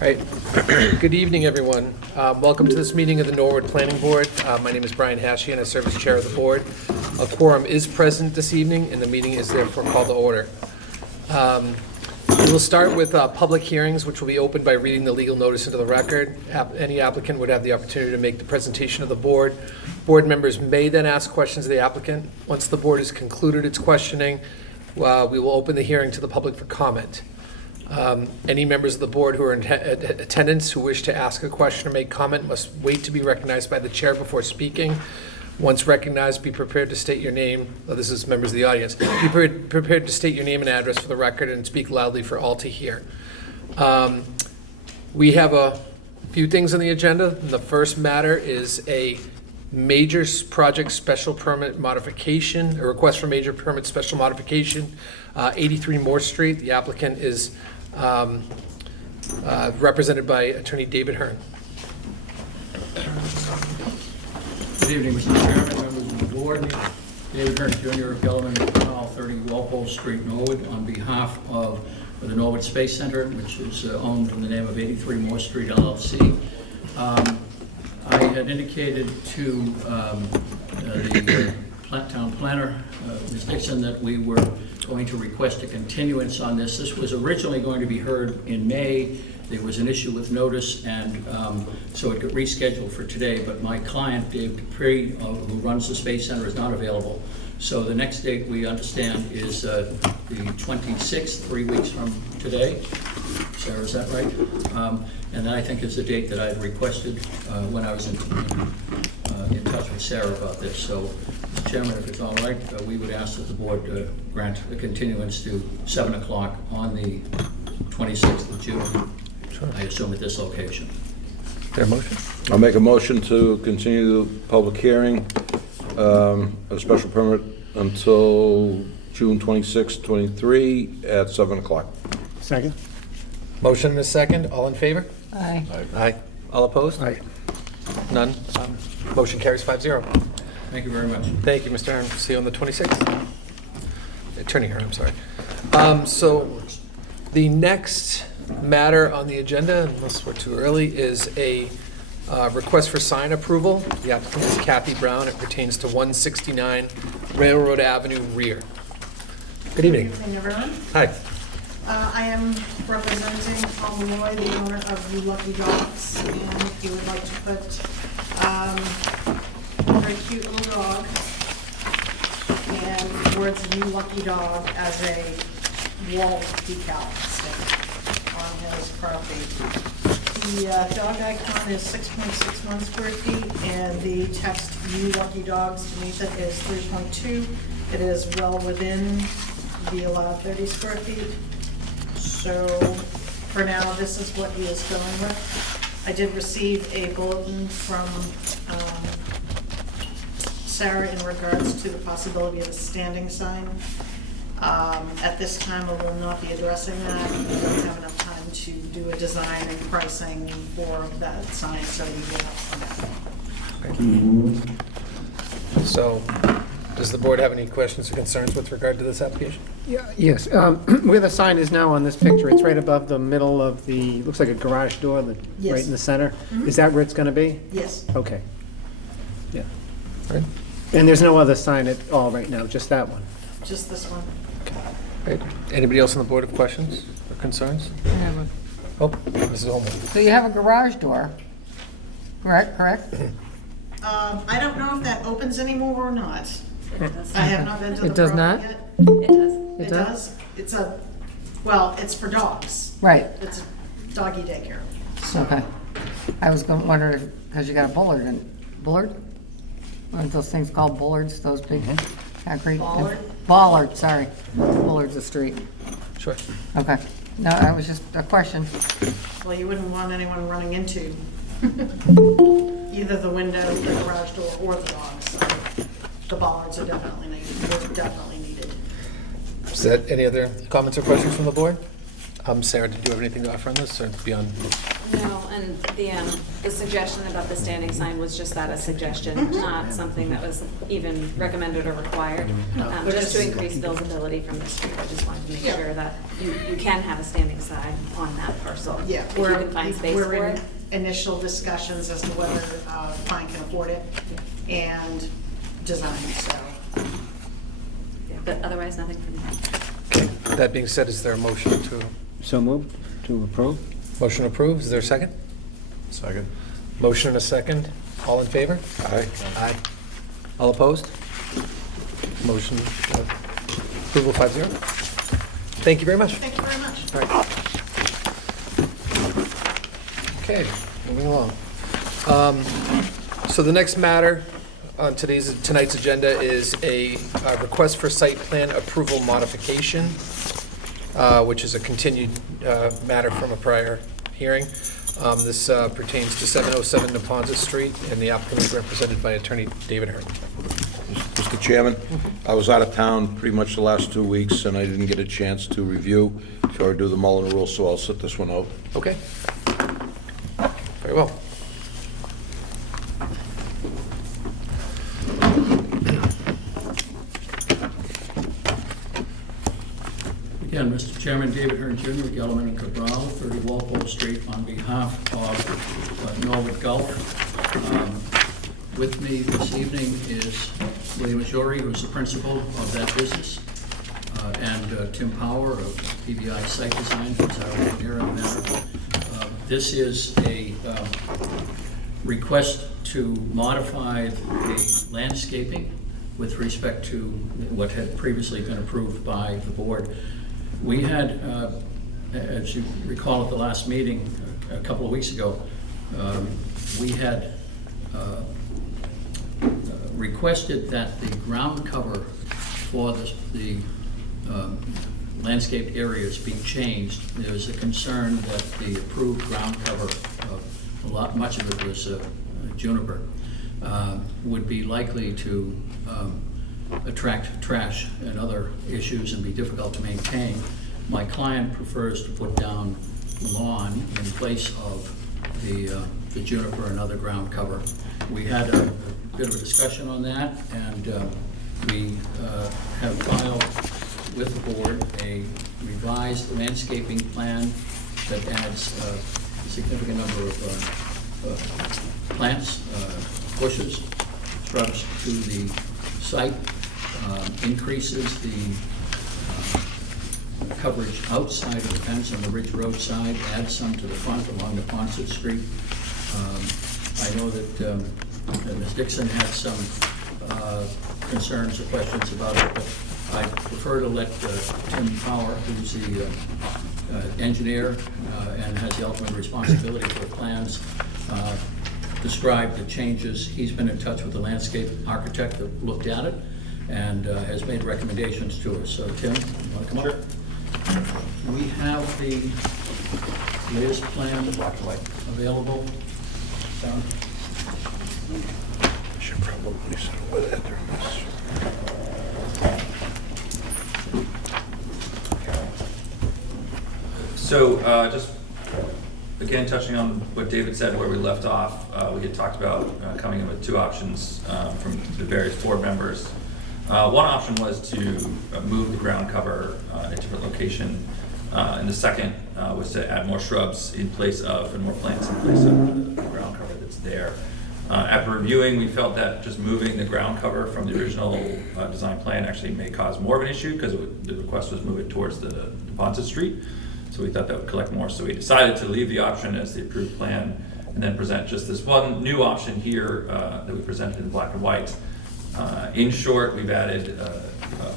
Right. Good evening, everyone. Welcome to this meeting of the Norwood Planning Board. My name is Brian Hashey, and I serve as chair of the board. A quorum is present this evening, and the meeting is therefore called to order. We will start with public hearings, which will be opened by reading the legal notice into the record. Any applicant would have the opportunity to make the presentation of the board. Board members may then ask questions of the applicant. Once the board has concluded its questioning, we will open the hearing to the public for comment. Any members of the board who are in attendance who wish to ask a question or make comment must wait to be recognized by the chair before speaking. Once recognized, be prepared to state your name. Oh, this is members of the audience. Be prepared to state your name and address for the record and speak loudly for all to hear. We have a few things on the agenda. The first matter is a major project special permit modification, a request for major permit special modification, 83 Moore Street. The applicant is represented by Attorney David Hearn. Good evening, Mr. Chairman, members of the board. David Hearn, Jr. of Gellerman, 30 Walpole Street, Norwood, on behalf of the Norwood Space Center, which is owned in the name of 83 Moore Street, LLC. I had indicated to the town planner, Ms. Dixon, that we were going to request a continuance on this. This was originally going to be heard in May. There was an issue with notice, and so it got rescheduled for today, but my client, Dave Dupree, who runs the Space Center, is not available. So the next date, we understand, is the 26th, 3 weeks from today. Sarah, is that right? And that, I think, is the date that I had requested when I was in touch with Sarah about this. So, Mr. Chairman, if it's all right, we would ask that the board grant a continuance to 7 o'clock on the 26th of June. Sure. I assume at this location. Is there a motion? I'll make a motion to continue the public hearing, a special permit until June 26, 23 at 7 o'clock. Second? Motion and a second. All in favor? Aye. Aye. All opposed? Aye. None. Motion carries 5-0. Thank you very much. Thank you, Mr. Hearn. See you on the 26th. Attorney Hearn, I'm sorry. So the next matter on the agenda, unless we're too early, is a request for sign approval. The applicant is Kathy Brown. It pertains to 169 Railroad Avenue rear. Good evening. Good evening, everyone. Hi. I am representing Paul Malloy, the owner of You Lucky Dogs, and he would like to put a very cute little dog and words "You Lucky Dog" as a wall decal stick on his property. The dog icon is 6.61 square feet, and the text "You Lucky Dogs" beneath it is 3.2. It is well within the allowed 30 square feet. So for now, this is what he is going with. I did receive a bulletin from Sarah in regards to the possibility of a standing sign. At this time, I will not be addressing that. We don't have enough time to do a design and pricing for that sign, so we will have some. So does the board have any questions or concerns with regard to this application? Yes. Where the sign is now on this picture, it's right above the middle of the, looks like a garage door, Yes. right in the center. Mm-hmm. Is that where it's going to be? Yes. Okay. Yeah. Right. And there's no other sign at all right now, just that one? Just this one. Great. Anybody else on the board have questions or concerns? I have a- Oh, Mrs. Holman. So you have a garage door, correct? I don't know if that opens anymore or not. I have not been to the It does property not? yet. It does. It does? It's well, it's for dogs. Right, It's a doggy daycare. okay. I was wondering, because you got a Bullard? Aren't those things called Bullards, those big concrete? Bollard? Bollard, sorry. Bullard's a street. Sure. Okay. No, that was just a question. Well, you wouldn't want anyone running into either the window, the garage door, or the dogs. So the bollards are definitely needed. Is that any other comments or questions from the board? Sarah, did you have anything to offer on this, or beyond? No, and the suggestion about the standing sign was just that, a suggestion, not something that was even recommended or required. But Just to it's- increase visibility from the street, I just wanted to make Yeah. sure that you can have a standing sign on that parcel. Yeah, If you can find space we're for in it. initial discussions as to whether Pine can afford it and design, so. Yeah, but otherwise, nothing for me. Okay, that being said, is there a motion to, So moved to approve? motion approved? Is there a second? Second. Motion and a second. All in favor? Aye. Aye. All opposed? Motion, approval 5-0. Thank you very much. Thank you very much. All right. Okay, moving along. So the next matter on tonight's agenda is a request for site plan approval modification, which is a continued matter from a prior hearing. This pertains to 707 Neponset Street, and the applicant is represented by attorney David Hearn. Mr. Chairman, I was out of town pretty much the last 2 weeks, and I didn't get a chance to review or do the Mullen Rule, so I'll sit this one out. Okay. Very well. Again, Mr. Chairman, David Hearn Jr., Gelman and Cabral, 30 Walpole Street, on behalf of Norwood Gulf. With me this evening is William Ajori, who's the principal of that business, and Tim Power of PBI Site Design, who's our engineer on that. This is a request to modify the landscaping with respect to what had previously been approved by the board. We had, as you recall at the last meeting a couple of weeks ago, we had requested that the ground cover for the landscaped areas be changed. There was a concern that the approved ground cover, much of it was juniper, would be likely to attract trash and other issues and be difficult to maintain. My client prefers to put down lawn in place of the juniper and other ground cover. We had a bit of a discussion on that, and we have filed with the board a revised landscaping plan that adds a significant number of plants, bushes, shrubs to the site, increases the coverage outside of the fence on the Ridge Road side, adds some to the front along the Neponset Street. I know that Ms. Dixon had some concerns or questions about it, but I prefer to let Tim Power, who's the engineer and has the ultimate responsibility for the plans, describe the changes. He's been in touch with the landscape architect that looked at it and has made recommendations to us. So Tim, you want to come up? We have the latest plan available. Sarah? Should probably settle with that during this. So just again, touching on what David said, where we left off, we had talked about coming in with two options from the various board members. One option was to move the ground cover in a different location. And the second was to add more shrubs in place of, and more plants in place of the ground cover that's there. After reviewing, we felt that just moving the ground cover from the original design plan actually may cause more of an issue, because the request was move it towards the Neponset Street. So we thought that would collect more. So we decided to leave the option as the approved plan and then present just this one new option here that we presented in black and white. In short, we've added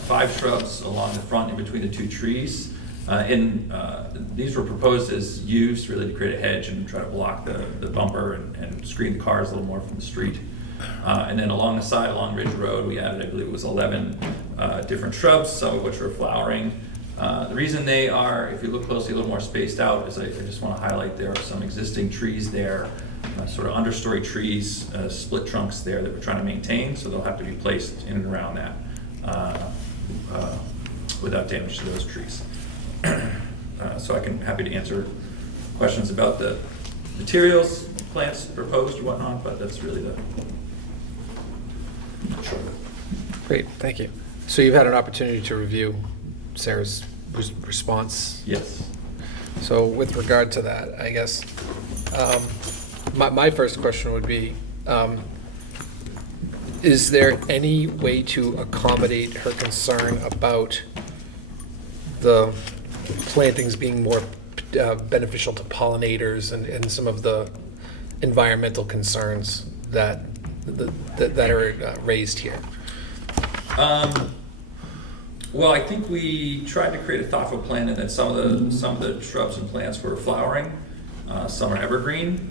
5 shrubs along the front in between the 2 trees. These were proposed as used really to create a hedge and try to block the bumper and screen the cars a little more from the street. And then along the side, along Ridge Road, we added, I believe it was 11 different shrubs, some of which were flowering. The reason they are, if you look closely, a little more spaced out is I just want to highlight there are some existing trees there, sort of understory trees, split trunks there that we're trying to maintain, so they'll have to be placed in and around that without damage to those trees. So I can, happy to answer questions about the materials, plants proposed or whatnot, but that's really the short of it. Great, thank you. So you've had an opportunity to review Sarah's response. Yes. So with regard to that, I guess, my first question would be, is there any way to accommodate her concern about the plantings being more beneficial to pollinators and some of the environmental concerns that are raised here? Well, I think we tried to create a thoughtful plan in that some of the shrubs and plants were flowering. Some are evergreen,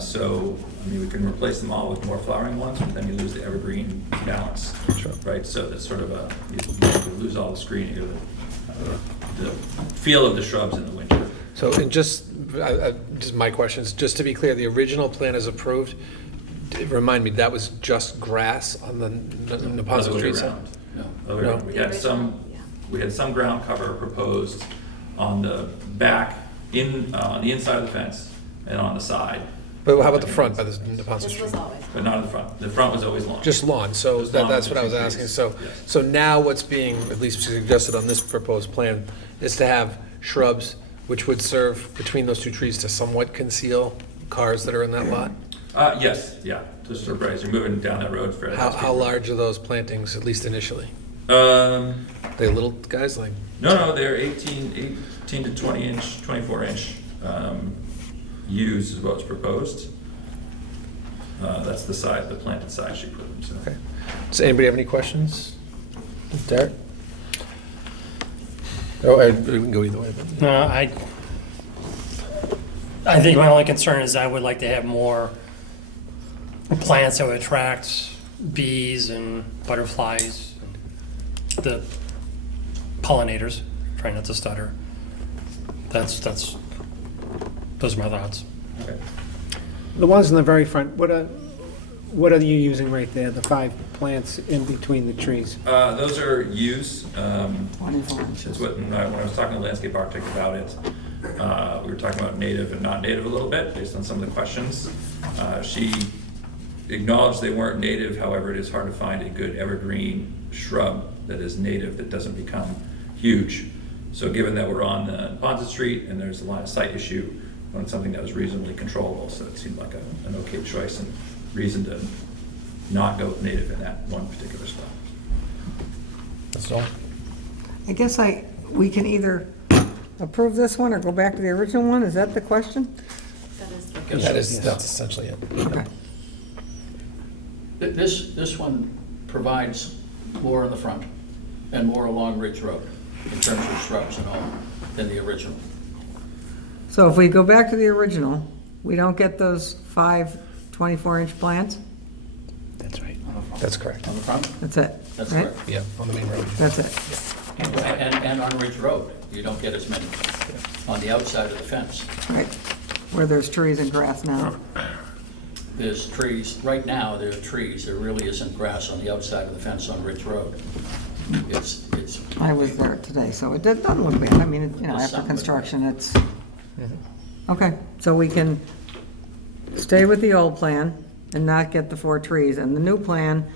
so I mean we can replace them all with more flowering ones, but then you lose the evergreen balance, right? So it's sort of you lose all the screening or the feel of the shrubs in the winter. So, and just my questions, just to be clear, the original plan is approved. Remind me, that was just grass on the Neponset Other way Street side? around. No. Other way around. No. We had some ground cover proposed on the back, on the inside of the fence and on the side, But how about the front by the Neponset This Street? was always. but not in the front. The front was always lawn. Just lawn, so Just lawn that's with what I was two asking. trees. So, Yes. so now what's being, at least suggested on this proposed plan, is to have shrubs which would serve between those two trees to somewhat conceal cars that are in that lot? Yes, yeah, just sort of, right, as you're moving down that road fairly. How large are those plantings, at least initially? They little guys, like, No, they're 18 to 20 inch, 24 inch U's is what's proposed. That's the size, the planted size she put them, so. okay. Does anybody have any questions? Derek? Oh, we can go either way. but- No, I think my only concern is I would like to have more plants that would attract bees and butterflies, and the pollinators, try not to stutter. Those are my thoughts. Okay. The ones in the very front, what are you using right there, the 5 plants in between the trees? Those are U's. 24 inches. It's what, when I was talking to the landscape architect about it, we were talking about native and not native a little bit, based on some of the questions. She acknowledged they weren't native, however, it is hard to find a good evergreen shrub that is native, that doesn't become huge. So given that we're on Neponset Street and there's a line of sight issue, we wanted something that was reasonably controllable, so it seemed like an okay choice and reason to not go with native in that one particular spot. That's all? I guess we can either approve this one or go back to the original one, is that the question? That is. That's essentially it. Okay. This one provides more in the front and more along Ridge Road in terms of shrubs and all than the original. So if we go back to the original, we don't get those 5 24-inch plants? That's right. On the front. That's correct. On the front? That's it, That's right? correct. Yeah, on the main road. That's it, And on Ridge Road, you don't get as many on the outside of the fence. right, where there's trees and grass now. There's trees, right now, there are trees, there really isn't grass on the outside of the fence on Ridge Road. It's, I was there today, so it doesn't look bad, I mean, Well, after some- construction, it's, okay, so we can stay with the old plan and not get the 4 trees, and the new plan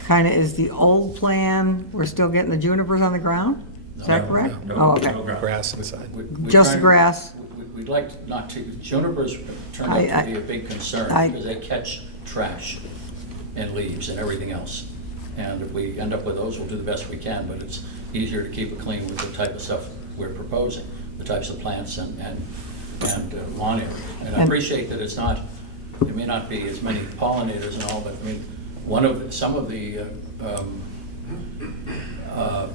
kind of is the old plan, we're still getting the junipers on the ground? Is that No, correct? no, Oh, okay. no ground. Grass inside. we're Just trying- grass? We'd like not to, junipers turn out to be a big concern I- because they catch trash and leaves and everything else. And if we end up with those, we'll do the best we can, but it's easier to keep it clean with the type of stuff we're proposing, the types of plants and lawn area. And I And- appreciate that it may not be as many pollinators and all, but I mean, some of the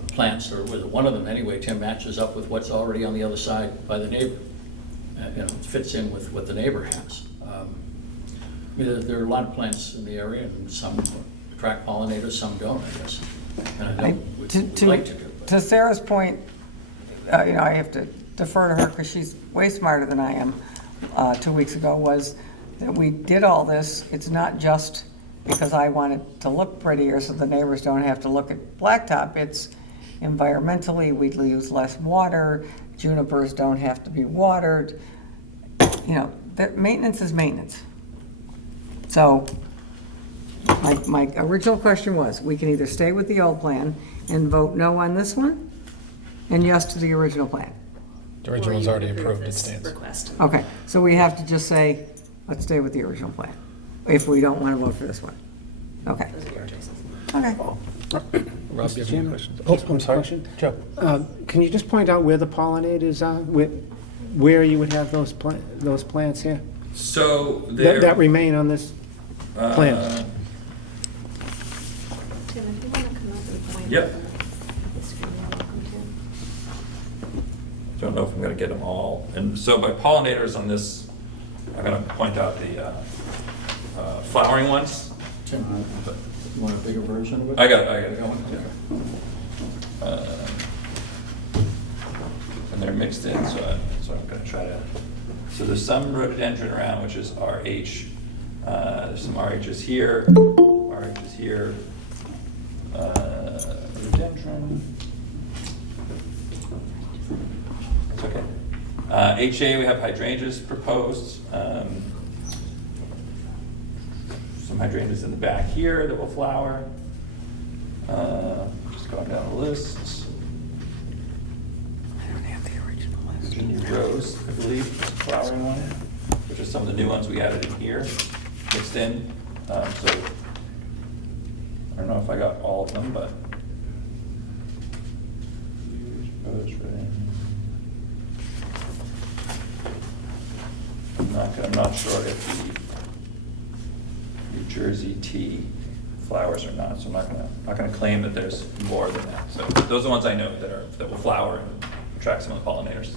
plants, or with one of them anyway, Tim, matches up with what's already on the other side by the neighbor. It fits in with what the neighbor has. I mean, there are a lot of plants in the area, and some attract pollinators, some don't, I guess. And I know we'd like to do, but To Sarah's point, I have to defer to her because she's way smarter than I am, 2 weeks ago, was that we did all this, it's not just because I want it to look prettier so the neighbors don't have to look at blacktop, it's environmentally, we'd use less water, junipers don't have to be watered. You know, that maintenance is maintenance. So my original question was, we can either stay with the old plan and vote no on this one, and yes to the original plan. The Or original's you already would approve approved, it this stands. Request. Okay, so we have to just say, let's stay with the original plan, if we don't want to vote for this one. Okay, Those are your choices. okay. Rob, do you have any Chairman? questions? Oh, I'm sorry. question? Joe? Can you just point out where the pollinators are, where you would have those plants here? So That there. remain on this plan? Tim, if you want to come up and point. Yep. out the screen, you're welcome to. Don't know if I'm gonna get them all. And so by pollinators on this, I'm gonna point out the flowering ones. Tim, you want a bigger version of it? I got it going. And they're mixed in, so I'm gonna try to, so there's some rhododendron around, which is RH. There's some RHs here, RHs here. Rhododendron. It's okay. HA, we have hydrangeas proposed. Some hydrangeas in the back here that will flower. Just going down the list. Virginia Rose, I believe, is the flowering one, which are some of the new ones we added in here, mixed in. So I don't know if I got all of them, but. I'm not sure if the New Jersey tea flowers or not, so I'm not gonna claim that there's more than that. So those are the ones I know that will flower and attract some of the pollinators.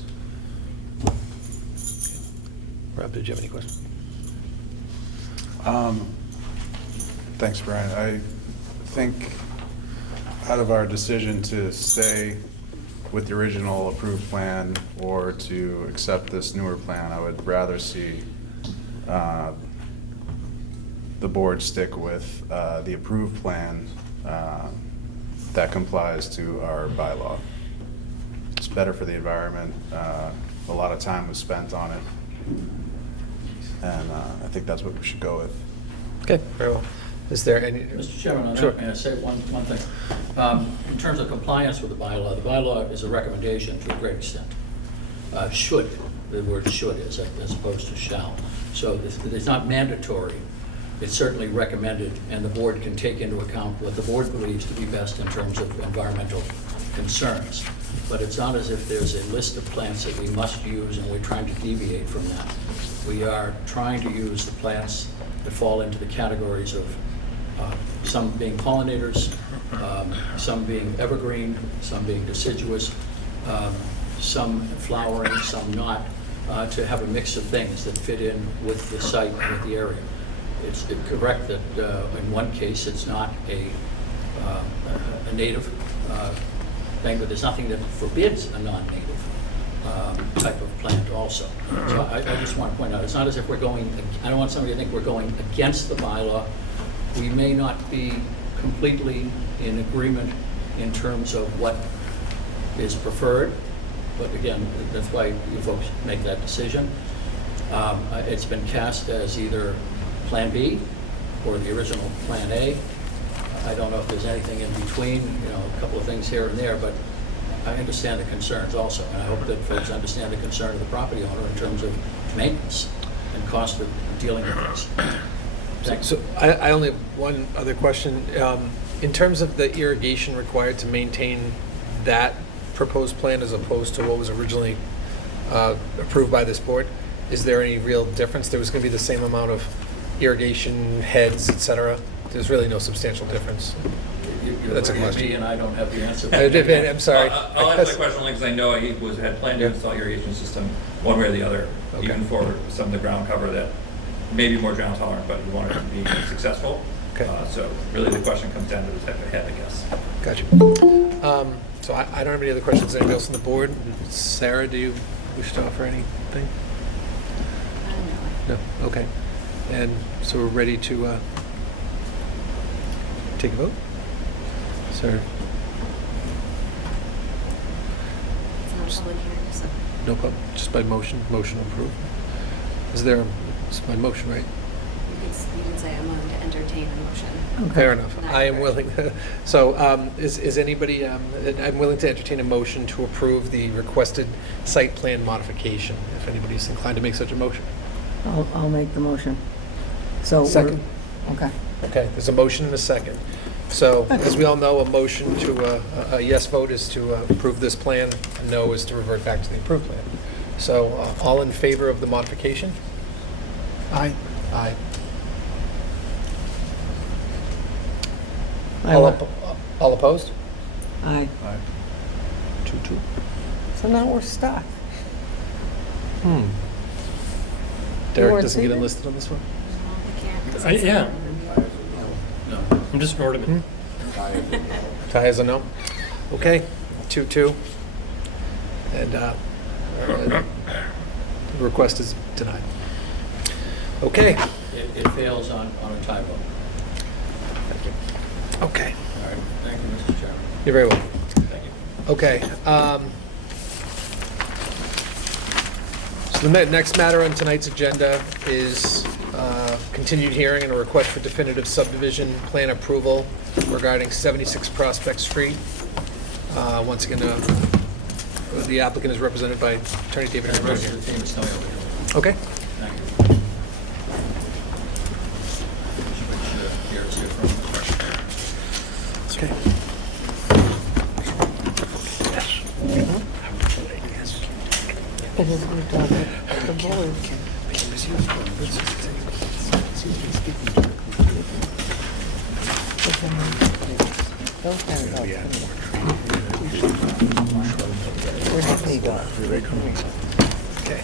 Rob, did you have any questions? Thanks, Brian. I think out of our decision to stay with the original approved plan or to accept this newer plan, I would rather see the board stick with the approved plan that complies to our bylaw. It's better for the environment. A lot of time was spent on it. And I think that's what we should go with. Okay, very well. Is there any? Mr. Chairman, on Sure. that, may I say one thing? In terms of compliance with the bylaw is a recommendation to a great extent. Should, the word should is as opposed to shall. So it's not mandatory. It's certainly recommended, and the board can take into account what the board believes to be best in terms of environmental concerns. But it's not as if there's a list of plants that we must use and we're trying to deviate from that. We are trying to use the plants that fall into the categories of some being pollinators, some being evergreen, some being deciduous, some flowering, some not, to have a mix of things that fit in with the site and with the area. It's correct that in one case it's not a native thing, but there's nothing that forbids a non-native type of plant also. So I just want to point out, it's not as if we're going, I don't want somebody to think we're going against the bylaw. We may not be completely in agreement in terms of what is preferred, but again, that's why you folks make that decision. It's been cast as either Plan B or the original Plan A. I don't know if there's anything in between, a couple of things here and there, but I understand the concerns also, and I hope that folks understand the concern of the property owner in terms of maintenance and cost of dealing with this. Thanks. So I only have one other question. In terms of the irrigation required to maintain that proposed plan as opposed to what was originally approved by this board, is there any real difference? There was going to be the same amount of irrigation heads, et cetera? There's really no substantial difference. You're That's a looking at question. me and I don't have the answer. I'm sorry. I'll answer the question only because I know he had planned to install irrigation system one way or the other, Okay. even for some of the ground cover that may be more drought tolerant, but he wanted to be successful. Okay. So really the question comes down to the type of head, I guess. Gotcha. So I don't have any other questions. Anybody else on the board? Sarah, do you wish to offer anything? I don't know. No? Okay. And so we're ready to take a vote? Sir? Sounds public hearing, so. No problem, just by motion approved. Is there, it's by motion, right? You can say I'm willing to entertain a motion. Fair enough. Not I am very. willing, so is anybody, I'm willing to entertain a motion to approve the requested site plan modification, if anybody's inclined to make such a motion. I'll make the motion. So. we're- Second. Okay. Okay, there's a motion and a second. So, as we all know, a motion to, a yes vote is to approve this plan, a no is to revert back to the approved plan. So, all in favor of the modification? Aye. Aye. I All will- all opposed? Aye. 2-2. So now we're stuck. Derek weren't doesn't get seated? enlisted on this one? I can't. 'cause it's- Yeah, I'm just an ornament. Ty has a no? Okay, 2-2. And the request is denied. Okay. It fails on a tie vote. Okay, All right, thank you, Mr. Chairman. you're very welcome. Thank you. Okay. So the next matter on tonight's agenda is continued hearing and a request for definitive subdivision plan approval regarding 76 Prospect Street. Once again, the applicant is represented by Attorney David The Herbert. rest of the team is coming over here. Okay. Thank you. Here's here from. Okay. Okay.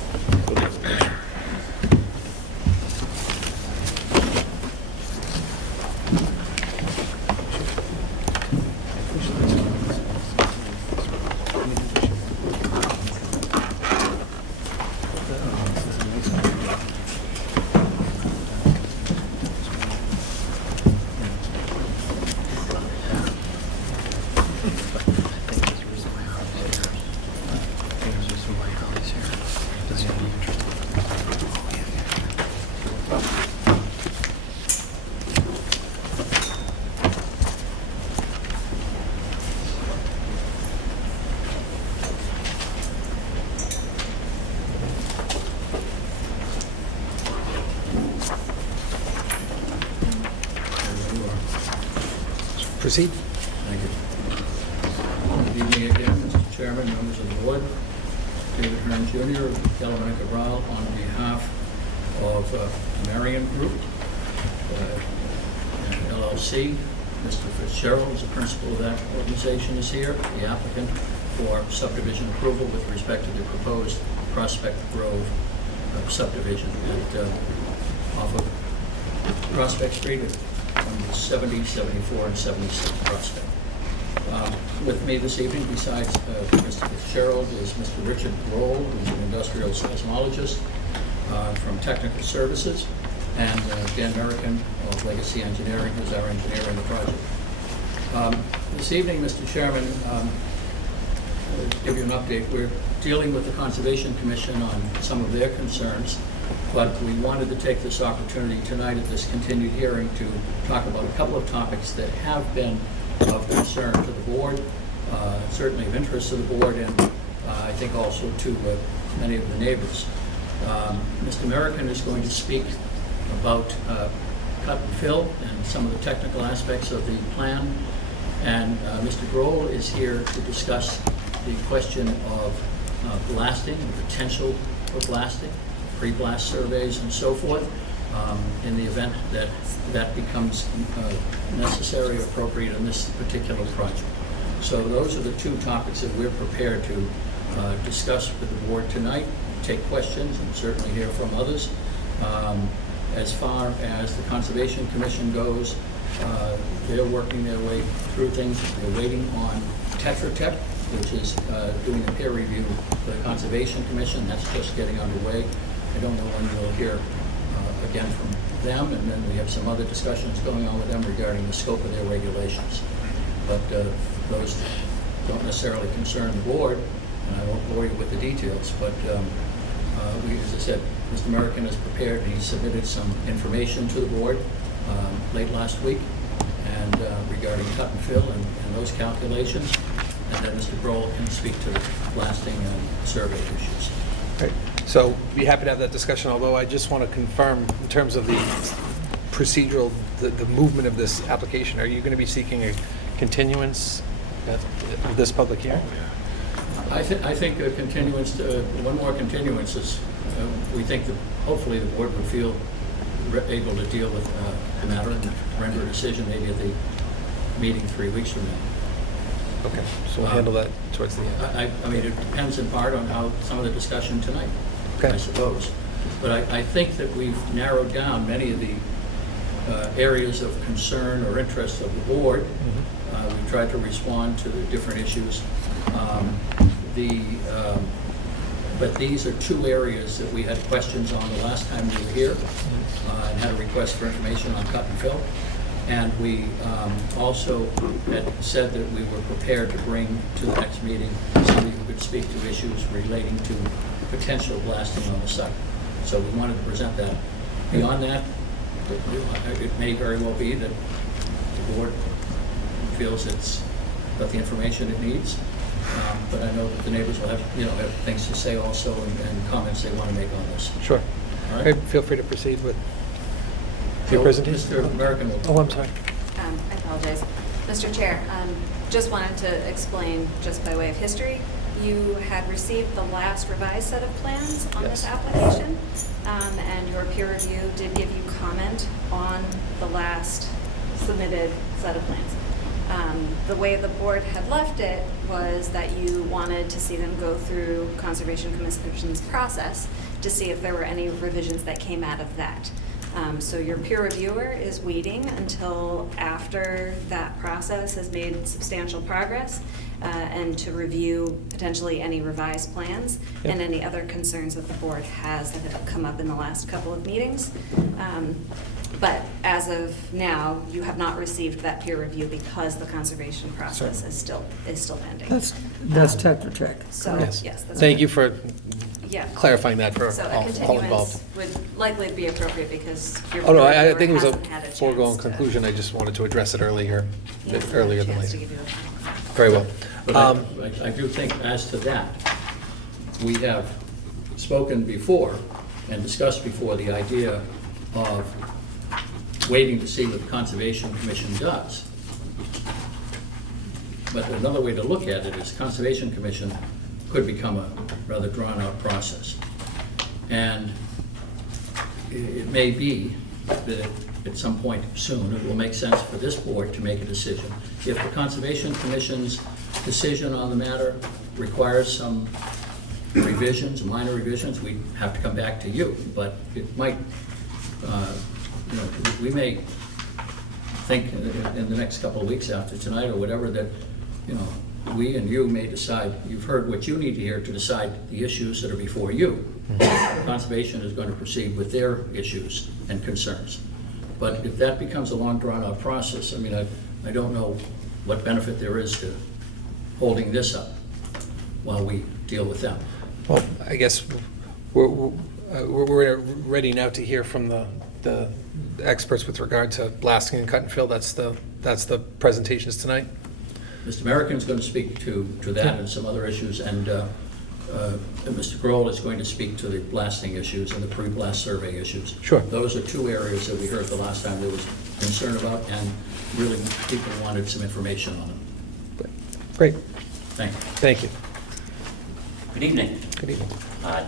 Proceed. Thank you. Good evening again, Mr. Chairman, members of the board. David Hearn Jr. of Galvin and Cabral on behalf of Marion Group, LLC. Mr. Fitzgerald is the principal of that organization is here, the applicant for subdivision approval with respect to the proposed Prospect Grove subdivision off of Prospect Street on 70, 74, and 76 Prospect. With me this evening, besides Mr. Fitzgerald, is Mr. Richard Grohl, who's an industrial seismologist from Technical Services, and Dan American of Legacy Engineering, who's our engineer in the project. This evening, Mr. Chairman, I'll give you an update. We're dealing with the Conservation Commission on some of their concerns, but we wanted to take this opportunity tonight at this continued hearing to talk about a couple of topics that have been of concern to the board, certainly of interest to the board, and I think also to many of the neighbors. Mr. American is going to speak about cut and fill and some of the technical aspects of the plan, and Mr. Grohl is here to discuss the question of blasting and potential for blasting, pre-blast surveys and so forth, in the event that that becomes necessary or appropriate in this particular project. So those are the two topics that we're prepared to discuss with the board tonight, take questions and certainly hear from others. As far as the Conservation Commission goes, they're working their way through things. They're waiting on Tetra Tech, which is doing a peer review for the Conservation Commission. That's just getting underway. I don't know when we'll hear again from them, and then we have some other discussions going on with them regarding the scope of their regulations. But those don't necessarily concern the board. and I won't bore you with the details, but as I said, Mr. American is prepared, and he submitted some information to the board late last week, and regarding cut and fill and those calculations, and then Mr. Grohl can speak to blasting and survey issues. Right. So be happy to have that discussion, although I just want to confirm in terms of the procedural, the movement of this application, are you going to be seeking a continuance of this public hearing? I think a continuance, one more continuance is, we think that hopefully the board would feel able to deal with the matter and render a decision maybe at the meeting 3 weeks from now. Okay, so we'll handle that towards the end. I mean, it depends in part on how some of the discussion tonight, Okay. I suppose. But I think that we've narrowed down many of the areas of concern or interest of the board. We've tried to respond to the different issues. But these are two areas that we had questions on the last time we were here, and had a request for information on cut and fill. And we also had said that we were prepared to bring to the next meeting somebody who could speak to issues relating to potential blasting on the site. So we wanted to present that. Beyond that, it may very well be that the board feels it's got the information it needs. But I know that the neighbors will have things to say also, and comments they want to make on this. Sure. All right? Feel free to proceed with your So, presentation. Mr. American will. Oh, I'm sorry. I apologize. Mr. Chair, just wanted to explain, just by way of history, you had received the last revised set of plans on this Yes. application, and your peer review did give you comment on the last submitted set of plans. The way the board had left it was that you wanted to see them go through Conservation Commission's process to see if there were any revisions that came out of that. So your peer reviewer is waiting until after that process has made substantial progress, and to review potentially any revised plans and any other concerns that the board has that have come up in the last couple of meetings. But as of now, you have not received that peer review because the conservation process is still pending. That's Tetra Tech. So, Yes. that's Thank you for Yeah. clarifying that for So a all continuance involved. would likely be appropriate because your Oh, no, board I member think it was hasn't a had chance foregone to- conclusion. I just wanted to address it earlier he hasn't had a than chance to later. give you the final. Very well. But I do think as to that, we have spoken before and discussed before the idea of waiting to see what the Conservation Commission does. But another way to look at it is Conservation Commission could become a rather drawn-out process. And it may be that at some point soon, it will make sense for this board to make a decision. If the Conservation Commission's decision on the matter requires some revisions, minor revisions, we have to come back to you. But it might, we may think in the next couple of weeks after tonight or whatever that, we and you may decide, you've heard what you need to hear to decide the issues that are before you. Conservation is going to proceed with their issues and concerns. But if that becomes a long, drawn-out process, I don't know what benefit there is to holding this up while we deal with them. Well, I guess we're ready now to hear from the experts with regard to blasting and cut and fill. That's the presentations tonight. Mr. American's going to speak to that and some other issues, and Mr. Grohl is going to speak to the blasting issues and the pre-blast survey issues. Sure. Those are two areas that we heard the last time there was concern about, and really people wanted some information on them. Great. Thank you. Thank you. Good evening. Good evening.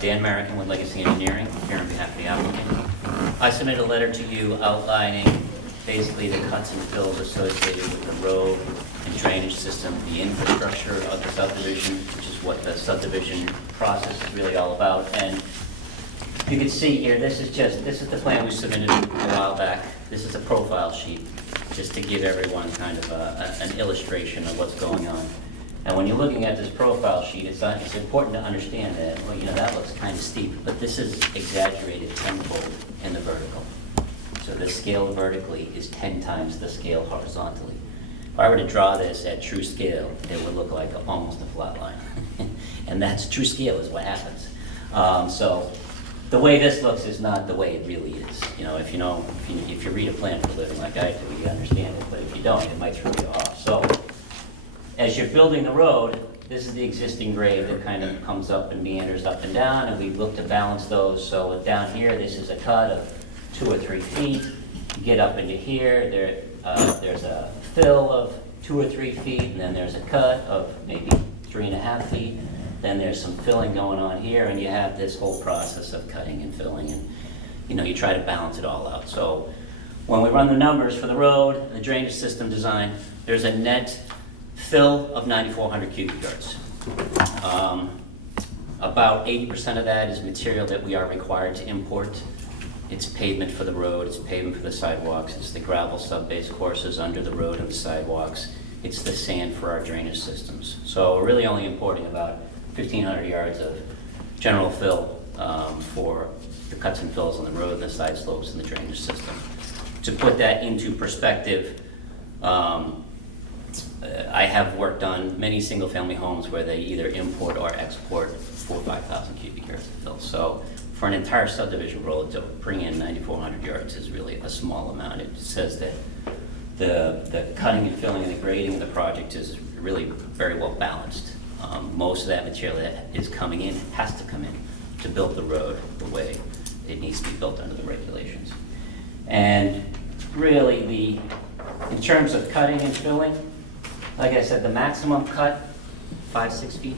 Dan Merrickin with Legacy Engineering, here on behalf of the applicant. I submitted a letter to you outlining basically the cuts and fills associated with the road and drainage system, the infrastructure of the subdivision, which is what the subdivision process is really all about. And you can see here, this is the plan we submitted a while back. This is a profile sheet, just to give everyone kind of an illustration of what's going on. And when you're looking at this profile sheet, it's important to understand that, that looks kind of steep, but this is exaggerated tenfold in the vertical. So the scale vertically is 10 times the scale horizontally. If I were to draw this at true scale, it would look like almost a flat line. And that's true scale is what happens. So the way this looks is not the way it really is. You know, if you read a plan for a living like I do, you understand it, but if you don't, it might throw you off. So as you're building the road, this is the existing grade that kind of comes up and meanders up and down, and we look to balance those. So down here, this is a cut of 2 or 3 feet. You get up into here, there's a fill of 2 or 3 feet, and then there's a cut of maybe 3.5 feet. Then there's some filling going on here, and you have this whole process of cutting and filling, and you try to balance it all out. So when we run the numbers for the road, the drainage system design, there's a net fill of 9,400 cubic yards. About 80% of that is material that we are required to import. It's pavement for the road, it's pavement for the sidewalks, it's the gravel sub-base courses under the road and the sidewalks, it's the sand for our drainage systems. So we're really only importing about 1,500 yards of general fill for the cuts and fills on the road and the side slopes and the drainage system. To put that into perspective, I have worked on many single-family homes where they either import or export 4,000 or 5,000 cubic yards of fill. So for an entire subdivision road to bring in 9,400 yards is really a small amount. It says that the cutting and filling and the grading of the project is really very well balanced. Most of that material that is coming in has to come in to build the road the way it needs to be built under the regulations. And really, in terms of cutting and filling, like I said, the maximum cut, 5-6 feet.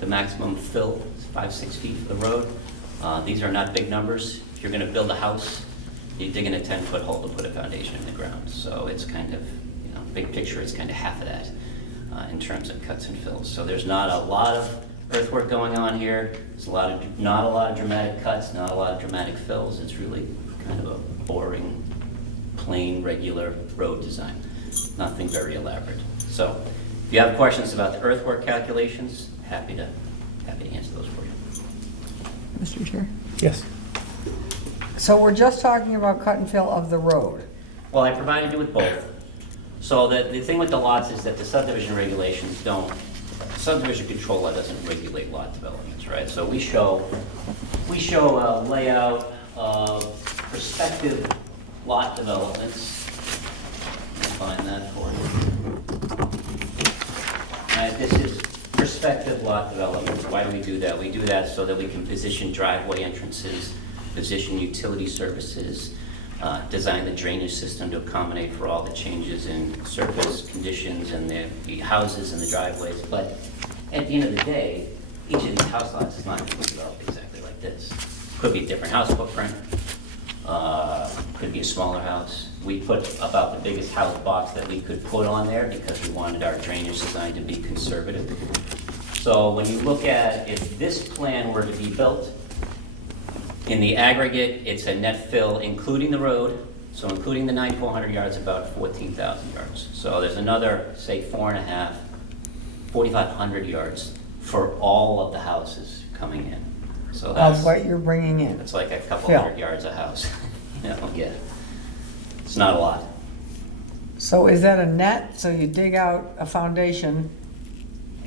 The maximum fill is 5-6 feet for the road. These are not big numbers. If you're going to build a house, you're digging a 10-foot hole to put a foundation in the ground. So it's kind of, big picture, it's kind of half of that in terms of cuts and fills. So there's not a lot of earthwork going on here. There's not a lot of dramatic cuts, not a lot of dramatic fills. It's really kind of a boring, plain, regular road design. Nothing very elaborate. So if you have questions about the earthwork calculations, happy to answer those for you. Mr. Chair? Yes. So we're just talking about cut and fill of the road. Well, I provided you with both. So the thing with the lots is that the subdivision regulations subdivision control law doesn't regulate lot developments, right? So we show a layout of prospective lot developments. Let me find that for you. This is prospective lot developments. Why do we do that? We do that so that we can position driveway entrances, position utility services, design the drainage system to accommodate for all the changes in surface conditions and the houses and the driveways. But at the end of the day, each of these house lots is not going to be developed exactly like this. Could be a different house footprint, could be a smaller house. We put about the biggest house box that we could put on there because we wanted our drainage design to be conservative. So when you look at if this plan were to be built, in the aggregate, it's a net fill, including the road, so including the 9,400 yards, about 14,000 yards. So there's another, say, 4,500 yards for all of the houses coming in. So that's Of what you're bringing in. it's like a couple Fill. hundred yards a house. Yeah, it's not a lot. So is that a net? So you dig out a foundation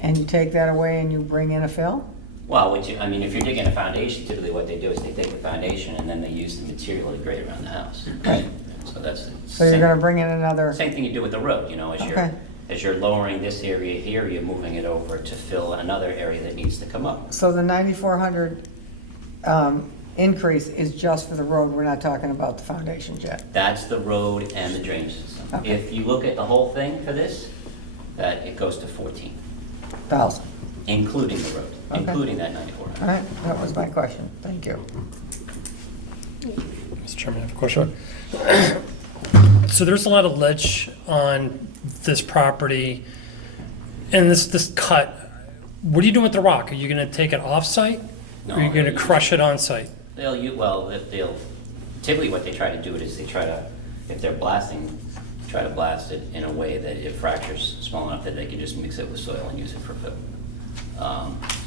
and you take that away and you bring in a fill? Well, if you're digging a foundation, typically what they do is they take the foundation and then they use the material to grade around the house. Right. So that's the So you're gonna bring in another, same thing you do with the road, Okay. as you're lowering this area here, you're moving it over to fill another area that needs to come up. so the 9,400 increase is just for the road, we're not talking about the foundations yet? That's the road and the drainage system. Okay. If you look at the whole thing for this, that it goes to 14, 1,000. including the road, Okay. including that 9,400. All right, that was my question. Thank you. Mr. Chairman, I have a question. So there's a lot of ledge on this property, and this cut, what are you doing with the rock? Are you gonna take it off-site? Or are you No, gonna they'll crush it on-site? They'll typically what they try to do is they try to, if they're blasting, try to blast it in a way that it fractures small enough that they can just mix it with soil and use it for fill.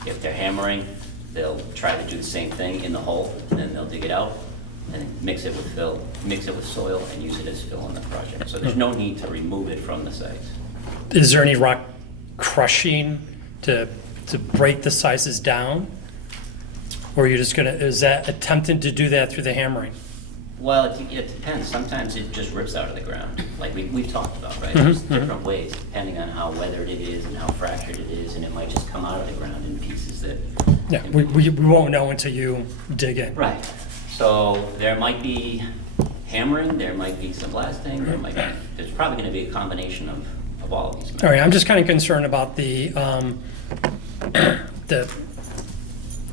If they're hammering, they'll try to do the same thing in the hole, and then they'll dig it out and mix it with fill, mix it with soil and use it as fill in the project. So there's no need to remove it from the site. Is there any rock crushing to to break the sizes down? Or you're just gonna, is that attempting to do that through the hammering? Well, it depends. Sometimes it just rips out of the ground, like we've talked about, right? There's different ways, depending on how weathered it is and how fractured it is, and it might just come out of the ground in pieces that... Yeah, we won't know until you dig in. Right. So there might be hammering, there might be some blasting, there's probably going to be a combination of all of these methods. All right, I'm just kind of concerned about the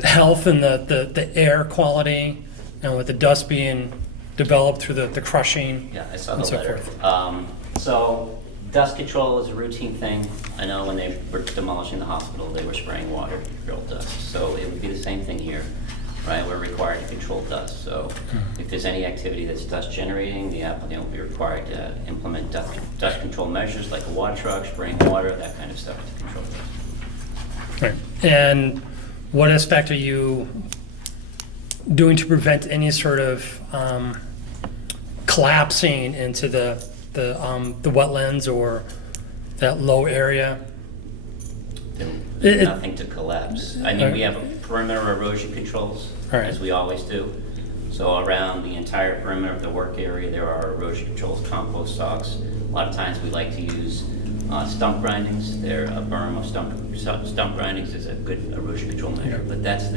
health and the air quality, with the dust being developed through the crushing. Yeah, I saw the and so letter. forth. So dust control is a routine thing. I know when they were demolishing the hospital, they were spraying water to control dust. So it would be the same thing here, right? We're required to control dust. So if there's any activity that's dust generating, the applicant will be required to implement dust control measures like a water truck, spraying water, that kind of stuff to control dust. Right. And what aspect are you doing to prevent any sort of collapsing into the wetlands or that low area? Nothing to collapse. I mean, we have a perimeter erosion controls, Right. as we always do. So around the entire perimeter of the work area, there are erosion controls, compost stocks. A lot of times we like to use stump grindings. They're a berm of stump grindings is a good erosion control measure. But that's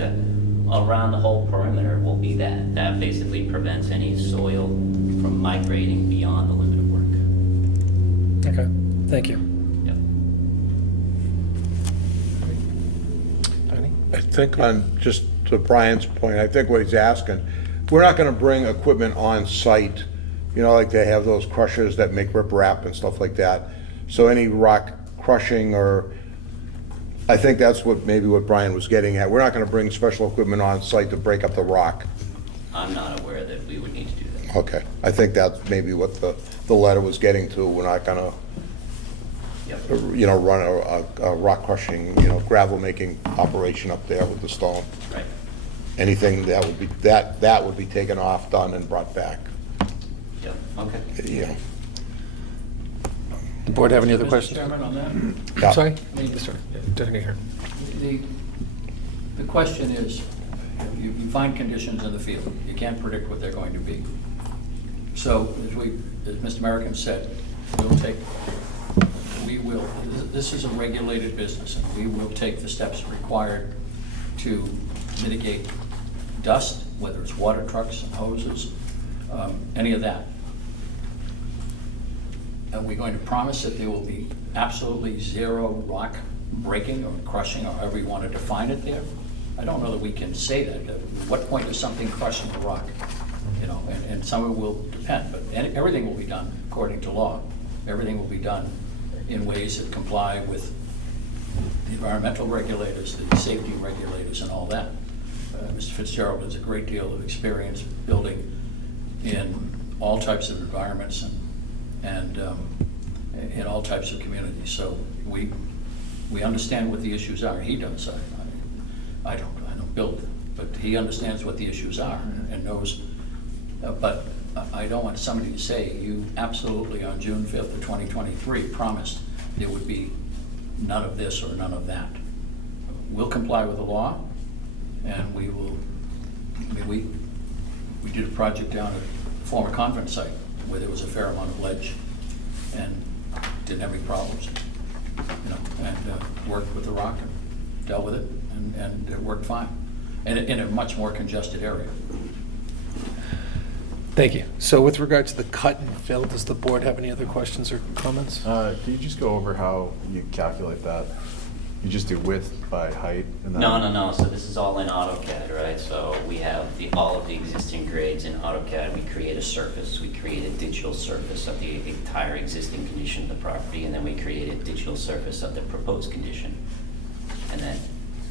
around the whole perimeter will be that. That basically prevents any soil from migrating beyond the limit of work. Okay, thank you. Yep. I think just to Brian's point, I think what he's asking, we're not gonna bring equipment on site, like they have those crushers that make riprap and stuff like that. So any rock crushing I think that's maybe what Brian was getting at. We're not gonna bring special equipment on site to break up the rock. I'm not aware that we would need to do that. Okay, I think that's maybe what the letter was getting to. We're not gonna, Yep. run a rock crushing, gravel making operation up there with the stone. Right. Anything that would be, that would be taken off, done, and brought back, Yep. Okay. The board have any other Mr. questions? Chairman, on that? Yeah. Sorry? I mean, Sorry, Attorney here. The question is, you find conditions in the field. You can't predict what they're going to be. So, as Mr. Merrickham said, this is a regulated business, and we will take the steps required to mitigate dust, whether it's water trucks and hoses, any of that. Are we going to promise that there will be absolutely zero rock breaking or crushing, or however you want to define it there? I don't know that we can say that. At what point is something crushing the rock? And some of it will depend, but everything will be done according to law. Everything will be done in ways that comply with the environmental regulators, the safety regulators, and all that. Mr. Fitzgerald has a great deal of experience building in all types of environments and in all types of communities. So we understand what the issues are. He does. I don't build, but he understands what the issues are and knows. But I don't want somebody to say, you absolutely on June 5th of 2023 promised there would be none of this or none of that. We'll comply with the law, and we will, we did a project down at a former convent site where there was a fair amount of ledge and didn't have any problems, and worked with the rock and dealt with it, and it worked fine, and in a much more congested area. Thank you. So with regard to the cut and fill, does the board have any other questions or comments? Can you just go over how you calculate that? You just do width by height? And then... No. So this is all in AutoCAD, right? So we have all of the existing grades in AutoCAD. We create a surface. We create a digital surface of the entire existing condition of the property, and then we create a digital surface of the proposed condition. And then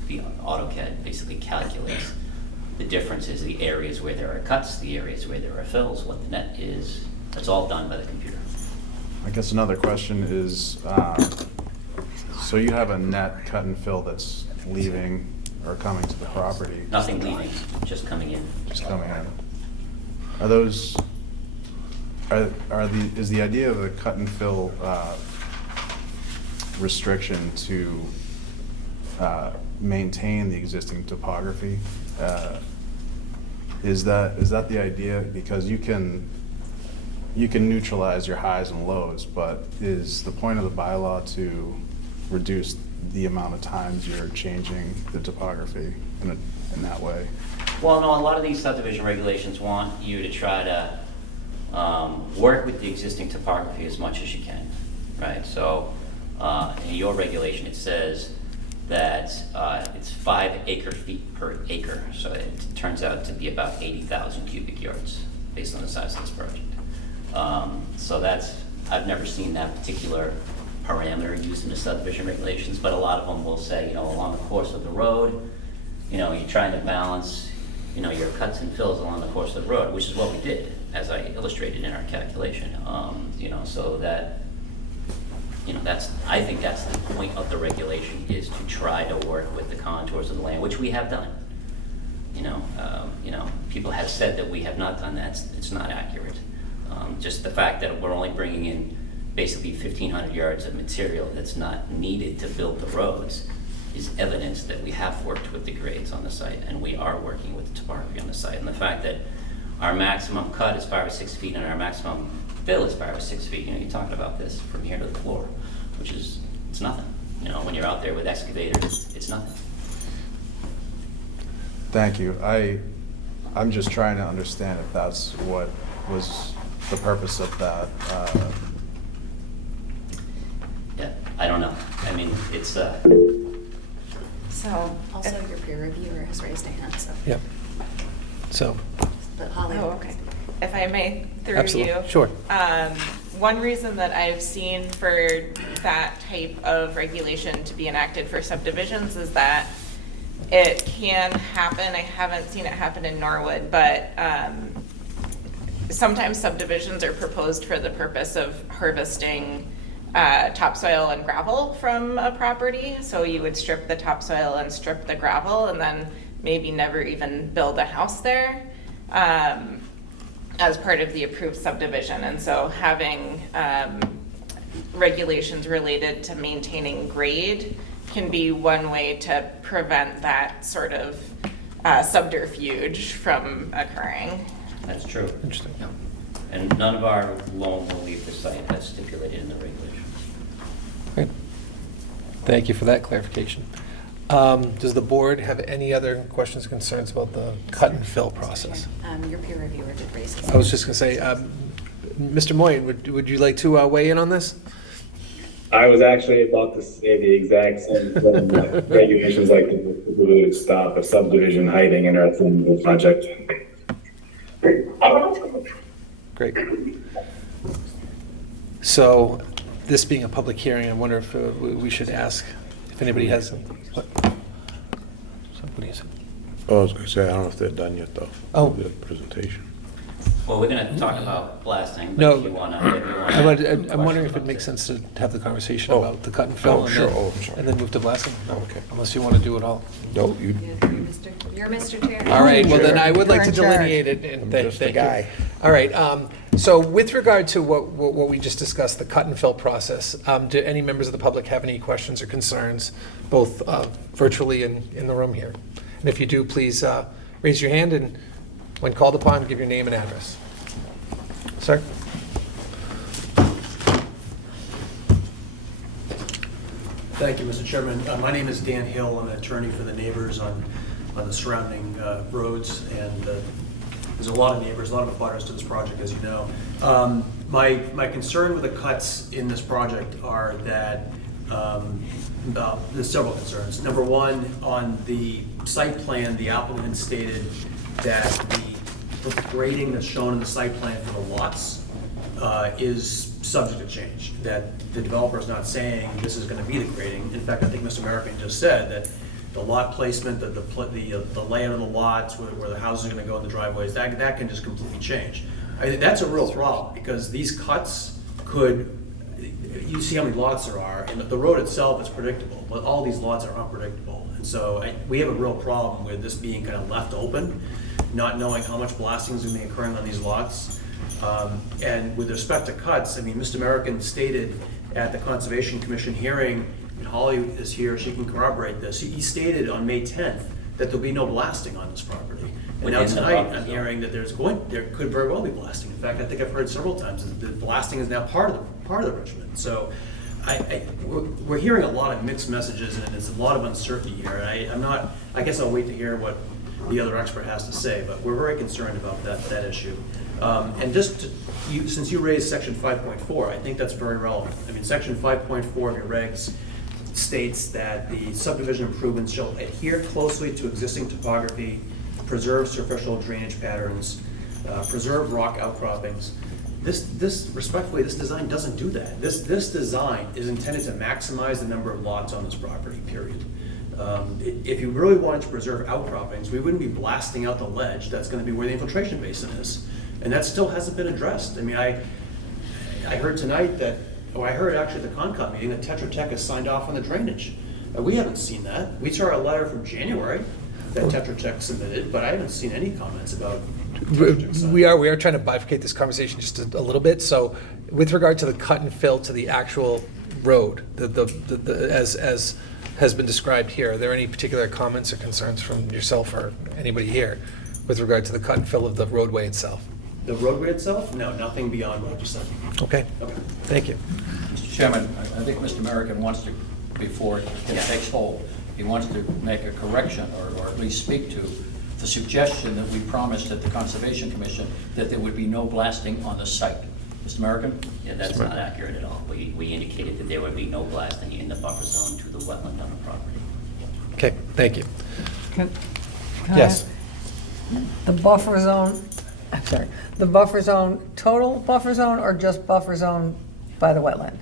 the AutoCAD basically calculates the differences, the areas where there are cuts, the areas where there are fills, what the net is. That's all done by the computer. I guess another question is, so you have a net cut and fill that's leaving or coming to the property? Nothing leaving, just coming in. Just coming in. Are those, is the idea of the cut and fill restriction to maintain the existing topography. Is that the idea? Because you can neutralize your highs and lows, but is the point of the bylaw to reduce the amount of times you're changing the topography in that way? Well, no, a lot of these subdivision regulations want you to try to work with the existing topography as much as you can, right? So in your regulation, it says that it's 5 acre-feet per acre. So it turns out to be about 80,000 cubic yards based on the size of this project. So I've never seen that particular parameter used in the subdivision regulations, but a lot of them will say, along the course of the road, you're trying to balance, your cuts and fills along the course of the road, which is what we did, as I illustrated in our calculation. So that, I think that's the point of the regulation, is to try to work with the contours of the land, which we have done. People have said that we have not done that. It's not accurate. Just the fact that we're only bringing in basically 1,500 yards of material that's not needed to build the roads is evidence that we have worked with the grades on the site, and we are working with the topography on the site. And the fact that our maximum cut is 5 or 6 feet and our maximum fill is 5 or 6 feet, you're talking about this from here to the floor, which is, it's nothing. When you're out there with excavators, it's nothing. Thank you. I'm just trying to understand if that's what was the purpose of that. Yeah, I don't know. I mean, it's So, also your peer reviewer has raised a hand, so. Yep. So, But Holly. Oh, okay. If I may, through absolutely, you. sure. One reason that I've seen for that type of regulation to be enacted for subdivisions is that it can happen. I haven't seen it happen in Norwood, but sometimes subdivisions are proposed for the purpose of harvesting topsoil and gravel from a property. So you would strip the topsoil and strip the gravel and then maybe never even build a house there as part of the approved subdivision. And so having regulations related to maintaining grade can be one way to prevent that sort of subterfuge from occurring. That's true. Interesting. And none of our loan will leave the site as stipulated in the regulation. Great. Thank you for that clarification. Does the board have any other questions or concerns about the cut and fill process? Your peer reviewer did raise his. I was just going to say, Mr. Moyen, would you like to weigh in on this? I was actually about to say the exact same thing. Regulations like to stop a subdivision hiding in the project. Great. So, this being a public hearing, I wonder if we should ask if anybody has. What do you say? Oh, I was gonna say, I don't know if they're done yet, though. Oh. The presentation. Well, we're gonna talk about blasting, but No, if you wanna. I'm wondering if it makes sense to have the conversation about the cut and fill and sure. then, Oh, I'm sorry. and then move to blasting. No, Okay. Unless you want to do it all. No, you, You're Mr. Chair. All right, well then I would like to You're in charge. delineate it and I'm thank just a you. guy. All right, so with regard to what we just discussed, the cut and fill process, do any members of the public have any questions or concerns, both virtually and in the room here? And if you do, please raise your hand and when called upon, give your name and address. Sir? Thank you, Mr. Chairman. My name is Dan Hill. I'm an attorney for the neighbors on the surrounding roads, and there's a lot of neighbors, a lot of abutters to this project, as you know. My concern with the cuts in this project are that there's several concerns. Number one, on the site plan, the applicant stated that the grading that's shown in the site plan for the lots is subject to change, that the developer is not saying this is going to be the grading. In fact, I think Mr. American just said that the lot placement, the layout of the lots, where the houses are going to go in the driveways, that can just completely change. I think that's a real problem, because these cuts could, you see how many lots there are, and the road itself is predictable, but all these lots are unpredictable. And so we have a real problem with this being kind of left open, not knowing how much blasting is going to be occurring on these lots. And with respect to cuts, I mean, Mr. American stated at the Conservation Commission hearing and Holly is here, she can corroborate this. He stated on May 10th that there'll be no blasting on this property. And now Within the tonight, buffer I'm zone. hearing that there could very well be blasting. In fact, I think I've heard several times that blasting is now part of the regimen. So we're hearing a lot of mixed messages, and there's a lot of uncertainty here. And I guess I'll wait to hear what the other expert has to say, but we're very concerned about that issue. And since you raised section 5.4, I think that's very relevant. I mean, section 5.4 of your regs states that the subdivision improvements shall adhere closely to existing topography, preserve superficial drainage patterns, preserve rock outcroppings. Respectfully, this design doesn't do that. This design is intended to maximize the number of lots on this property, period. If you really wanted to preserve outcroppings, we wouldn't be blasting out the ledge. That's going to be where the infiltration basin is. And that still hasn't been addressed. I mean, I heard tonight I heard actually at the Concom meeting that Tetra Tech has signed off on the drainage. We haven't seen that. We saw a letter from January that Tetra Tech submitted, but I haven't seen any comments about Tetra Tech signing. We are trying to bifurcate this conversation just a little bit. So with regard to the cut and fill to the actual road, as has been described here, are there any particular comments or concerns from yourself or anybody here with regard to the cut and fill of the roadway itself? The roadway itself? No, nothing beyond what you said. Okay, thank you. Mr. Chairman, I think Mr. American wants to, before it takes hold, he wants to make a correction or at least speak to the suggestion that we promised at the Conservation Commission that there would be no blasting on the site. Mr. American? Yeah, that's not accurate at all. We indicated that there would be no blasting in the buffer zone to the wetland on the property. Okay, thank you. Can Yes. The buffer zone, I'm sorry, the buffer zone, total buffer zone or just buffer zone by the wetland?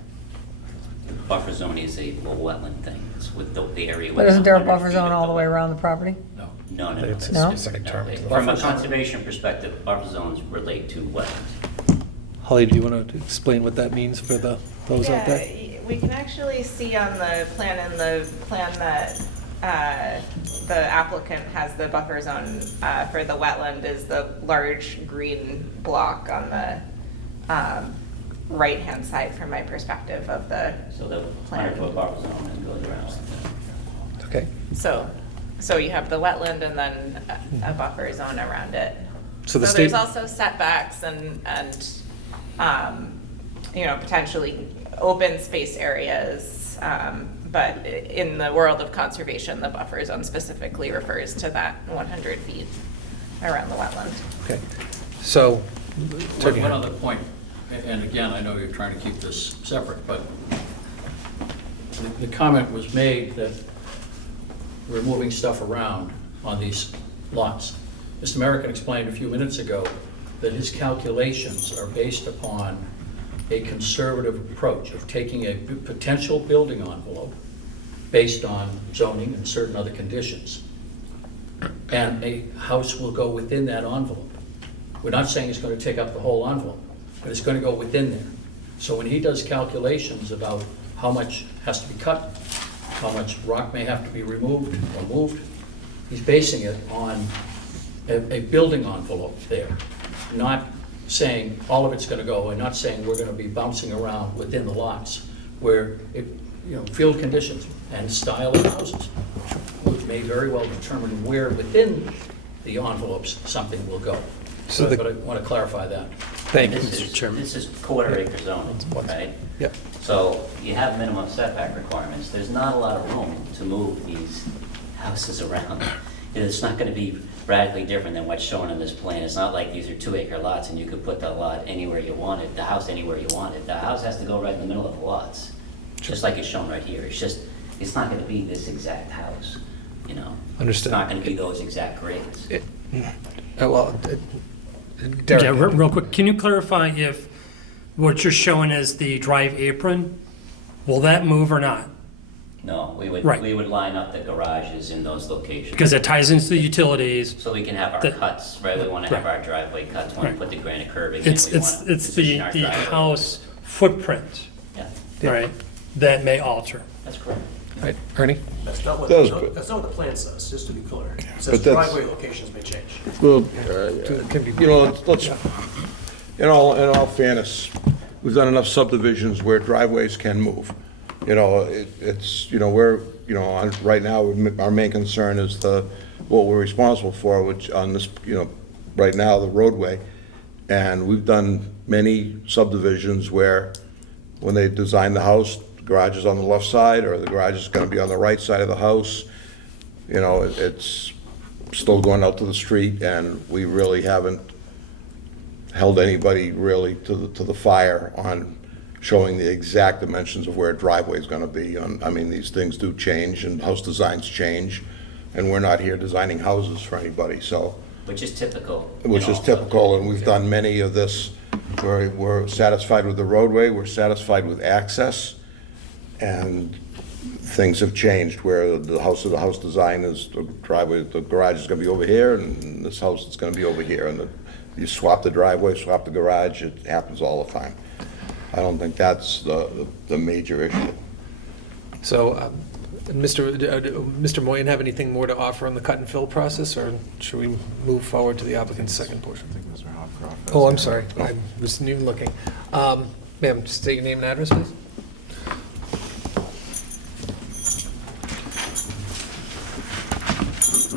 Buffer zone is a wetland thing. It's with the area. But isn't there a buffer zone all the way around the property? No. No. It's a No? specific term. From a conservation perspective, buffer zones relate to wetlands. Holly, do you want to explain what that means for those out there? Yeah, we can actually see on the plan that the applicant has the buffer zone for the wetland is the large green block on the right-hand side from my perspective of the So the plan. 100-foot buffer zone and goes around. Okay. So you have the wetland and then a buffer zone around it. So the there's state- also setbacks and potentially open space areas. But in the world of conservation, the buffer zone specifically refers to that 100 feet around the wetland. Okay. So, One other point, and again, I know you're trying to keep this separate, but the comment was made that we're moving stuff around on these lots. Mr. American explained a few minutes ago that his calculations are based upon a conservative approach of taking a potential building envelope based on zoning and certain other conditions. And a house will go within that envelope. We're not saying it's going to take up the whole envelope, but it's going to go within there. So when he does calculations about how much has to be cut, how much rock may have to be removed or moved, he's basing it on a building envelope there, not saying all of it's going to go, and not saying we're going to be bouncing around within the lots, where field conditions and style of houses, which may very well determine where within the envelopes something will go. But I want to clarify that. thank you, This Mr. is- Chairman. This is quarter acre zoning, right? Yep. So you have minimum setback requirements. There's not a lot of room to move these houses around. It's not going to be radically different than what's shown in this plan. It's not like these are 2-acre lots and you could put the lot anywhere you wanted, the house anywhere you wanted. The house has to go right in the middle of the lots, just like it's shown right here. It's not going to be this exact house, Understood. It's not going to be those exact grades. Derek. Yeah, real quick, can you clarify if what you're showing is the drive apron, will that move or not? No, we would Right. line up the garages in those locations. Because it ties into the utilities. So we can have our The- cuts, right? We want to have Right. our driveway cuts, when we Right. put the granite curbing in. It's we wanna the position our driveway. house footprint, Yeah, right, that may alter. that's correct. Right, Ernie? That's not what Those- the plan says, just to be clear. It But says that's- driveway locations may change. Well, let's, in all fairness, we've done enough subdivisions where driveways can move. It's, we're, right now, our main concern is what we're responsible for, which on this, right now, the roadway. And we've done many subdivisions where when they design the house, the garage is on the left side, or the garage is gonna be on the right side of the house. It's still going out to the street, and we really haven't held anybody really to the fire on showing the exact dimensions of where a driveway is gonna be. These things do change, and house designs change, and we're not here designing houses for anybody, so. Which is typical. Which is typical, and we've done many of this, where we're satisfied with the roadway, we're satisfied with access, and things have changed, where the house design is, the driveway, the garage is gonna be over here, and this house is gonna be over here, and you swap the driveway, swap the garage, it happens all the time. I don't think that's the major issue. So, Mr. Moyen, have anything more to offer on the cut and fill process, or should we move forward to the applicant's second portion? I think Mr. Hopcroft. Oh, I'm sorry, I wasn't even looking. Ma'am, state your name and address, please.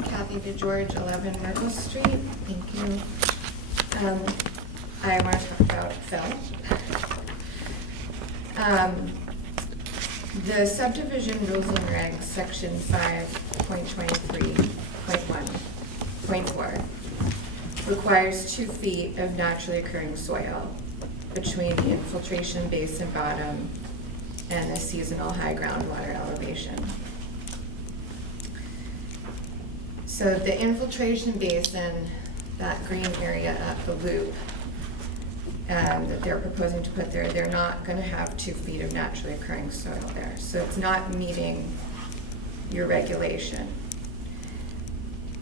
Kathy DeGeorge, 11 Myrtle Street. Thank you. I want to talk about Phil. The subdivision rules and regs, section 5.23.1.4, requires 2 feet of naturally occurring soil between the infiltration basin bottom and the seasonal high groundwater elevation. So the infiltration basin, that green area at the loop that they're proposing to put there, they're not going to have 2 feet of naturally occurring soil there. So it's not meeting your regulation.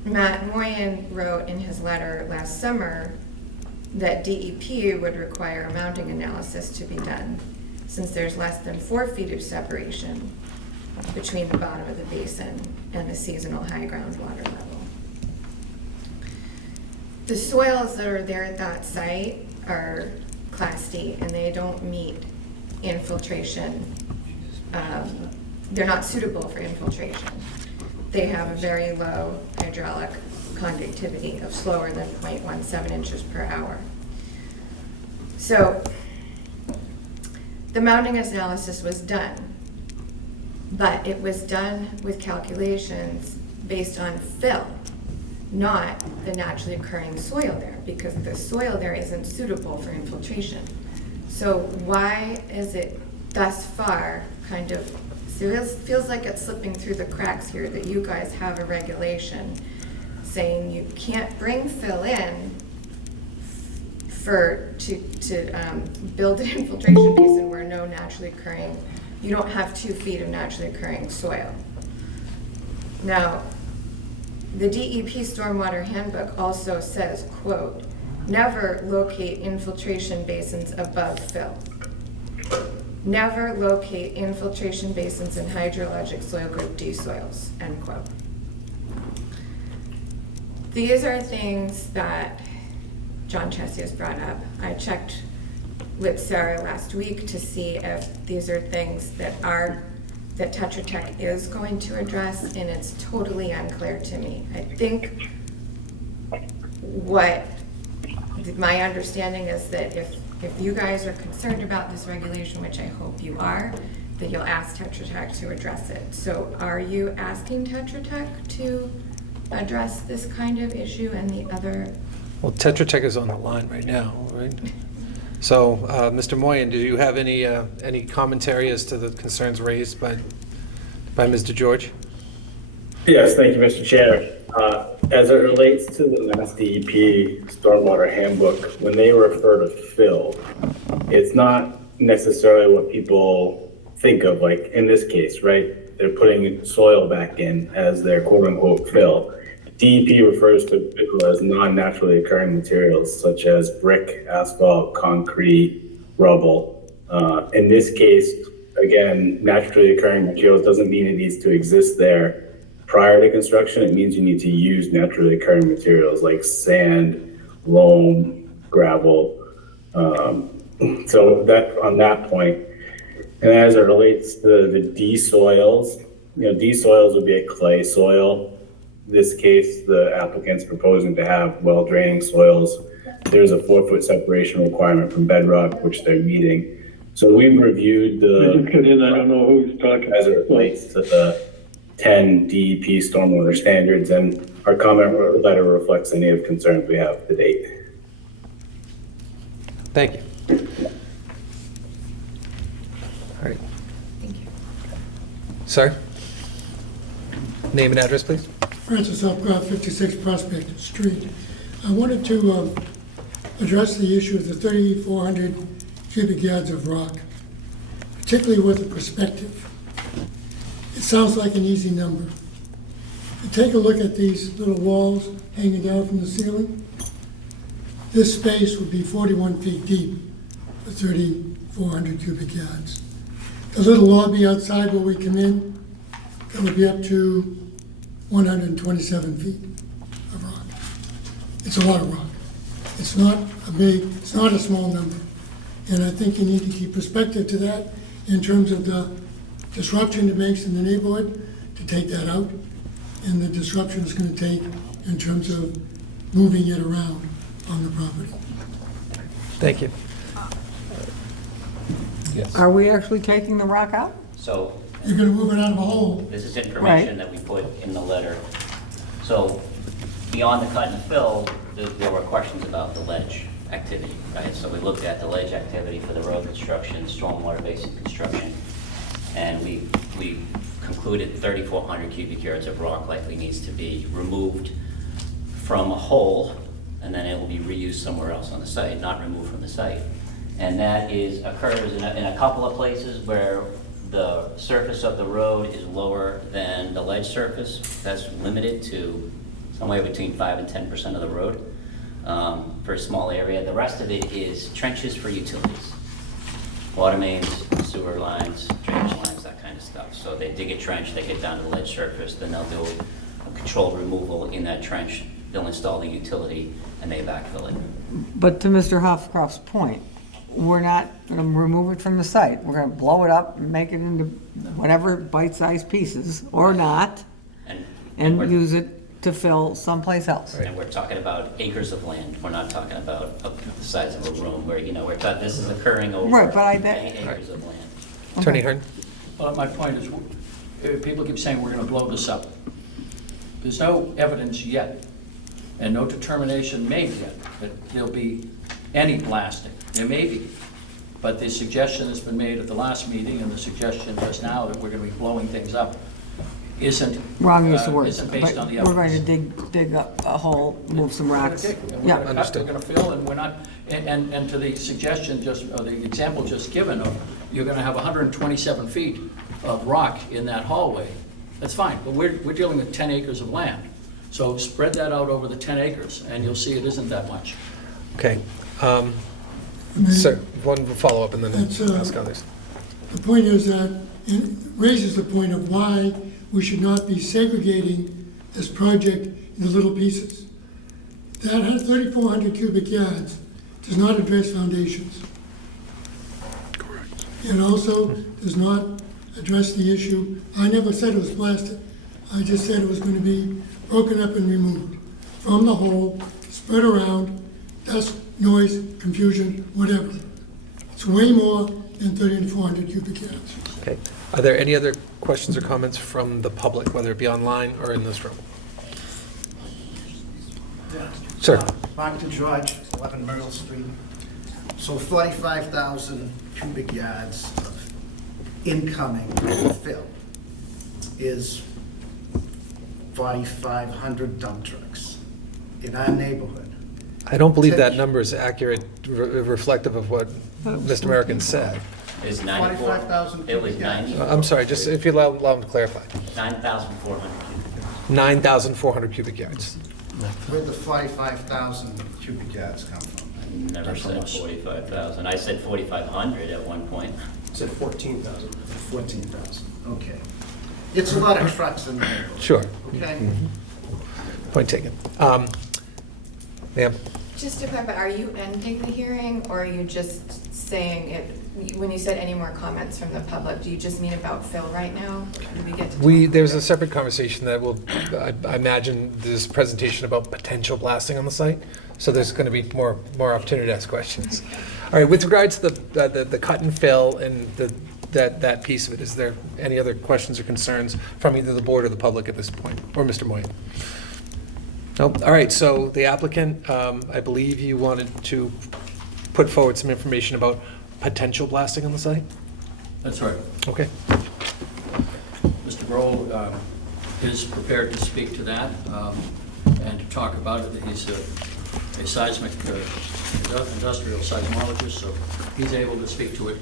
Matt Moyen wrote in his letter last summer that DEP would require a mounting analysis to be done, since there's less than 4 feet of separation between the bottom of the basin and the seasonal high groundwater level. The soils that are there at that site are Class D, and they don't meet infiltration. They're not suitable for infiltration. They have a very low hydraulic conductivity of slower than 0.17 inches per hour. So the mounting analysis was done, but it was done with calculations based on fill, not the naturally occurring soil there, because the soil there isn't suitable for infiltration. So why is it thus far kind of, feels like it's slipping through the cracks here that you guys have a regulation saying you can't bring fill in to build an infiltration basin where no naturally occurring, you don't have 2 feet of naturally occurring soil. Now, the DEP Stormwater Handbook also says, quote, never locate infiltration basins above fill. Never locate infiltration basins in hydrologic soil group D soils, end quote. These are things that John Chessie has brought up. I checked with Sarah last week to see if these are things that Tetra Tech is going to address, and it's totally unclear to me. I think what my understanding is that if you guys are concerned about this regulation, which I hope you are, that you'll ask Tetra Tech to address it. So are you asking Tetra Tech to address this kind of issue and the other? Well, Tetra Tech is on the line right now, right? So, Mr. Moyen, did you have any commentary as to the concerns raised by Ms. DeGeorge? Yes, thank you, Mr. Chair. As it relates to the Mass DEP Stormwater Handbook, when they refer to fill, it's not necessarily what people think of, like in this case, right? They're putting soil back in as their quote-unquote fill. DEP refers to fill as non-naturally occurring materials such as brick, asphalt, concrete, rubble. In this case, again, naturally occurring materials doesn't mean it needs to exist there prior to construction. It means you need to use naturally occurring materials like sand, loam, gravel. So that on that point, And as it relates to the D soils, D soils would be a clay soil. In this case, the applicant's proposing to have well draining soils. There's a 4-foot separation requirement from bedrock, which they're meeting. So we've reviewed I don't know who's talking. as it relates to the 10 DEP stormwater standards, and our comment letter reflects any of concerns we have to date. Thank you. All right. Thank you. Sir? Name and address, please. Francis Upcroft, 56 Prospect Street. I wanted to address the issue of the 3,400 cubic yards of rock, particularly with the perspective. It sounds like an easy number. If you take a look at these little walls hanging down from the ceiling, this space would be 41 feet deep for 3,400 cubic yards. The little lobby outside where we come in, it would be up to 127 feet of rock. It's a lot of rock. It's not a small number. And I think you need to keep perspective to that in terms of the disruption it makes in the neighborhood, to take that out, and the disruption it's going to take in terms of moving it around on the property. Thank you. Yes. Are we actually taking the rock out? So You're going to move it out of a hole. this is information that we put in the letter. So beyond the cut and fill, there were questions about the ledge activity, right? So we looked at the ledge activity for the road construction, stormwater basin construction, and we concluded 3,400 cubic yards of rock likely needs to be removed from a hole, and then it will be reused somewhere else on the site, not removed from the site. And that occurs in a couple of places where the surface of the road is lower than the ledge surface. That's limited to somewhere between 5 and 10% of the road for a small area. The rest of it is trenches for utilities. Water mains, sewer lines, drainage lines, that kind of stuff. So they dig a trench, they get down to the ledge surface, then they'll do a controlled removal in that trench. They'll install the utility and they backfill it. But to Mr. Hofcroft's point, we're not going to remove it from the site. We're going to blow it up and make it into whatever bite-sized pieces, or not, and use it to fill someplace else. And we're talking about acres of land. We're not talking about the size of a room where, we're talking, this is occurring over Right, but many acres of land. Attorney Hearn? Well, my point is, people keep saying we're going to blow this up. There's no evidence yet, and no determination made yet, that there'll be any blasting. There may be, but the suggestion that's been made at the last meeting and the suggestion just now that we're going to be blowing things up isn't, Wrong use of words. isn't based on the We're going evidence. to dig up a hole, move some rocks. We're Yeah. going to cut, we're going to fill, and we're not, and to the suggestion or the example just given of, you're going to have 127 feet of rock in that hallway, that's fine, but we're dealing with 10 acres of land. So spread that out over the 10 acres, and you'll see it isn't that much. Okay. Sir, one follow-up and then That's, ask others. The point is that it raises the point of why we should not be segregating this project into little pieces. That 3,400 cubic yards does not address foundations. Correct. It also does not address the issue, I never said it was blasted. I just said it was going to be broken up and removed from the hole, spread around, dust, noise, confusion, whatever. It's way more than 3,400 cubic yards. Okay. Are there any other questions or comments from the public, whether it be online or in this room? Sir. Mark DeGeorge, 11 Myrtle Street. So 45,000 cubic yards of incoming fill is 4,500 dump trucks in our neighborhood. I don't believe that number is accurate, reflective of what Mr. American said. It was 94. 45,000 It was cubic yards. 90. I'm sorry, just if you allow him to clarify. 9,400 cubic yards. 9,400 cubic yards. Where'd the 45,000 cubic yards come from? Never said 45,000. I said 4,500 at one point. Said 14,000. 14,000, okay. It's a lot of trucks in there. Sure. Okay? Point taken. Ma'am? Just to clarify, are you ending the hearing, or are you just saying it, when you said any more comments from the public, do you just mean about Phil right now? Did we get to? There's a separate conversation that will, I imagine, this presentation about potential blasting on the site, so there's going to be more opportunity to ask questions. All right, with regards to the cut and fill and that piece of it, is there any other questions or concerns from either the board or the public at this point, or Mr. Moyen? Nope. All right, so the applicant, I believe you wanted to put forward some information about potential blasting on the site? That's right. Okay. Mr. Grohl is prepared to speak to that and to talk about it. He's a seismic, industrial seismologist, so he's able to speak to it.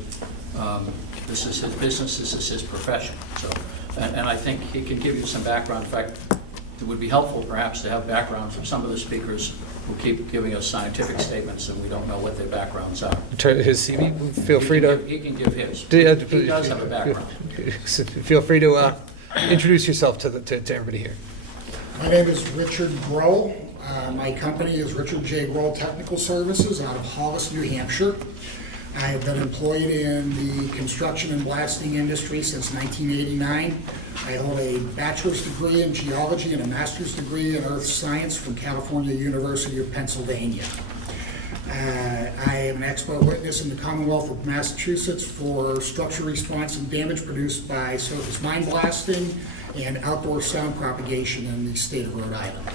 This is his business, this is his profession. So, and I think he can give you some background. In fact, it would be helpful perhaps to have background from some of the speakers who keep giving us scientific statements and we don't know what their backgrounds are. His CV, feel free to... He can give his. He does have a background. Feel free to introduce yourself to everybody here. My name is Richard Grohl. My company is Richard J. Grohl Technical Services out of Hollis, New Hampshire. I have been employed in the construction and blasting industry since 1989. I hold a bachelor's degree in geology and a master's degree in earth science from California University of Pennsylvania. I am an expert witness in the Commonwealth of Massachusetts for structure response and damage produced by surface mine blasting and outdoor sound propagation in the state of Rhode Island.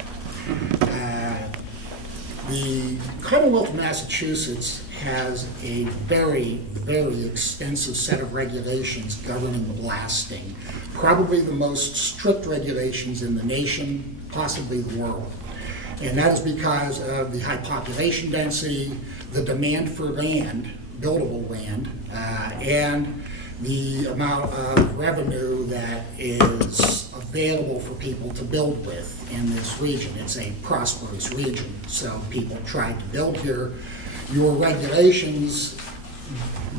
The Commonwealth of Massachusetts has a very, very extensive set of regulations governing blasting, probably the most strict regulations in the nation, possibly the world. And that is because of the high population density, the demand for land, buildable land, and the amount of revenue that is available for people to build with in this region. It's a prosperous region, so people try to build here. Your regulations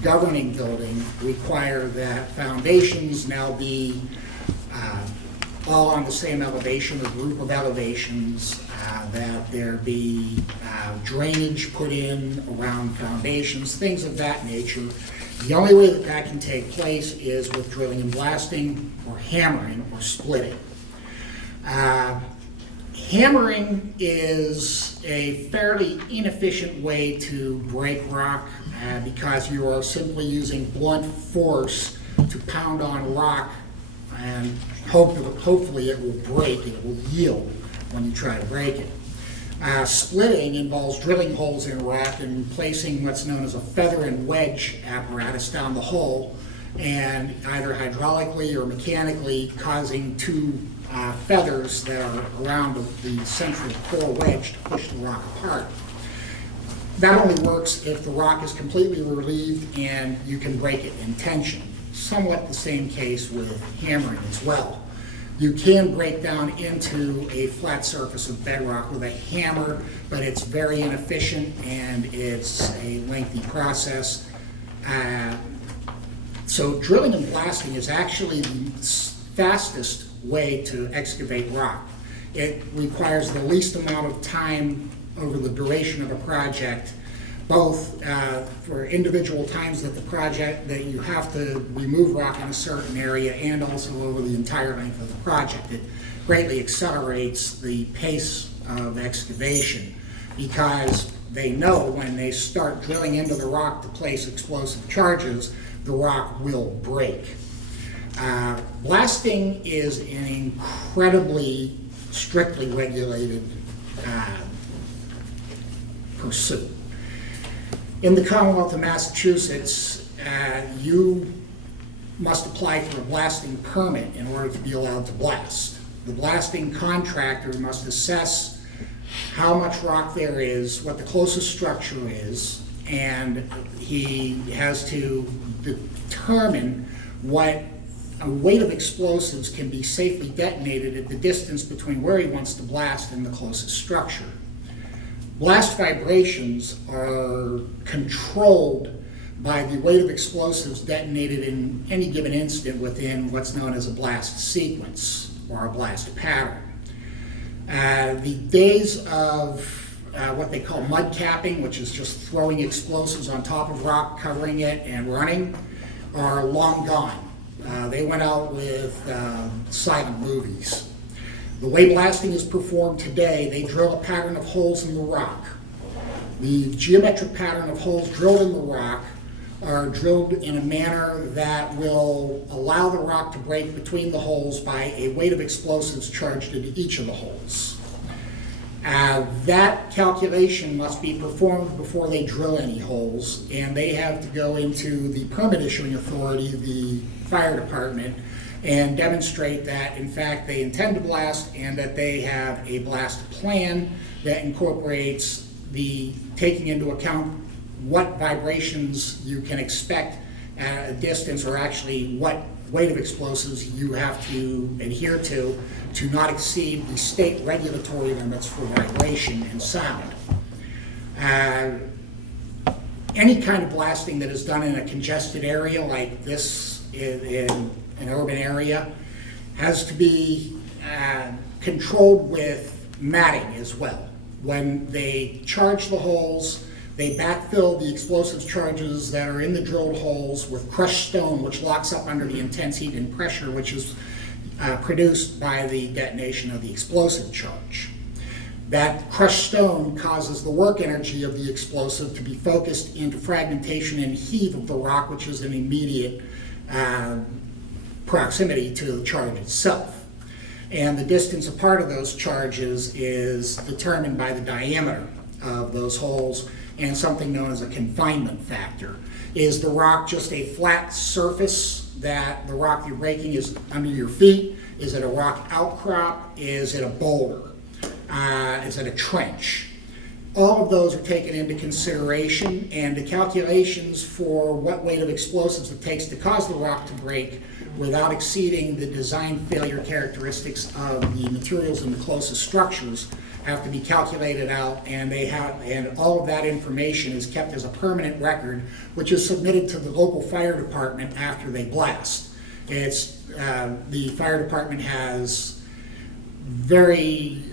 governing building require that foundations now be all on the same elevation or group of elevations, that there be drainage put in around foundations, things of that nature. The only way that that can take place is with drilling and blasting or hammering or splitting. Hammering is a fairly inefficient way to break rock because you are simply using blunt force to pound on rock and hopefully it will break, it will yield when you try to break it. Splitting involves drilling holes in rock and placing what's known as a feather and wedge apparatus down the hole, and either hydraulically or mechanically causing two feathers that are around the central core wedge to push the rock apart. That only works if the rock is completely relieved and you can break it in tension. Somewhat the same case with hammering as well. You can break down into a flat surface of bedrock with a hammer, but it's very inefficient and it's a lengthy process. So drilling and blasting is actually the fastest way to excavate rock. It requires the least amount of time over the duration of a project, both for individual times that that you have to remove rock in a certain area and also over the entire length of the project. It greatly accelerates the pace of excavation because they know when they start drilling into the rock to place explosive charges, the rock will break. Blasting is an incredibly strictly regulated pursuit. In the Commonwealth of Massachusetts, you must apply for a blasting permit in order to be allowed to blast. The blasting contractor must assess how much rock there is, what the closest structure is, and he has to determine what a weight of explosives can be safely detonated at the distance between where he wants to blast and the closest structure. Blast vibrations are controlled by the weight of explosives detonated in any given instant within what's known as a blast sequence or a blast pattern. The days of what they call mud capping, which is just throwing explosives on top of rock, covering it and running, are long gone. They went out with silent movies. The way blasting is performed today, they drill a pattern of holes in the rock. The geometric pattern of holes drilled in the rock are drilled in a manner that will allow the rock to break between the holes by a weight of explosives charged into each of the holes. That calculation must be performed before they drill any holes, and they have to go into the permit issuing authority, the fire department, and demonstrate that in fact they intend to blast and that they have a blast plan that incorporates the taking into account what vibrations you can expect at a distance, or actually what weight of explosives you have to adhere to not exceed the state regulatory limits for vibration and sound. Any kind of blasting that is done in a congested area like this in an urban area has to be controlled with matting as well. When they charge the holes, they backfill the explosives charges that are in the drilled holes with crushed stone, which locks up under the intense heat and pressure, which is produced by the detonation of the explosive charge. That crushed stone causes the work energy of the explosive to be focused into fragmentation and heave of the rock, which is in immediate proximity to the charge itself. And the distance apart of those charges is determined by the diameter of those holes and something known as a confinement factor. Is the rock just a flat surface that the rock you're breaking is under your feet? Is it a rock outcrop? Is it a boulder? Is it a trench? All of those are taken into consideration, and the calculations for what weight of explosives it takes to cause the rock to break without exceeding the design failure characteristics of the materials in the closest structures have to be calculated out, and all of that information is kept as a permanent record, which is submitted to the local fire department after they blast. The fire department has very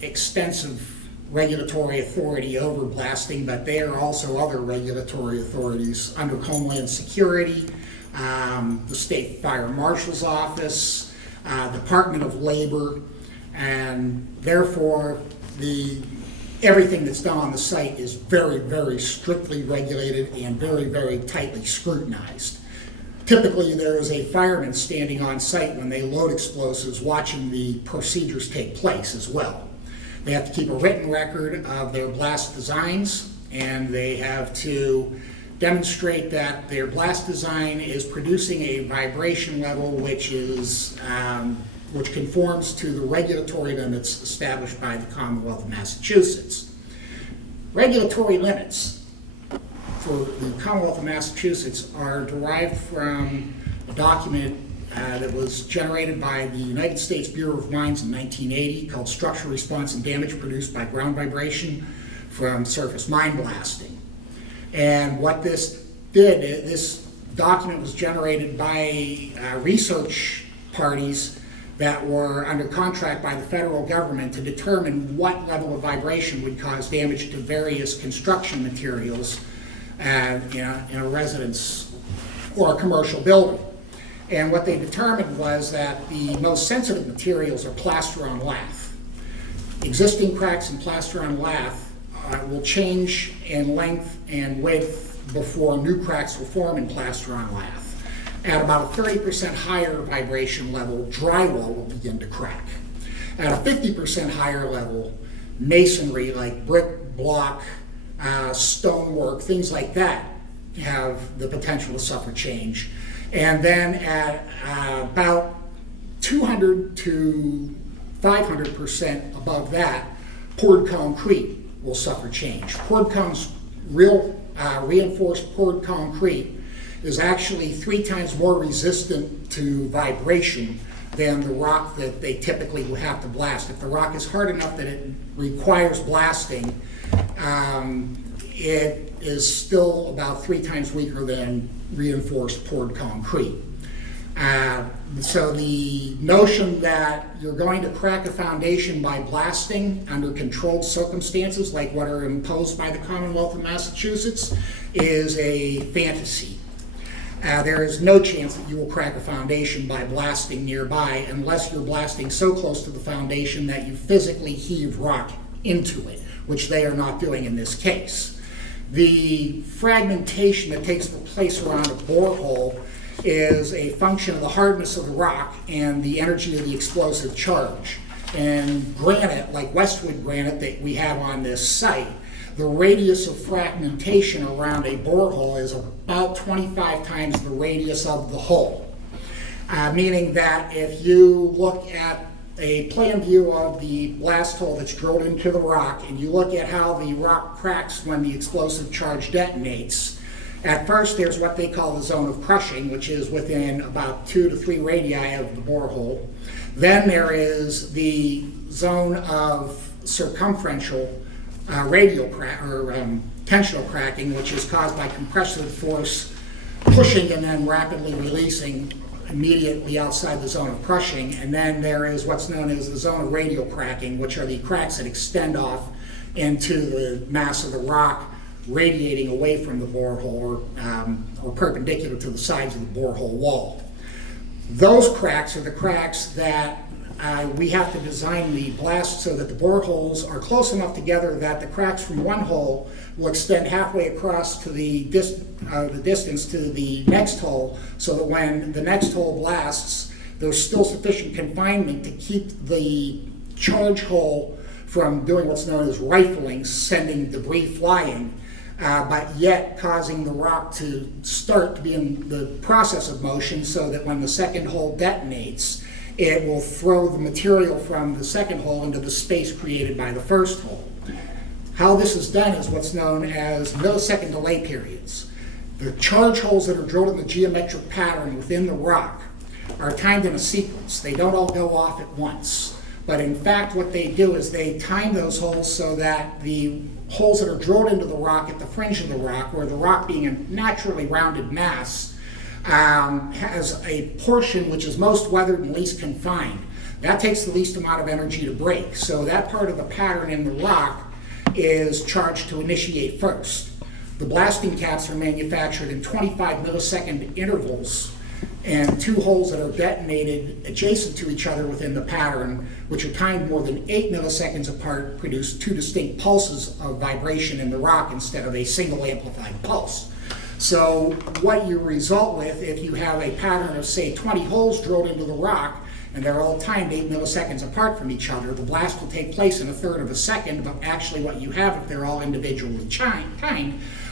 extensive regulatory authority over blasting, but there are also other regulatory authorities under Homeland Security, the State Fire Marshal's Office, Department of Labor, and therefore everything that's done on the site is very, very strictly regulated and very, very tightly scrutinized. Typically, there is a fireman standing on site when they load explosives watching the procedures take place as well. They have to keep a written record of their blast designs, and they have to demonstrate that their blast design is producing a vibration level which conforms to the regulatory limits established by the Commonwealth of Massachusetts. Regulatory limits for the Commonwealth of Massachusetts are derived from a document that was generated by the United States Bureau of Mines in 1980 called Structural Response and Damage Produced by Ground Vibration from Surface Mine Blasting. And what this did, this document was generated by research parties that were under contract by the federal government to determine what level of vibration would cause damage to various construction materials in a residence or a commercial building. And what they determined was that the most sensitive materials are plaster on lath. Existing cracks in plaster on lath will change in length and width before new cracks will form in plaster on lath. At about a 30% higher vibration level, drywall will begin to crack. At a 50% higher level, masonry like brick, block, stonework, things like that have the potential to suffer change. And then at about 200 to 500% above that, poured concrete will suffer change. Reinforced poured concrete is actually 3 times more resistant to vibration than the rock that they typically will have to blast. If the rock is hard enough that it requires blasting, it is still about 3 times weaker than reinforced poured concrete. So the notion that you're going to crack a foundation by blasting under controlled circumstances like what are imposed by the Commonwealth of Massachusetts is a fantasy. There is no chance that you will crack a foundation by blasting nearby unless you're blasting so close to the foundation that you physically heave rock into it, which they are not doing in this case. The fragmentation that takes place around a borehole is a function of the hardness of the rock and the energy of the explosive charge. And granite, like Westwood granite that we have on this site, the radius of fragmentation around a borehole is about 25 times the radius of the hole. Meaning that if you look at a plan view of the blast hole that's drilled into the rock and you look at how the rock cracks when the explosive charge detonates, at first there's what they call the zone of crushing, which is within about 2 to 3 radii of the borehole. Then there is the zone of circumferential radial crack or tensional cracking, which is caused by compressive force pushing and then rapidly releasing immediately outside the zone of crushing. And then there is what's known as the zone of radial cracking, which are the cracks that extend off into the mass of the rock, radiating away from the borehole or perpendicular to the sides of the borehole wall. Those cracks are the cracks that we have to design the blast so that the boreholes are close enough together that the cracks from one hole will extend halfway across to the distance to the next hole, so that when the next hole blasts, there's still sufficient confinement to keep the charge hole from doing what's known as rifling, sending debris flying, but yet causing the rock to start to be in the process of motion so that when the second hole detonates, it will throw the material from the second hole into the space created by the first hole. How this is done is what's known as millisecond delay periods. The charge holes that are drilled in the geometric pattern within the rock are timed in a sequence. They don't all go off at once. But in fact, what they do is they time those holes so that the holes that are drilled into the rock at the fringe of the rock, where the rock being a naturally rounded mass, has a portion which is most weathered and least confined. That takes the least amount of energy to break. So that part of the pattern in the rock is charged to initiate first. The blasting caps are manufactured in 25 millisecond intervals, and 2 holes that are detonated adjacent to each other within the pattern, which are timed more than 8 milliseconds apart, produce 2 distinct pulses of vibration in the rock instead of a single amplified pulse. So what you result with, if you have a pattern of, say, 20 holes drilled into the rock, and they're all timed 8 milliseconds apart from each other, the blast will take place in 1/3 of a second, but actually what you have, if they're all individually timed,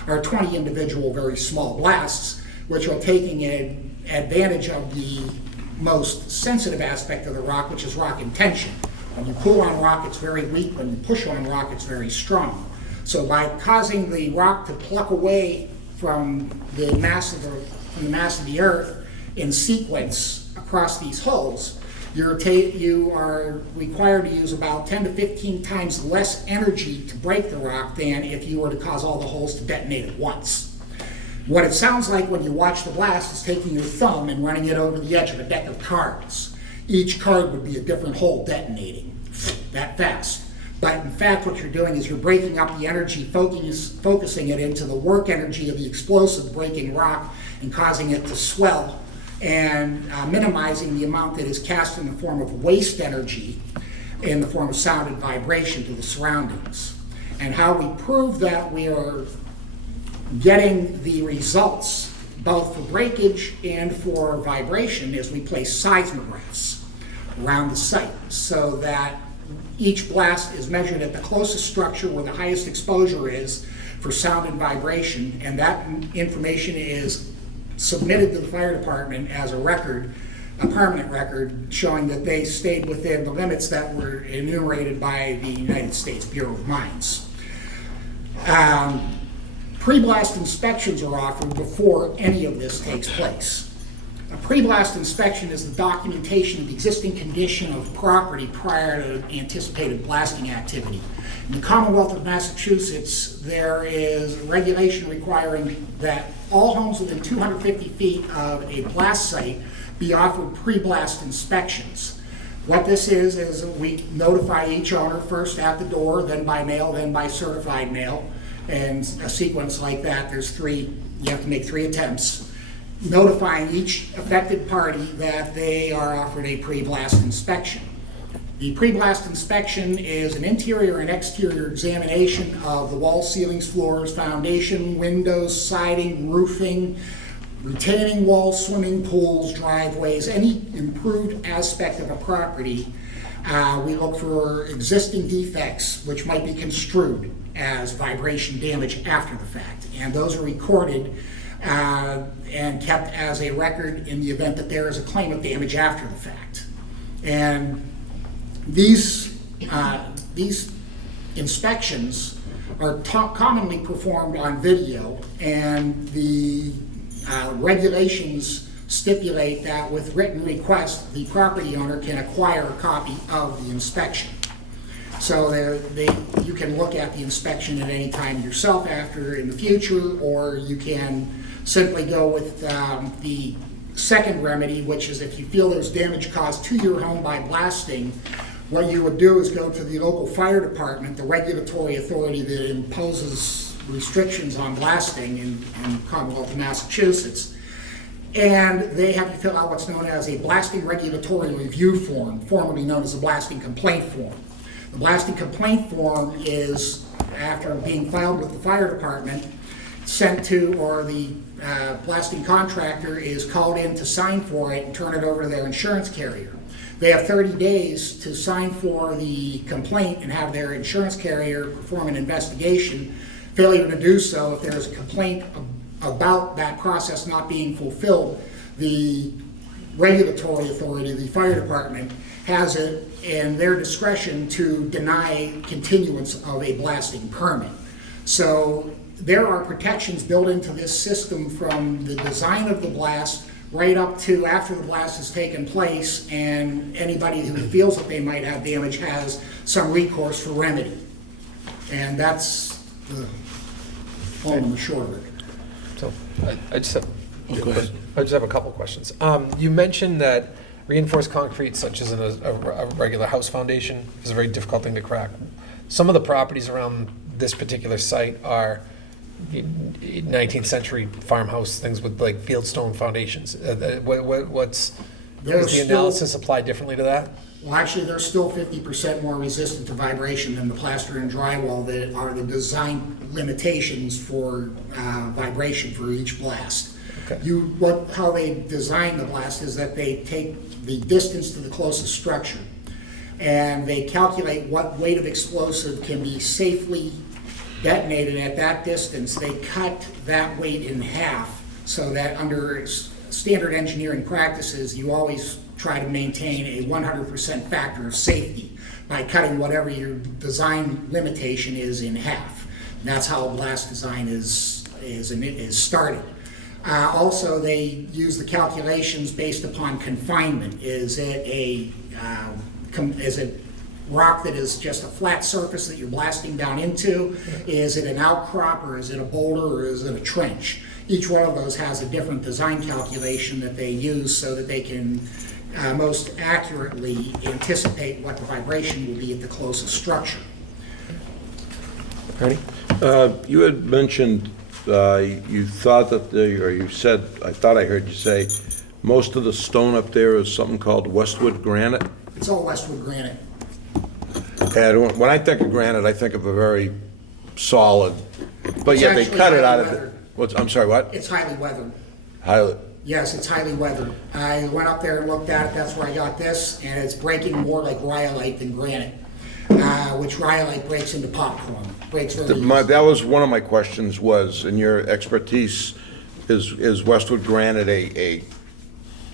are 20 individual very small blasts, which are taking advantage of the most sensitive aspect of the rock, which is rock intention. When you pull on rock, it's very weak. When you push on rock, it's very strong. So by causing the rock to pluck away from the mass of the earth in sequence across these holes, you are required to use about 10 to 15 times less energy to break the rock than if you were to cause all the holes to detonate at once. What it sounds like when you watch the blast is taking your thumb and running it over the edge of a deck of cards. Each card would be a different hole detonating that fast. But in fact, what you're doing is you're breaking up the energy, focusing it into the work energy of the explosive breaking rock and causing it to swell, and minimizing the amount that is cast in the form of waste energy in the form of sound and vibration to the surroundings. And how we prove that we are getting the results both for breakage and for vibration is we place seismographs around the site so that each blast is measured at the closest structure where the highest exposure is for sound and vibration, and that information is submitted to the fire department as a record, a permanent record, showing that they stayed within the limits that were enumerated by the United States Bureau of Mines. Pre-blast inspections are offered before any of this takes place. A pre-blast inspection is the documentation of the existing condition of property prior to anticipated blasting activity. In the Commonwealth of Massachusetts, there is regulation requiring that all homes within 250 feet of a blast site be offered pre-blast inspections. What this is we notify each owner first at the door, then by mail, then by certified mail, and a sequence like that. There's three, you have to make 3 attempts, notifying each affected party that they are offered a pre-blast inspection. The pre-blast inspection is an interior and exterior examination of the walls, ceilings, floors, foundation, windows, siding, roofing, retaining walls, swimming pools, driveways, any improved aspect of a property. We look for existing defects which might be construed as vibration damage after the fact, and those are recorded and kept as a record in the event that there is a claim of damage after the fact. And these inspections are commonly performed on video, and the regulations stipulate that with written request, the property owner can acquire a copy of the inspection. So you can look at the inspection at any time yourself after in the future, or you can simply go with the second remedy, which is if you feel there's damage caused to your home by blasting, what you would do is go to the local fire department, the regulatory authority that imposes restrictions on blasting in Commonwealth of Massachusetts, and they have you fill out what's known as a blasting regulatory review form, formerly known as a blasting complaint form. The blasting complaint form is, after being filed with the fire department, sent to, or the blasting contractor is called in to sign for it and turn it over to their insurance carrier. They have 30 days to sign for the complaint and have their insurance carrier perform an investigation. Failure to do so, if there is a complaint about that process not being fulfilled, the regulatory authority, the fire department, has it in their discretion to deny continuance of a blasting permit. So there are protections built into this system from the design of the blast right up to after the blast has taken place, and anybody who feels that they might have damage has some recourse for remedy. And that's the long and the short of it. So I just have a couple questions. You mentioned that reinforced concrete, such as in a regular house foundation, is a very difficult thing to crack. Some of the properties around this particular site are 19th century farmhouse things with like fieldstone foundations. Does the analysis apply differently to that? Well, actually, they're still 50% more resistant to vibration than the plaster and drywall that are the design limitations for vibration for each blast. Okay. How they design the blast is that they take the distance to the closest structure, and they calculate what weight of explosive can be safely detonated at that distance. They cut that weight in half so that under standard engineering practices, you always try to maintain a 100% factor of safety by cutting whatever your design limitation is in half. And that's how a blast design is started. Also, they use the calculations based upon confinement. Is it rock that is just a flat surface that you're blasting down into? Is it an outcrop, or is it a boulder, or is it a trench? Each one of those has a different design calculation that they use so that they can most accurately anticipate what the vibration will be at the closest structure. Ready? You had mentioned you thought that you said, I thought I heard you say, most of the stone up there is something called Westwood granite? It's all Westwood granite. And when I think of granite, I think of a very solid, but yet they cut it out of it. I'm sorry, what? It's highly weathered. Highly. Yes, it's highly weathered. I went up there and looked at it, that's where I got this, and it's breaking more like rhyolite than granite, which rhyolite breaks into popcorn, breaks very easily. That was one of my questions was, in your expertise, is Westwood granite a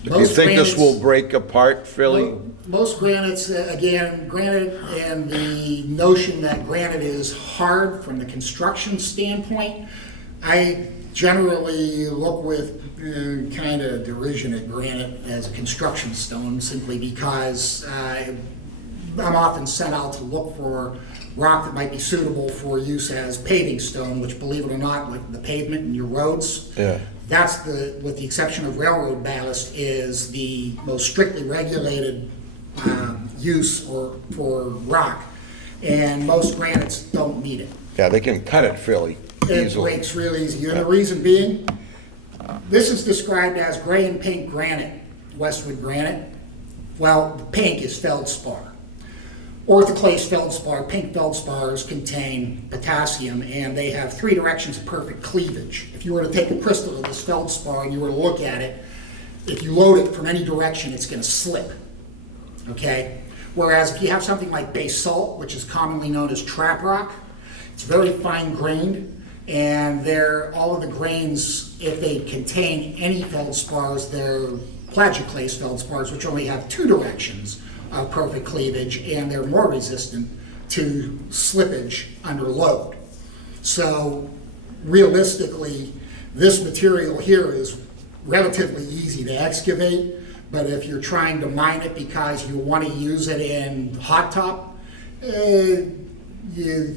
do you think this will break apart fairly? Most granites, again, granite and the notion that granite is hard from the construction standpoint, I generally look with kind of derision at granite as a construction stone, simply because I'm often sent out to look for rock that might be suitable for use as paving stone, which, believe it or not, like the pavement in your roads, That's with the exception of railroad ballast, is the most strictly regulated use for rock, and most granites don't meet it. Yeah, they can cut it fairly It easily. breaks really easy, and the reason being, this is described as gray and pink granite, Westwood granite. Well, the pink is feldspar. Orthoclase feldspar, pink feldspars contain potassium, and they have 3 directions of perfect cleavage. If you were to take a crystal of this feldspar and you were to look at it, if you load it from any direction, it's going to slip. Okay? Whereas if you have something like basalt, which is commonly known as trap rock, it's very fine grained, and all of the grains, if they contain any feldspars, they're plagioclase feldspars, which only have 2 directions of perfect cleavage, and they're more resistant to slippage under load. So realistically, this material here is relatively easy to excavate, but if you're trying to mine it because you want to use it in hot top, you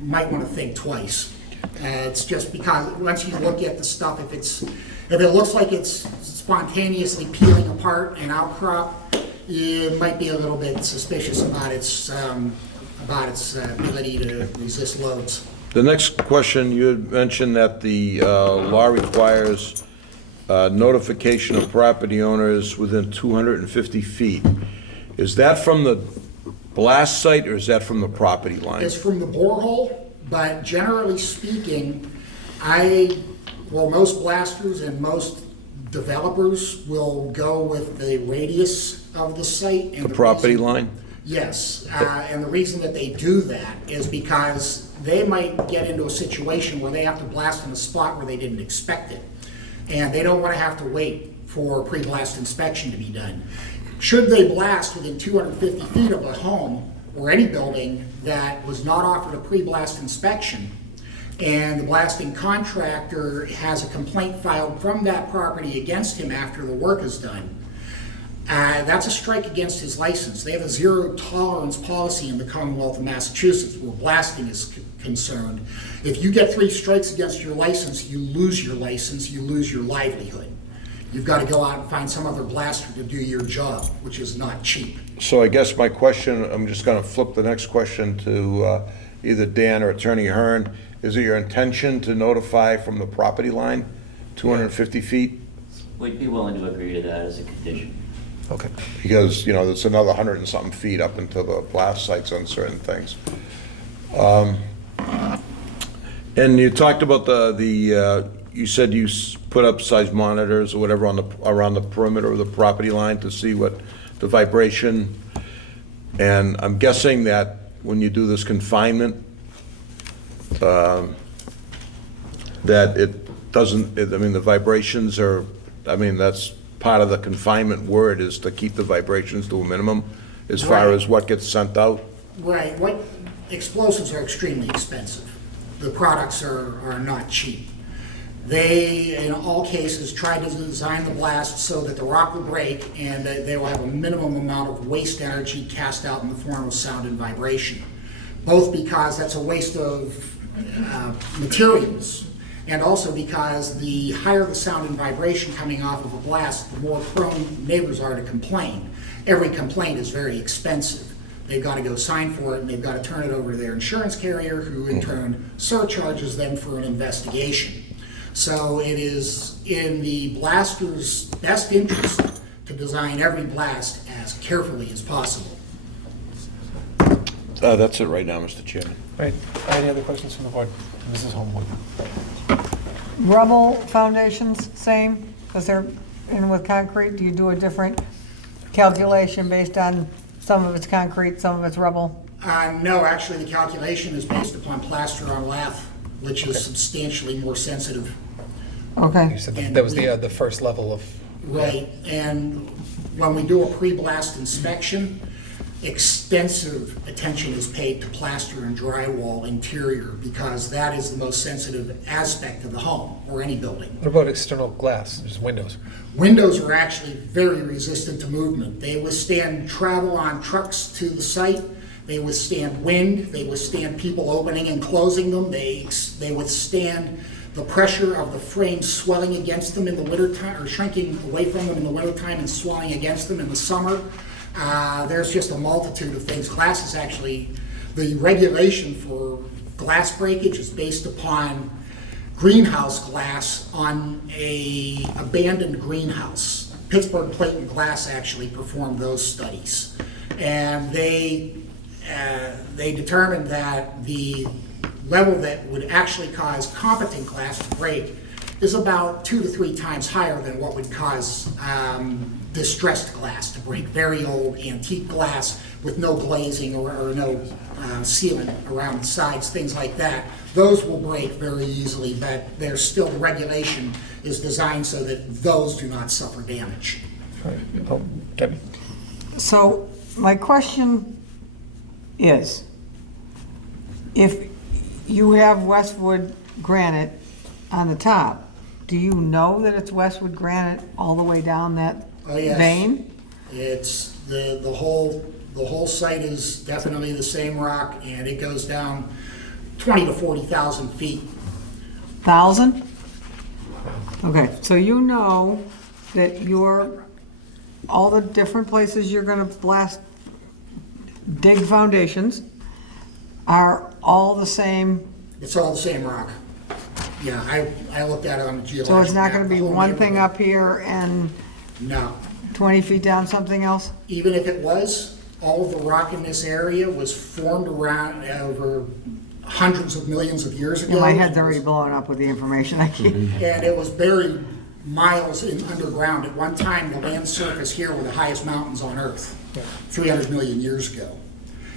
might want to think twice. It's just because once you look at the stuff, if it looks like it's spontaneously peeling apart an outcrop, you might be a little bit suspicious about its ability to resist loads. The next question, you had mentioned that the law requires notification of property owners within 250 feet. Is that from the blast site or is that from the property line? It's from the borehole, but generally speaking, most blasters and most developers will go with the radius of the site. And The property line? Yes, and the reason that they do that is because they might get into a situation where they have to blast in a spot where they didn't expect it. And they don't want to have to wait for pre-blast inspection to be done. Should they blast within 250 feet of a home or any building that was not offered a pre-blast inspection, and the blasting contractor has a complaint filed from that property against him after the work is done, that's a strike against his license. They have a zero tolerance policy in the Commonwealth of Massachusetts where blasting is concerned. If you get 3 strikes against your license, you lose your license, you lose your livelihood. You've got to go out and find some other blaster to do your job, which is not cheap. So I guess my question, I'm just going to flip the next question to either Dan or Attorney Hearn. Is it your intention to notify from the property line, 250 feet? We'd be willing to agree to that as a condition. Okay. Because, there's another 100 and something feet up into the blast sites on certain things. And you talked about you said you put up size monitors or whatever around the perimeter of the property line to see what the vibration, and I'm guessing that when you do this confinement, that it doesn't, the vibrations are, that's part of the confinement word is to keep the vibrations to a minimum as far Right. as what gets sent out. Right, explosives are extremely expensive. The products are not cheap. They, in all cases, try to design the blast so that the rock will break and that they will have a minimum amount of waste energy cast out in the form of sound and vibration. Both because that's a waste of materials, and also because the higher the sound and vibration coming off of a blast, the more prone neighbors are to complain. Every complaint is very expensive. They've got to go sign for it, and they've got to turn it over to their insurance carrier, who in turn surcharges them for an investigation. So it is in the blaster's best interest to design every blast as carefully as possible. That's it right now, Mr. Chairman. Right, any other questions from the board? Mrs. Homewood? Rubble foundations, same, because they're in with concrete? Do you do a different calculation based on some of it's concrete, some of it's rubble? No, actually, the calculation is based upon plaster on lath, which is substantially more sensitive. Okay. You said that was the first level of... Right, and when we do a pre-blast inspection, extensive attention is paid to plaster and drywall interior because that is the most sensitive aspect of the home or any building. What about external glass, just windows? Windows are actually very resistant to movement. They withstand travel on trucks to the site. They withstand wind. They withstand people opening and closing them. They withstand the pressure of the frame swelling against them in the wintertime, or shrinking away from them in the wintertime and swelling against them in the summer. There's just a multitude of things. Glass is actually, the regulation for glass breakage is based upon greenhouse glass on a abandoned greenhouse. Pittsburgh Plate and Glass actually performed those studies. And they determined that the level that would actually cause competent glass to break is about 2 to 3 times higher than what would cause distressed glass to break. Very old antique glass with no glazing or no sealant around the sides, things like that. Those will break very easily, but there's still, the regulation is designed so that those do not suffer damage. Debbie? So my question is, if you have Westwood granite on the top, do you know that it's Westwood granite all the way down that Yes. vein? It's, the whole site is definitely the same rock, and it goes down 20 to 40,000 feet. 1,000? Okay, so you know that all the different places you're gonna dig foundations are all the same. It's all the same rock. Yeah, I looked at it on the geological So it's not map, gonna be the whole one thing neighborhood. up here and No. 20 feet down something else? Even if it was, all of the rock in this area was formed around over hundreds of millions of years ago. Yeah, my head's already blowing up with the information I keep. And it was buried miles underground. At one time, the land surface here were the highest mountains on Earth, 300 million years ago.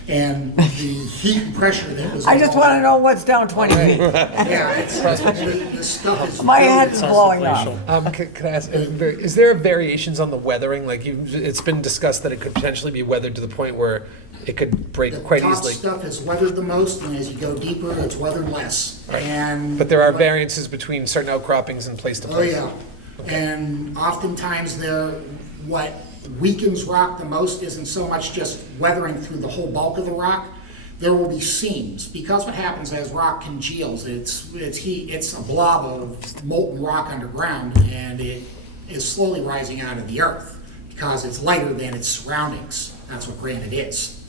And the heat and pressure that was I just involved- wanna know what's down 20 feet. Yeah, this stuff is. My really- head's blowing up. Can I ask, is there variations on the weathering? Like, it's been discussed that it could potentially be weathered to the point where it could break quite The top easily. stuff is weathered the most, and as you go deeper, it's weathered less. And But there are variances between certain outcroppings and place to Oh, place. yeah. And oftentimes what weakens rock the most isn't so much just weathering through the whole bulk of the rock. There will be seams, because what happens as rock congeals, it's a blob of molten rock underground, and it is slowly rising out of the earth because it's lighter than its surroundings. That's what granite is.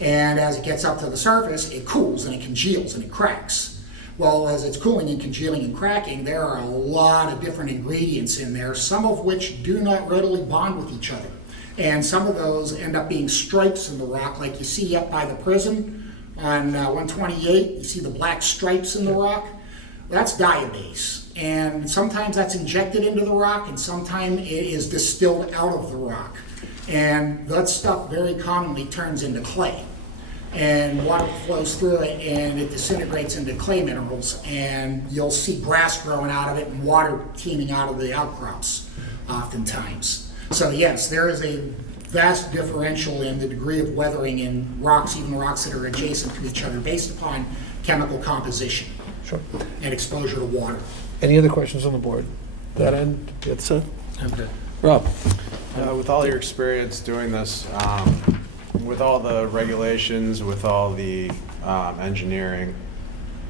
And as it gets up to the surface, it cools and it congeals and it cracks. Well, as it's cooling and congealing and cracking, there are a lot of different ingredients in there, some of which do not readily bond with each other. And some of those end up being stripes in the rock, like you see up by the prison on 128. You see the black stripes in the rock? That's diabase. And sometimes that's injected into the rock, and sometimes it is distilled out of the rock. And that stuff very commonly turns into clay. And water flows through it, and it disintegrates into clay minerals, and you'll see grass growing out of it and water teeming out of the outcrops oftentimes. So yes, there is a vast differential in the degree of weathering in rocks, even rocks that are adjacent to each other, based upon chemical composition. Sure. And exposure to water. Any other questions on the board? That end? That's it? I'm good. Rob? With all your experience doing this, with all the regulations, with all the engineering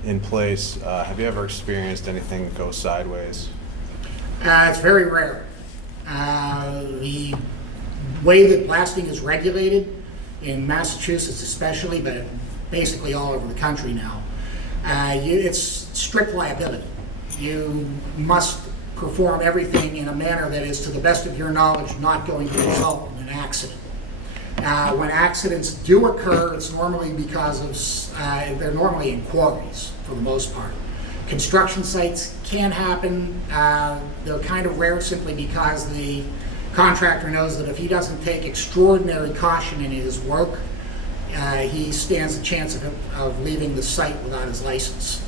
in place, have you ever experienced anything go sideways? It's very rare. The way that blasting is regulated, in Massachusetts especially, but basically all over the country now, it's strict liability. You must perform everything in a manner that is, to the best of your knowledge, not going to result in an accident. When accidents do occur, it's normally because of, they're normally in quarries for the most part. Construction sites can happen. They're kind of rare simply because the contractor knows that if he doesn't take extraordinary caution in his work, he stands a chance of leaving the site without his license.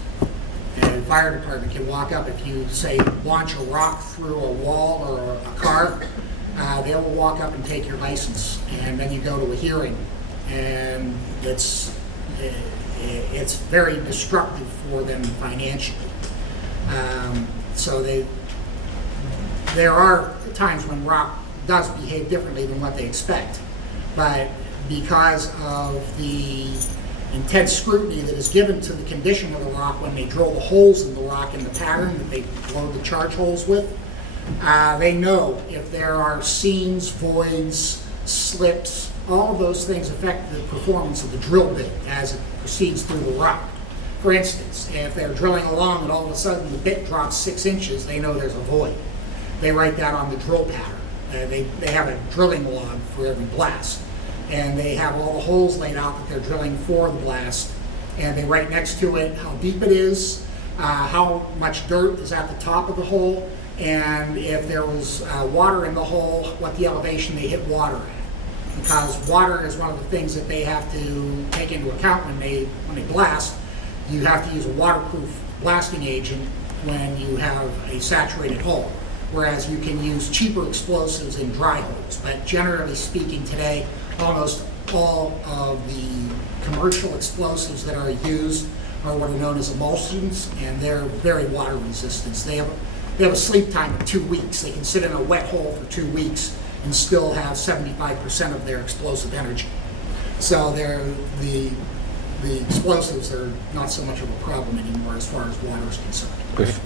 And the fire department can walk up, if you say launch a rock through a wall or a car, they will walk up and take your license, and then you go to a hearing, and it's very destructive for them financially. So there are times when rock does behave differently than what they expect, but because of the intense scrutiny that is given to the condition of the rock when they drill the holes in the rock in the pattern that they load the charge holes with. They know if there are seams, voids, slips, all of those things affect the performance of the drill bit as it proceeds through the rock. For instance, if they're drilling along and all of a sudden the bit drops 6 inches, they know there's a void. They write that on the drill pattern. They have a drilling log for every blast. And they have all the holes laid out that they're drilling for the blast. And they write next to it how deep it is, how much dirt is at the top of the hole, and if there was water in the hole, what the elevation they hit water at. Because water is one of the things that they have to take into account when they blast. You have to use a waterproof blasting agent when you have a saturated hole, whereas you can use cheaper explosives in dry holes. But generally speaking today, almost all of the commercial explosives that are used are what are known as emulsions, and they're very water resistant. They have a sleep time of 2 weeks. They can sit in a wet hole for 2 weeks and still have 75% of their explosive energy. So the explosives are not so much of a problem anymore as far as water is concerned.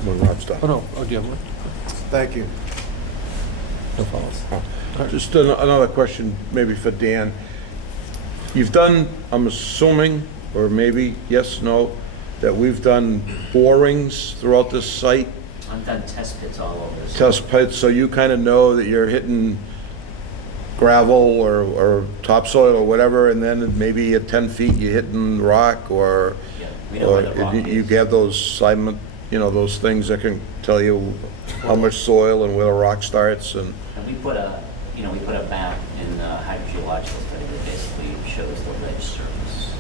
When Rob's done. Oh, no, oh, do you have one? Thank you. No follow-ups. Just another question, maybe for Dan. You've done, I'm assuming, or maybe, yes, no, that we've done borings throughout this site, I've done test pits all over this. test pits, so you kind of know that you're hitting gravel or topsoil or whatever, and then maybe at 10 feet you're hitting rock, or Yeah, we know where the rock you is. have those those things that can tell you how much soil and where the rock starts, and And we put a map in the hydrogeological study that basically shows the ledge surface.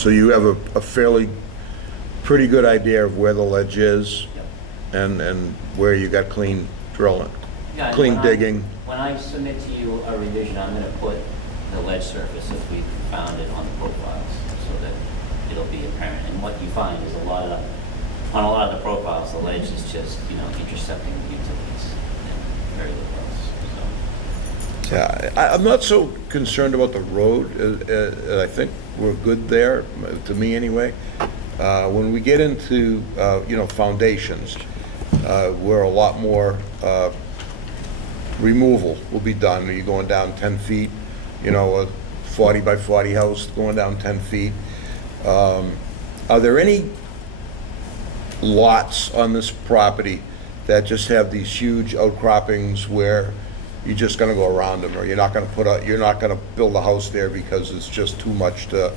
so you have a fairly, pretty good idea of where the ledge is and where you got clean drilling, Yeah, and clean when digging. When I submit to you a revision, I'm gonna put the ledge surface if we found it on the profiles, so that it'll be apparent. And what you find is on a lot of the profiles, the ledge is just, intercepting the utilities and very little else, so. Yeah, I'm not so concerned about the road. I think we're good there, to me anyway. When we get into, foundations, where a lot more removal will be done. You're going down 10 feet, a 40 by 40 house going down 10 feet. Are there any lots on this property that just have these huge outcroppings where you're just gonna go around them, or you're not gonna build a house there because it's just too much to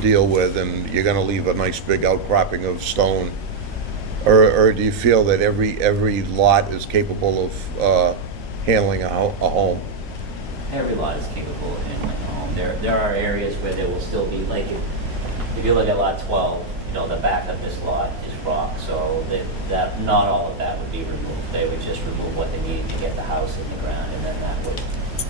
deal with, and you're gonna leave a nice big outcropping of stone? Or do you feel that every lot is capable of handling a home? Every lot is capable of handling a home. There are areas where there will still be, like, if you look at lot 12, the back of this lot is rock, so that not all of that would be removed. They would just remove what they need to get the house in the ground, and then that would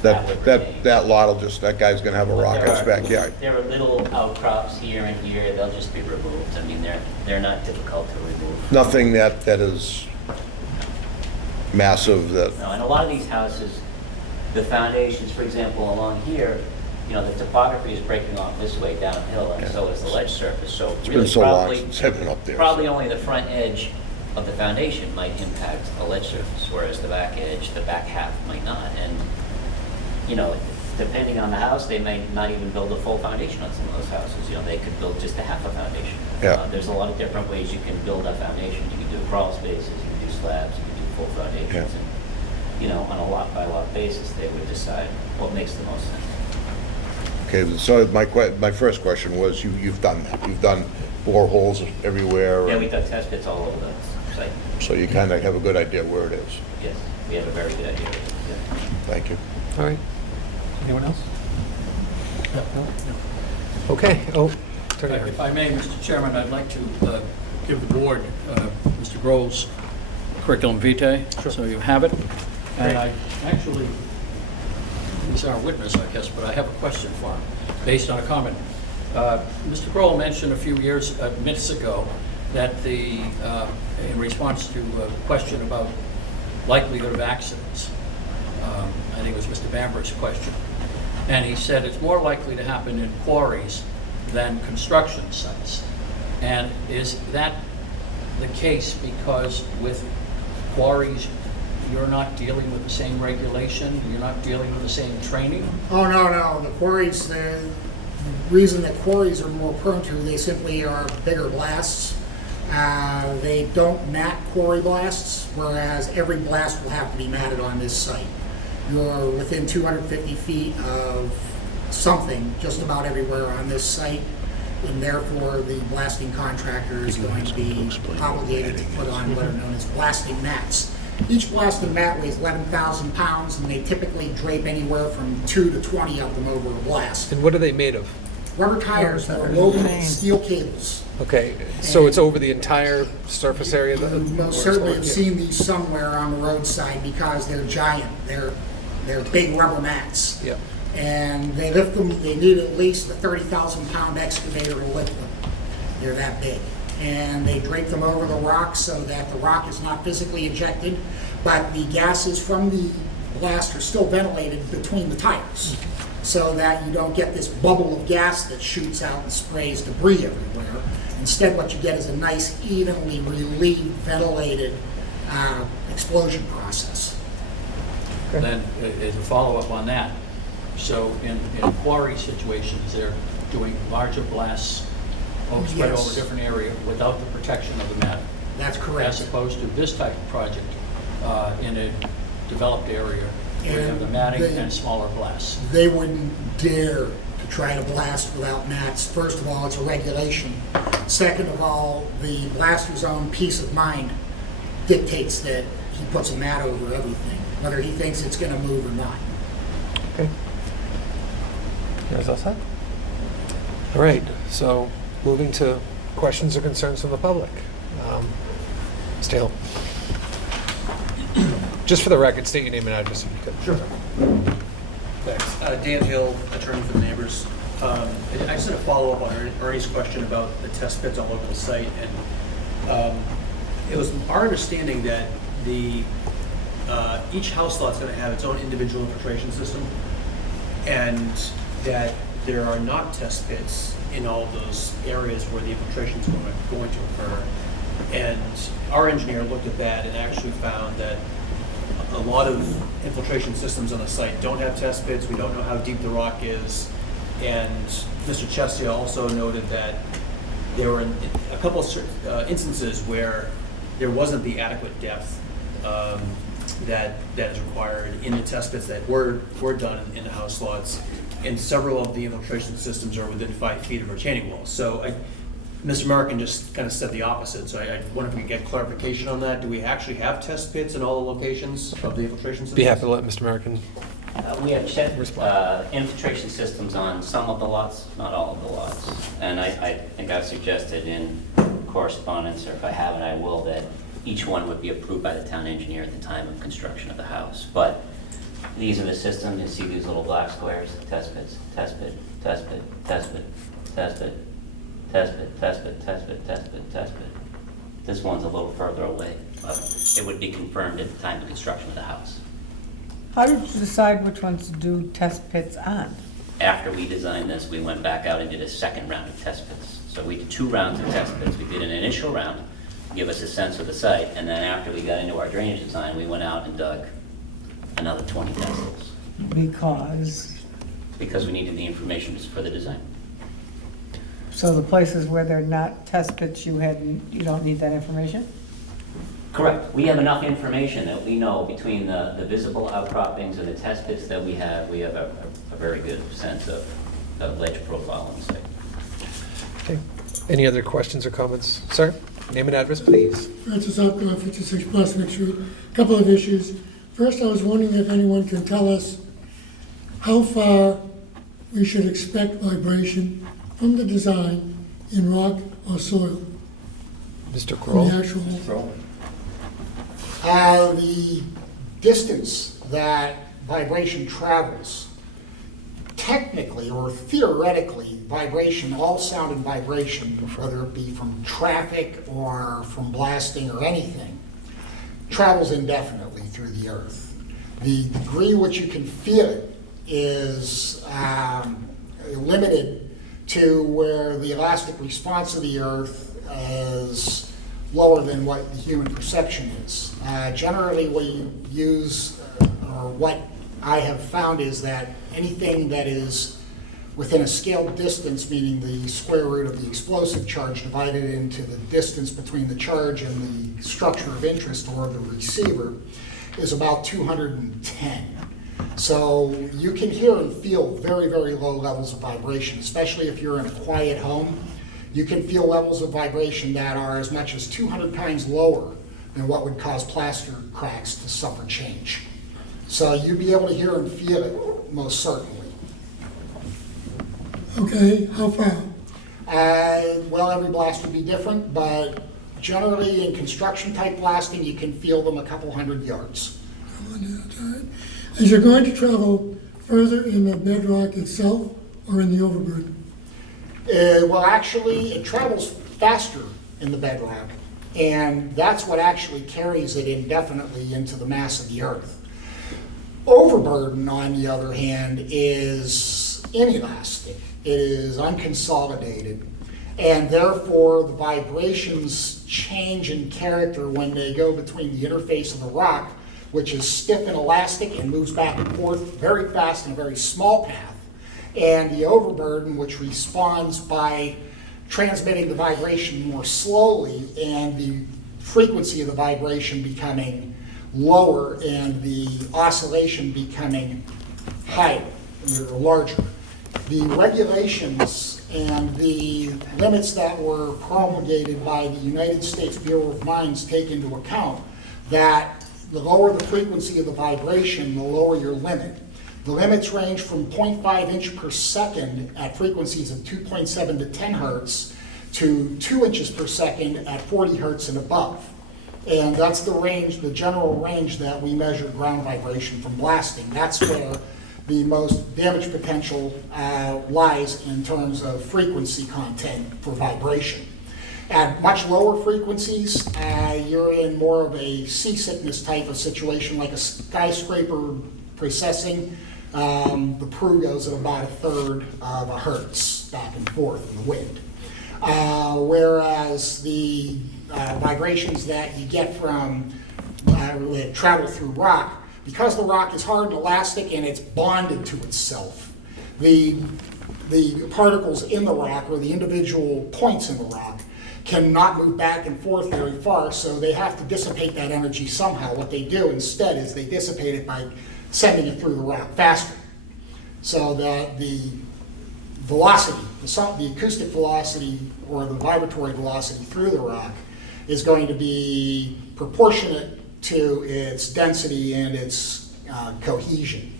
remain. That lot that guy's gonna have a rock in his backyard. There are little outcrops here and here, they'll just be removed. I mean, they're not difficult to remove. Nothing that is massive that, No, and a lot of these houses, the foundations, for example, along here, the topography is breaking off this way downhill, and so is the ledge surface, so it's really been so long probably, since I've been up there. probably only the front edge of the foundation might impact the ledge surface, whereas the back edge, the back half might not. And, depending on the house, they may not even build a full foundation on some of those houses. They could build just a half a foundation. Yeah. There's a lot of different ways you can build a foundation. You can do crawl spaces, you can do slabs, you can do full foundations. Yeah. And, on a lot by lot basis, they would decide what makes the most sense. Okay, so my first question was, you've done that. You've done boreholes everywhere. Yeah, we've done test pits all over the site. So you kind of have a good idea where it is. Yes, we have a very good idea. Yeah. Thank you. All right. Anyone else? No? Okay, Attorney Hearn. If I may, Mr. Chairman, I'd like to give the board Mr. Grohl's curriculum vitae, so you have it. And I actually, he's our witness, I guess, but I have a question for him, based on a comment. Mr. Grohl mentioned a few minutes ago, that in response to a question about likelihood of accidents, I think it was Mr. Bamberg's question, and he said it's more likely to happen in quarries than construction sites. And is that the case because with quarries, you're not dealing with the same regulation, you're not dealing with the same training? Oh, no, the quarries, the reason that quarries are more prone to, they simply are bigger blasts. They don't mat quarry blasts, whereas every blast will have to be matted on this site. You're within 250 feet of something just about everywhere on this site, and therefore the blasting contractor is going to be obligated to put on what are known as blasting mats. Each blasting mat weighs 11,000 pounds, and they typically drape anywhere from 2 to 20 of them over a blast. And what are they made of? Rubber tires that are woven with steel cables. Okay, so it's over the entire surface area? You most certainly have seen these somewhere on the roadside because they're giant. They're big rubber mats. Yeah. And they lift them, they need at least a 30,000 pound excavator to lift them. They're that big. And they drape them over the rock so that the rock is not physically ejected, but the gases from the blast are still ventilated between the tires, so that you don't get this bubble of gas that shoots out and sprays debris everywhere. Instead, what you get is a nice, evenly relieved, ventilated explosion process. Then, as a follow-up on that, so in quarry situations, they're doing larger blasts spread over a different area without the protection of the matting. That's correct. As opposed to this type of project in a developed area where you have the matting and smaller blasts. They wouldn't dare to try to blast without mats. First of all, it's a regulation. Second of all, the blaster's own peace of mind dictates that he puts a mat over everything, whether he thinks it's going to move or not. Okay. You guys all set? All right, so moving to questions or concerns from the public. Mr. Hill. Just for the record, state your name and address if you could. Sure. Thanks. Dan Hill, attorney for the neighbors. I just had a follow-up on Ernie's question about the test pits all over the site. And it was our understanding that each house lot's going to have its own individual infiltration system, and that there are not test pits in all those areas where the infiltration is going to occur. And our engineer looked at that and actually found that a lot of infiltration systems on the site don't have test pits. We don't know how deep the rock is. And Mr. Chesia also noted that there were a couple of instances where there wasn't the adequate depth that is required in the test pits that were done in the house lots. And several of the infiltration systems are within 5 feet of retaining walls. So Mr. American just kind of said the opposite. So I wonder if we could get clarification on that. Do we actually have test pits in all the locations of the infiltration systems? Be happy to let Mr. American. We have checked infiltration systems on some of the lots, not all of the lots. And I think I've suggested in correspondence, or if I haven't, I will, that each one would be approved by the town engineer at the time of construction of the house. But these are the systems. You see these little black squares, test pits, test pit, test pit, test pit, test pit, test pit, test pit, test pit, test pit, test pit. This one's a little further away, but it would be confirmed at the time of construction of the house. How did you decide which ones to do test pits on? After we designed this, we went back out and did a second round of test pits. So we did 2 rounds of test pits. We did an initial round, give us a sense of the site, and then after we got into our drainage design, we went out and dug another 20 test holes. Because we needed the information for the design. So the places where they're not test pits, you don't need that information? Correct. We have enough information that we know between the visible outcroppings and the test pits that we have a very good sense of ledge profile on the site. Okay. Any other questions or comments? Sir, name and address, please. Francis Opko, 56 Prospect Street. Couple of issues. First, I was wondering if anyone can tell us how far we should expect vibration from the design in rock or soil. Mr. From the actual. The distance that vibration travels, technically or theoretically, vibration, all sound and vibration, whether it be from traffic or from blasting or anything, travels indefinitely through the earth. The degree which you can feel it is limited to where the elastic response of the Earth is lower than what the human perception is. Generally, what you use, or what I have found, is that anything that is within a scaled distance, meaning the square root of the explosive charge divided into the distance between the charge and the structure of interest, or the receiver, is about 210. So you can hear and feel very, very low levels of vibration, especially if you're in a quiet home. You can feel levels of vibration that are as much as 200 times lower than what would cause plaster cracks to suffer change. So you'd be able to hear and feel it, most certainly. Okay, how far? Well, every blast would be different, but generally in construction type blasting, you can feel them a couple hundred yards. As you're going to travel further in the bedrock itself or in the overburden? Well, actually, it travels faster in the bedrock, and that's what actually carries it indefinitely into the mass of the Earth. Overburden, on the other hand, is inelastic. It is unconsolidated, and therefore the vibrations change in character when they go between the interface of the rock, which is stiff and elastic and moves back and forth very fast in a very small path, and the overburden, which responds by transmitting the vibration more slowly and the frequency of the vibration becoming lower and the oscillation becoming higher or larger. The regulations and the limits that were promulgated by the United States Bureau of Mines take into account that the lower the frequency of the vibration, the lower your limit. The limits range from 0.5 inch per second at frequencies of 2.7 to 10 hertz to 2 inches per second at 40 hertz and above. And that's the range, the general range that we measure ground vibration from blasting. That's where the most damage potential lies in terms of frequency content for vibration. At much lower frequencies, you're in more of a seasickness type of situation, like a skyscraper precessing. The PRU goes at about 1/3 of a hertz back and forth in the wind. Whereas the vibrations that you get from that travel through rock, because the rock is hard and elastic and it's bonded to itself, the particles in the rock, or the individual points in the rock, cannot move back and forth very far, so they have to dissipate that energy somehow. What they do instead is they dissipate it by sending it through the rock faster, so that the velocity, the acoustic velocity or the vibratory velocity through the rock is going to be proportionate to its density and its cohesion.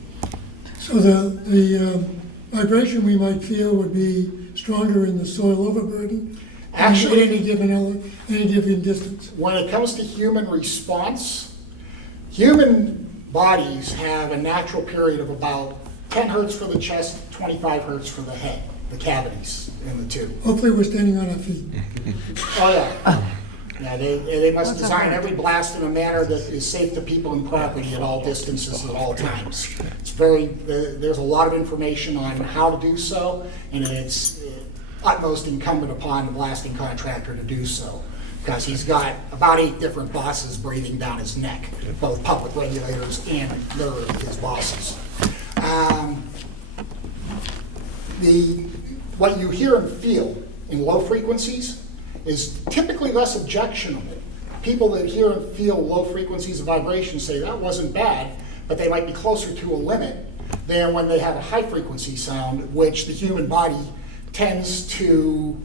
So the vibration we might feel would be stronger in the soil overburden? Actually, at any given distance? When it comes to human response, human bodies have a natural period of about 10 hertz for the chest, 25 hertz for the head, the cavities in the two. Hopefully we're standing on our feet. Oh, yeah. Yeah, they must design every blast in a manner that is safe to people and property at all distances at all times. There's a lot of information on how to do so, and it's utmost incumbent upon the blasting contractor to do so, because he's got about 8 different bosses breathing down his neck, both public regulators and literally his bosses. What you hear and feel in low frequencies is typically less objectionable. People that hear and feel low frequencies of vibration say that wasn't bad, but they might be closer to a limit than when they have a high frequency sound, which the human body tends to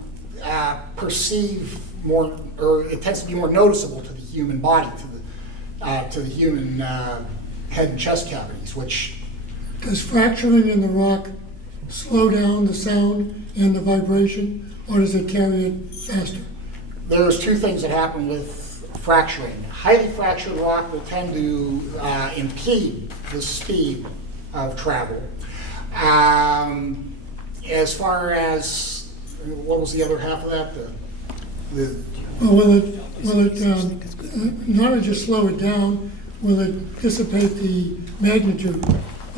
perceive more, or it tends to be more noticeable to the human body, to the human head and chest cavities, which... Does fracturing in the rock slow down the sound and the vibration, or does it carry it faster? There's 2 things that happen with fracturing. Highly fractured rock will tend to impede the speed of travel. As far as, what was the other half of that? Well, will it not only just slow it down, will it dissipate the magnitude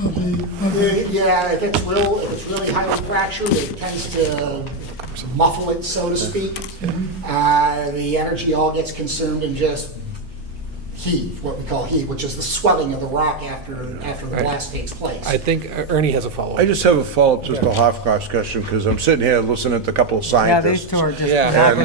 of the? Yeah, if it's really highly fractured, it tends to muffle it, so to speak. The energy all gets consumed in just heave, what we call heave, which is the swelling of the rock after the blast takes place. I think Ernie has a follow-up. I just have a follow-up, just to Hofkoff's question, because I'm sitting here listening to a couple of Yeah, these scientists. two are just. Yeah.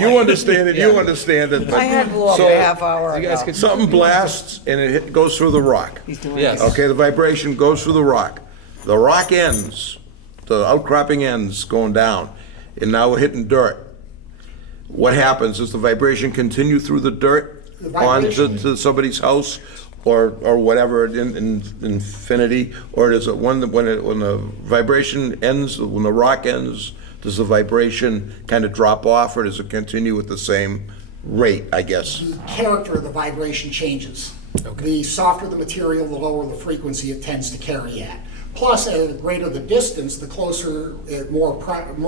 You understand it, you understand it. but- My head blew up So, a half hour You guys ago. could- Something blasts and it goes through the rock. He's doing Yes. this. Okay, the vibration goes through the rock. The rock ends, the outcropping ends going down, and now we're hitting dirt. What happens? Does the vibration continue through the dirt The vibration- to somebody's house or whatever in infinity? Or does it, when the vibration ends, when the rock ends, does the vibration kind of drop off, or does it continue at the same rate, I guess? The character of the vibration changes. The softer the material, the lower the frequency it tends to carry at. Plus, the greater the distance, the closer, more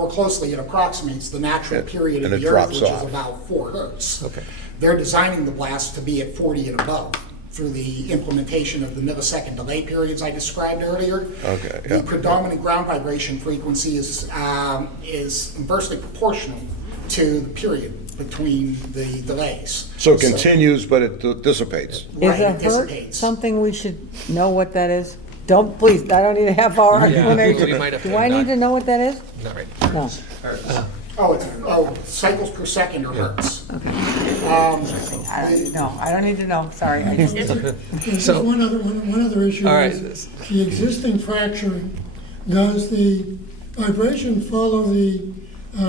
closely it approximates the natural period of And it the Earth, drops which off. is about 4 hertz. Okay. They're designing the blast to be at 40 and above through the implementation of the millisecond delay periods I described earlier. Okay, The yeah. predominant ground vibration frequency is inversely proportional to the period between the delays. So it continues, but it dissipates. Right, Is it a hurt dissipates. something we should know what that is? Don't, please, I don't need a half hour Yeah, explanation. we might have Do to I not- need to know what that is? Not right. No. Oh, cycles per second or hertz. No, I don't need to know, sorry. I just- There's So- one other issue. All right. is the existing fracturing, does the vibration follow the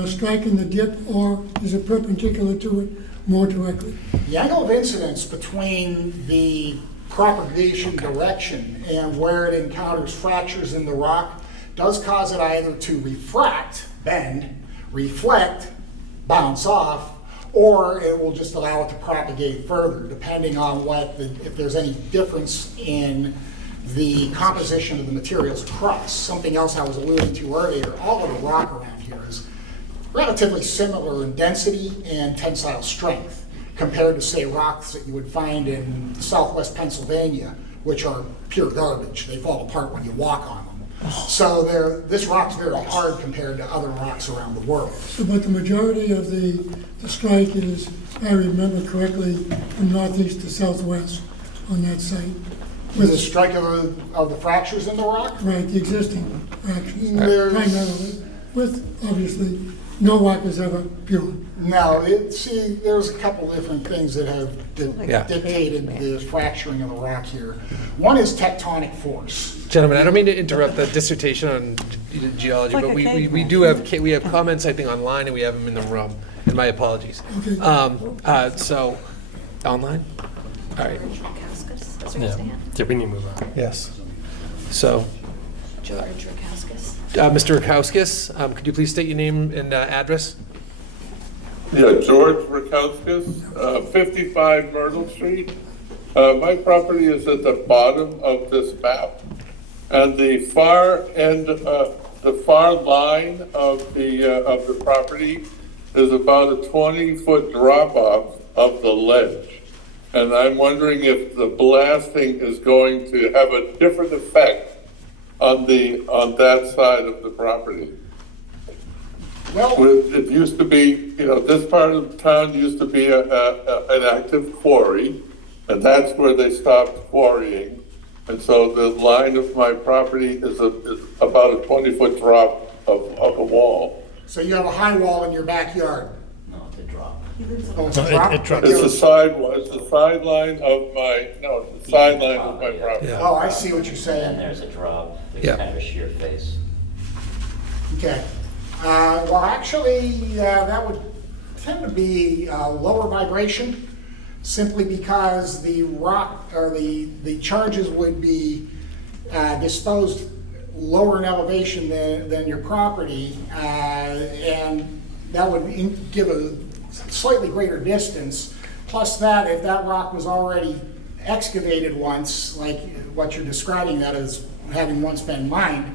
strike in the dip, or is it perpendicular to it more directly? The angle of incidence between the propagation direction and where it encounters fractures in the rock does cause it either to refract, bend, reflect, bounce off, or it will just allow it to propagate further, depending on if there's any difference in the composition of the materials across. Something else I was alluding to earlier, all of the rock around here is relatively similar in density and tensile strength compared to, say, rocks that you would find in southwest Pennsylvania, which are pure garbage. They fall apart when you walk on them. So this rock's very hard compared to other rocks around the world. So, but the majority of the strike is, if I remember correctly, from northeast to southwest on that site. With the strike of the fractures in the rock? Right, the existing fractures, There's- primarily, with, obviously, no rock is ever pure. No, there's a couple different things that have Yeah. dictated the fracturing of the rock here. One is tectonic force. Gentlemen, I don't mean to interrupt the dissertation on geology, Like but a we caveman. do have comments, I think, online, and we have them in the room, and my apologies. So, online? All right, Rakauskas, that's Yeah, raised hand. yeah, we need to move on. yes. So, George Rakauskas. Mr. Rakowskis, could you please state your name and address? Yeah, George Rakowskis, 55 Myrtle Street. My property is at the bottom of this map, and the far end, the far line of the property is about a 20-foot drop-off of the ledge. And I'm wondering if the blasting is going to have a different effect on that side of the property. It used to be, this part of town used to be an active quarry, and that's where they stopped quarrying. And so the line of my property is about a 20-foot drop of a wall. So you have a high wall in your backyard? No, it's a drop. Oh, it's a drop? It's the sideline of my property. Oh, I see what you're And saying. there's a drop, there's Yeah. kind of a sheer face. Okay. Well, actually, that would tend to be lower vibration, simply because the rock, or the charges would be disposed lower in elevation than your property, and that would give a slightly greater distance. Plus that, if that rock was already excavated once, like what you're describing that as having once been mined,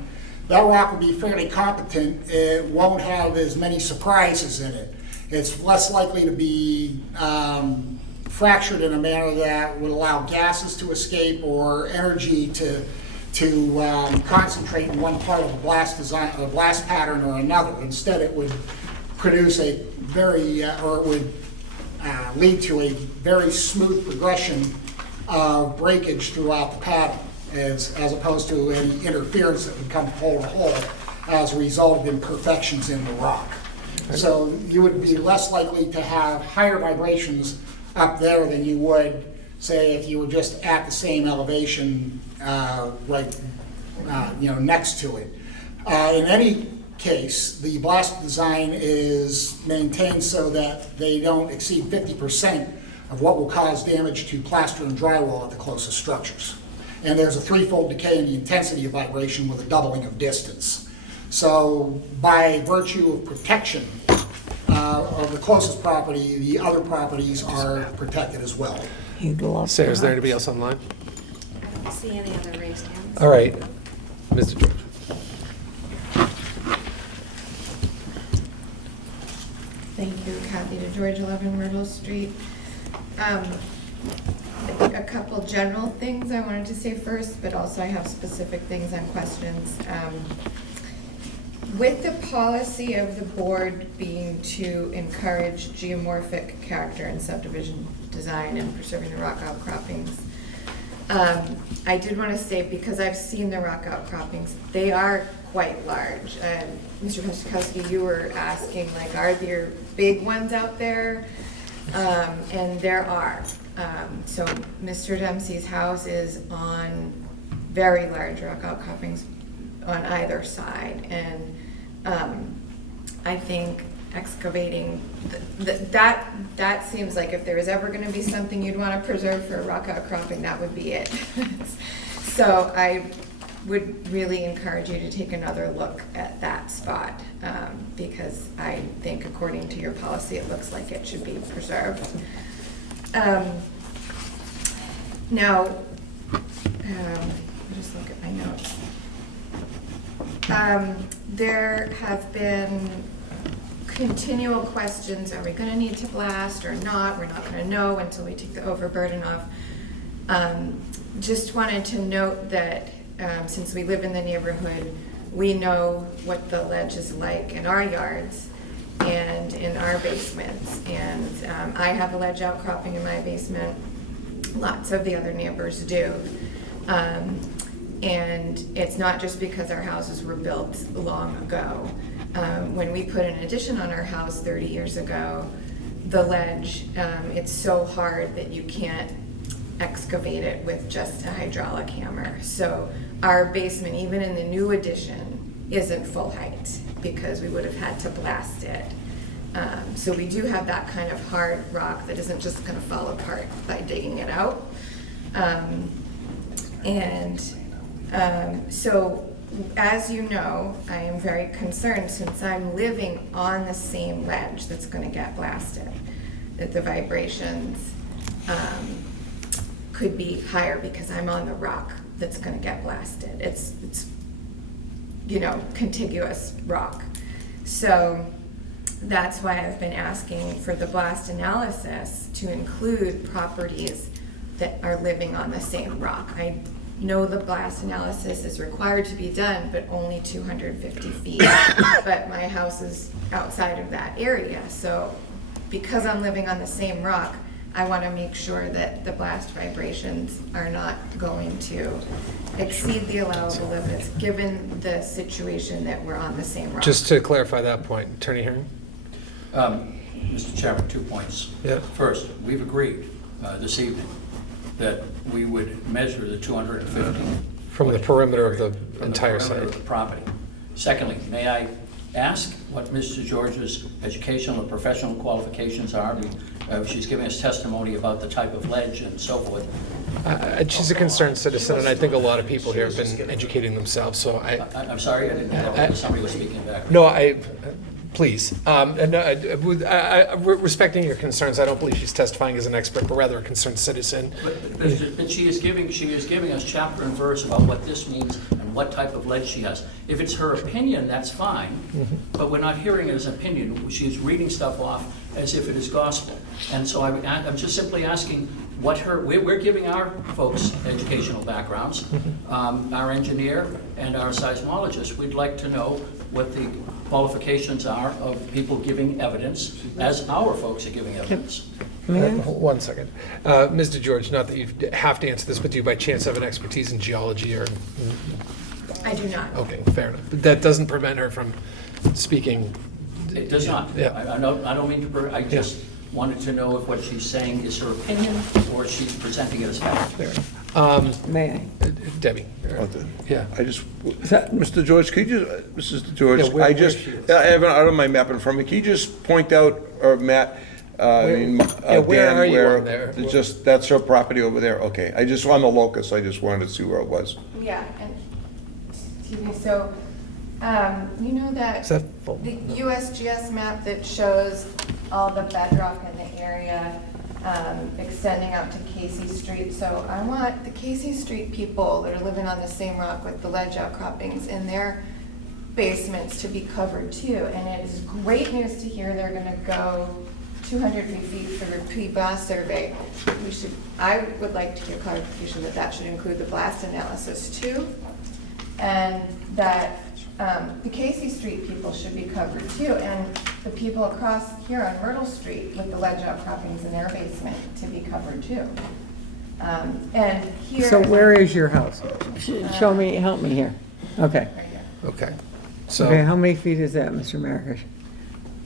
that rock would be fairly competent. It won't have as many surprises in it. It's less likely to be fractured in a manner that would allow gases to escape or energy to concentrate in one part of the blast design, the blast pattern or another. Instead, it would produce a very, or it would lead to a very smooth progression of breakage throughout the pattern, as opposed to any interference that would come hole to hole as a result of imperfections in the rock. So you would be less likely to have higher vibrations up there than you would, say, if you were just at the same elevation, next to it. In any case, the blast design is maintained so that they don't exceed 50% of what will cause damage to plaster and drywall at the closest structures. And there's a threefold decay in the intensity of vibration with a doubling of distance. So by virtue of protection of the closest property, the other properties are protected as well. Sarah, is there anybody else online? I don't see any other raised hands. All right, Mr. George. Thank you, Kathy DeGeorge, 11 Myrtle Street. A couple general things I wanted to say first, but also I have specific things on questions. With the policy of the board being to encourage geomorphic character in subdivision design and preserving the rock outcroppings, I did want to say, because I've seen the rock outcroppings, they are quite large. Mr. Kostakowski, you were asking, like, are there big ones out there? And there are. So Mr. Dempsey's house is on very large rock outcroppings on either side, and I think excavating that seems like if there was ever going to be something you'd want to preserve for a rock outcropping, that would be it. So I would really encourage you to take another look at that spot, because I think according to your policy, it looks like it should be preserved. Now, let me just look at my notes. There have been continual questions, are we going to need to blast or not? We're not going to know until we take the overburden off. Just wanted to note that since we live in the neighborhood, we know what the ledge is like in our yards and in our basements. And I have a ledge outcropping in my basement. Lots of the other neighbors do. And it's not just because our houses were built long ago. When we put an addition on our house 30 years ago, the ledge, it's so hard that you can't excavate it with just a hydraulic hammer. So our basement, even in the new addition, isn't full height because we would have had to blast it. So we do have that kind of hard rock that isn't just going to fall apart by digging it out. So as you know, I am very concerned, since I'm living on the same ledge that's going to get blasted, that the vibrations could be higher because I'm on the rock that's going to get blasted. It's contiguous rock. So that's why I've been asking for the blast analysis to include properties that are living on the same rock. I know the blast analysis is required to be done, but only 250 feet. But my house is outside of that area. So because I'm living on the same rock, I want to make sure that the blast vibrations are not going to exceed the allowable limits, given the situation that we're on the same rock. Just to clarify that point, Attorney Herring? Mr. Chairman, 2 points. Yeah. First, we've agreed this evening that we would measure the 250. From the perimeter of the entire perimeter site. of the property. Secondly, may I ask what Mr. George's educational and professional qualifications are? She's giving us testimony about the type of ledge and so forth. She's a concerned citizen, and I think a lot of people here have been educating themselves, so I'm sorry, I didn't know somebody was speaking back. No, please. Respecting your concerns, I don't believe she's testifying as an expert, but rather a concerned citizen. But she is giving us chapter and verse about what this means and what type of ledge she has. If it's her opinion, that's fine, but we're not hearing it as an opinion. She is reading stuff off as if it is gospel. And so I'm just simply asking what we're giving our folks educational backgrounds, our engineer and our seismologist. We'd like to know what the qualifications are of people giving evidence as our folks are giving evidence. One second. Ms. DeGeorge, not that you have to answer this, but do you by chance have an expertise in geology or? I do not. Okay, fair enough. But that doesn't prevent her from speaking. It does not. Yeah. I don't mean to, I just wanted to know if what she's saying is her opinion or she's presenting it as fact. May I? Debbie. Yeah. I just, Mr. George, could you, Mrs. George, Yeah, where I just, she is. I have it out of my map in front of me. Can you just point out, or Matt, where Dan, are you where, on there? it's just, that's her property over there? Okay. I just, on the locus, I just wanted to see where it was. Yeah, and, excuse me, so, you know that, Is that full? the USGS map that shows all the bedrock in the area, extending out to Casey Street. So I want the Casey Street people that are living on the same rock with the ledge outcroppings in their basements to be covered too. And it is great news to hear they're gonna go 250 feet for the pre-blast survey. I would like to get clarification that that should include the blast analysis too. And that the Casey Street people should be covered too, and the people across here on Myrtle Street with the ledge outcroppings in their basement to be covered too. And here. So where is your house? Show me, help me here. Okay. Okay. Okay, how many feet is that, Mr. Markish?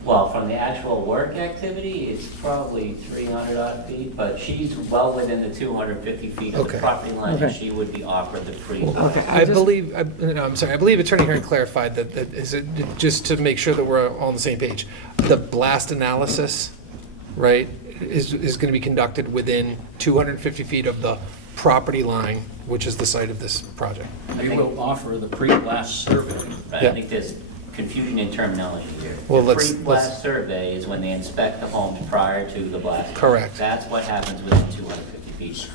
Well, from the actual work activity, it's probably 300 odd feet, but she's well within the 250 feet of the Okay. property line, and Okay. she would be offered the free. I believe, I'm sorry, I believe Attorney Hearn clarified that, is it, just to make sure that we're all on the same page, the blast analysis, right, is going to be conducted within 250 feet of the property line, which is the site of this project. We will offer the pre-blast survey. But Yeah. I think there's confusion in terminology here. Well, The let's- pre-blast survey is when they inspect the homes prior to the blast. Correct. That's what happens within 250 feet.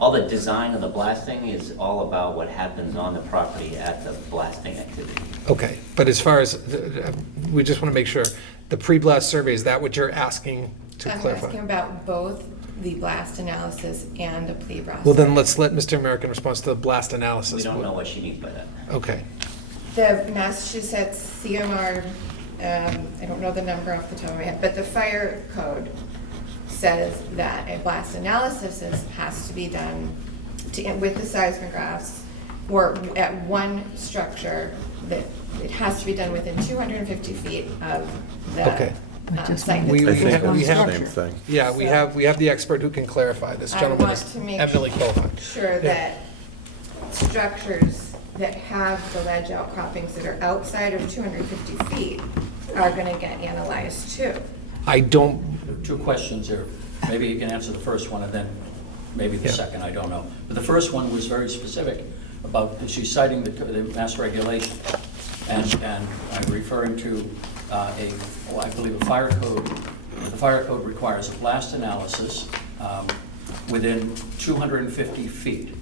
All the design of the blasting is all about what happens on the property at the blasting activity. Okay, but as far as, we just want to make sure, the pre-blast survey, is that what you're asking to I'm clarify? asking about both the blast analysis and the pre-blast. Well, then let's let Mr. American respond to the blast analysis. We don't know what she means by that. Okay. The Massachusetts CMR, I don't know the number off the top of my head, but the fire code says that a blast analysis has to be done with the seismographs or at one structure, that it has to be done within 250 feet of Okay. the site. We I think have, it's the same thing. yeah, we have the expert who can clarify. This I gentleman want is to make eminently qualified. sure Yeah. that structures that have the ledge outcroppings that are outside of 250 feet are gonna get analyzed too. I don't, Two questions there. Maybe you can answer the first one and then maybe the Yeah. second, I don't know. But the first one was very specific about, she's citing the mass regulation. And I'm referring to I believe a fire code. The fire code requires a blast analysis within 250 feet.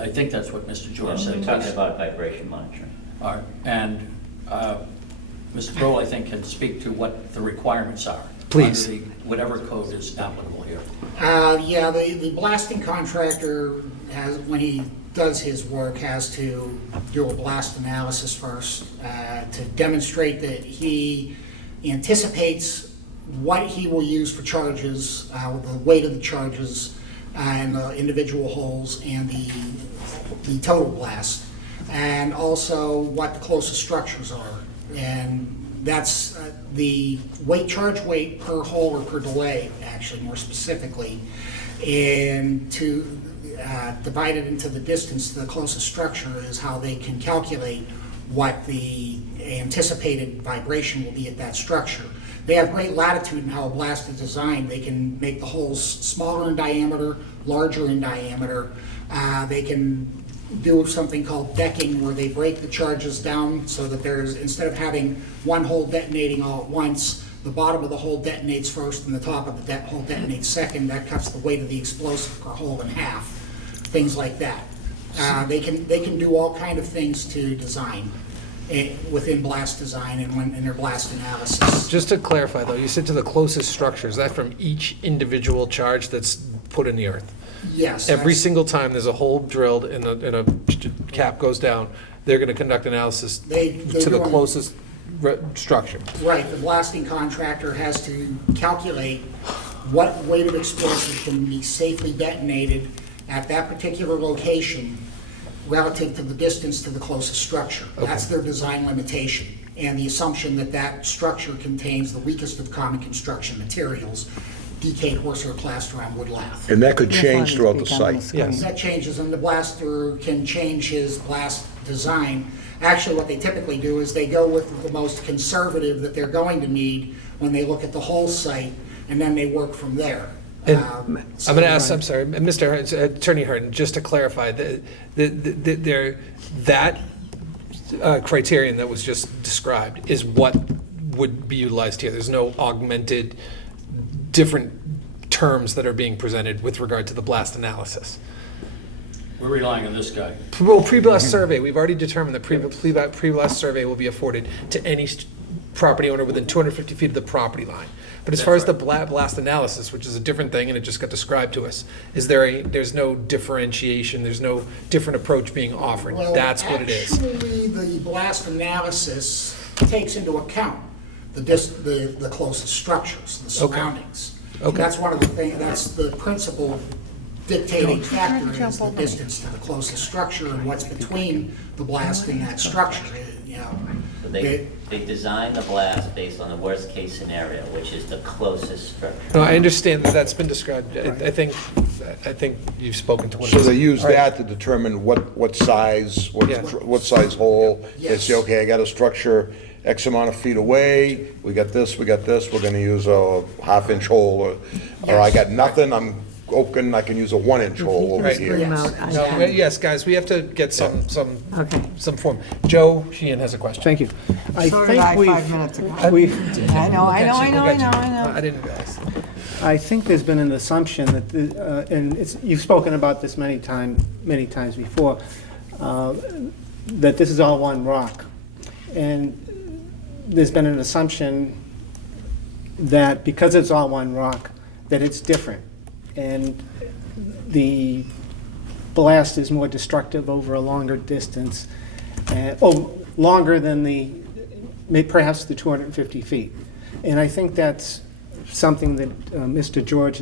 I think that's what Mr. George said. We're talking about vibration monitoring. All right, and Mr. Broll, I think, can speak to what the requirements are. Please. Under whatever code is applicable here. Yeah, the blasting contractor has, when he does his work, has to do a blast analysis first to demonstrate that he anticipates what he will use for charges, the weight of the charges, and the individual holes, and the total blast, and also what the closest structures are. And that's the charge weight per hole or per delay, actually, more specifically, and to divide it into the distance to the closest structure is how they can calculate what the anticipated vibration will be at that structure. They have great latitude in how a blast is designed. They can make the holes smaller in diameter, larger in diameter. They can do something called decking, where they break the charges down so that there's, instead of having one hole detonating all at once, the bottom of the hole detonates first and the top of the hole detonates second. That cuts the weight of the explosive per hole in half, things like that. They can do all kind of things to design. within blast design and when, in their blast analysis. Just to clarify, though, you said to the closest structure. Is that from each individual charge that's put in the earth? Yes. Every that's- single time there's a hole drilled and a cap goes down, they're going to conduct analysis They're to the doing- closest structure. Right, the blasting contractor has to calculate what weight of explosive can be safely detonated at that particular location relative to the distance to the closest structure. That's their design limitation, and the assumption that that structure contains the weakest of common construction materials, decayed horsehair plaster on wood lath. And that could change throughout the site. That changes, and the blaster can change his blast design. Actually, what they typically do is they go with the most conservative that they're going to need when they look at the whole site, and then they work from there. And I'm going to ask, I'm sorry, Mr. Attorney Hearn, just to clarify, that criterion that was just described is what would be utilized here. There's no augmented, different terms that are being presented with regard to the blast analysis. We're relying on this guy. Well, pre-blast survey, we've already determined that pre-blast survey will be afforded to any property owner within 250 feet of the property line. But as far as the blast analysis, which is a different thing, and it just got described to us, there's no differentiation, there's no different approach being offered. Well, That's what it is. Actually, the blast analysis takes into account the closest structures, the surroundings. Okay. That's one of the things, that's the principal dictating factor is the distance to the closest structure and what's between the blast and that structure, you know. So they design the blast based on the worst-case scenario, which is the closest structure. No, I understand that that's been described. I think you've spoken to one of So those. they use All right. that to determine what size, what size hole. They Yes. say, okay, I got a structure X amount of feet away, we got this, we're gonna use a half-inch hole, or I got nothing, I'm open, I can use a 1-inch hole over Right. here. No, yes, guys, we have to get some form. Joe Sheehan has a question. Thank you. I So did think I we've- 5 minutes ago. we've- I know. I didn't realize. I think there's been an assumption that, and you've spoken about this many times before, that this is all one rock. And there's been an assumption that because it's all one rock, that it's different. And the blast is more destructive over a longer distance, longer than perhaps the 250 feet. And I think that's something that Mr. George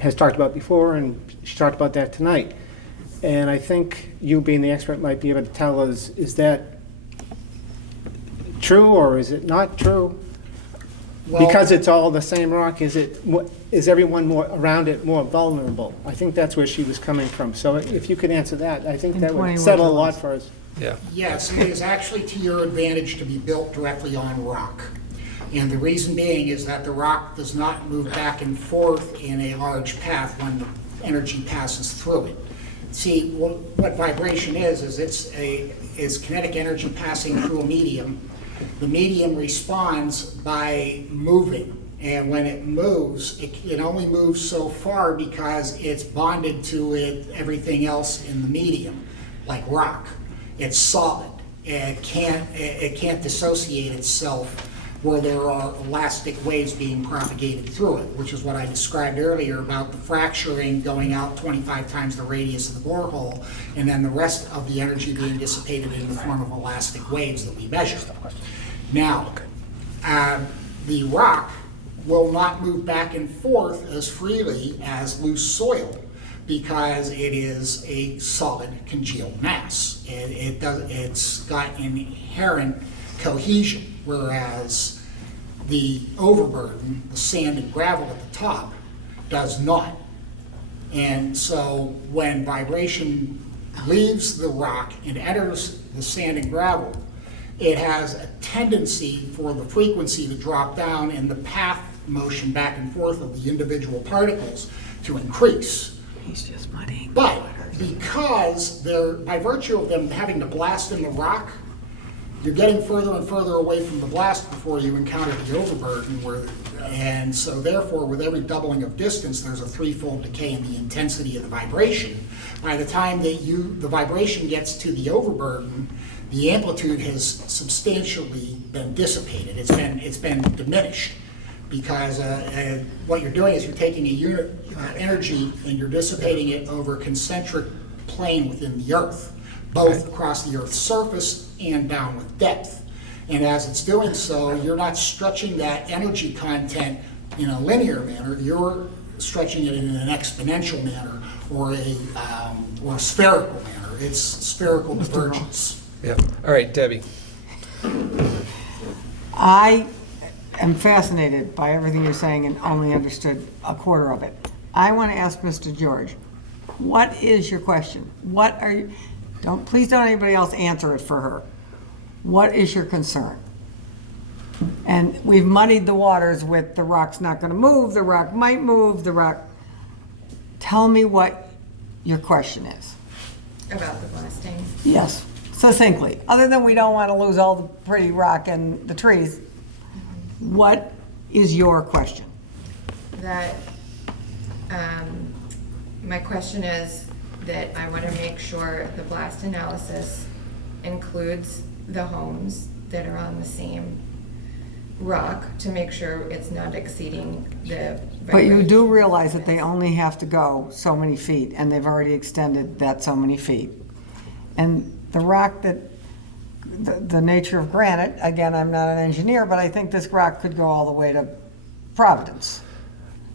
has talked about before, and she talked about that tonight. And I think you, being the expert, might be able to tell us, is that true or is it not true? Well- Because it's all the same rock, is everyone around it more vulnerable? I think that's where she was coming from. So if you could answer that, I think that would settle a lot for us. Yeah. Yes, it is actually to your advantage to be built directly on rock. And the reason being is that the rock does not move back and forth in a large path when the energy passes through it. See, what vibration is kinetic energy passing through a medium. The medium responds by moving. And when it moves, it only moves so far because it's bonded to everything else in the medium, like rock. It's solid. It can't dissociate itself where there are elastic waves being propagated through it, which is what I described earlier about the fracturing going out 25 times the radius of the borehole, and then the rest of the energy being dissipated in the form of elastic waves that we measure. Now, the rock will not move back and forth as freely as loose soil because it is a solid congealed mass. It's got inherent cohesion, whereas the overburden, the sand and gravel at the top, does not. And so when vibration leaves the rock and enters the sand and gravel, it has a tendency for the frequency to drop down and the path motion back and forth of the individual particles to increase. He's just muddying. But because by virtue of them having to blast in the rock, you're getting further and further away from the blast before you encounter the overburden, and so therefore with every doubling of distance there's a threefold decay in the intensity of the vibration. By the time that the vibration gets to the overburden, the amplitude has substantially been dissipated. It's been diminished because what you're doing is you're taking a unit energy and you're dissipating it over a concentric plane within the Earth, both across the Earth's surface and down with depth. And as it's doing so, you're not stretching that energy content in a linear manner, you're stretching it in an exponential manner or a spherical manner. It's spherical divergence. Yeah. All right, Debbie. I am fascinated by everything you're saying and only understood a quarter of it. I want to ask Mr. George, what is your question? What are you, please don't anybody else answer it for her. What is your concern? And we've muddied the waters with the rock's not going to move, the rock might move, the rock. Tell me what your question is. About the blasting. Yes, succinctly. Other than we don't want to lose all the pretty rock and the trees, what is your question? That, my question is that I want to make sure the blast analysis includes the homes that are on the same rock to make sure it's not exceeding the. But you do realize that they only have to go so many feet, and they've already extended that so many feet. And the rock that, the nature of granite, again, I'm not an engineer, but I think this rock could go all the way to Providence.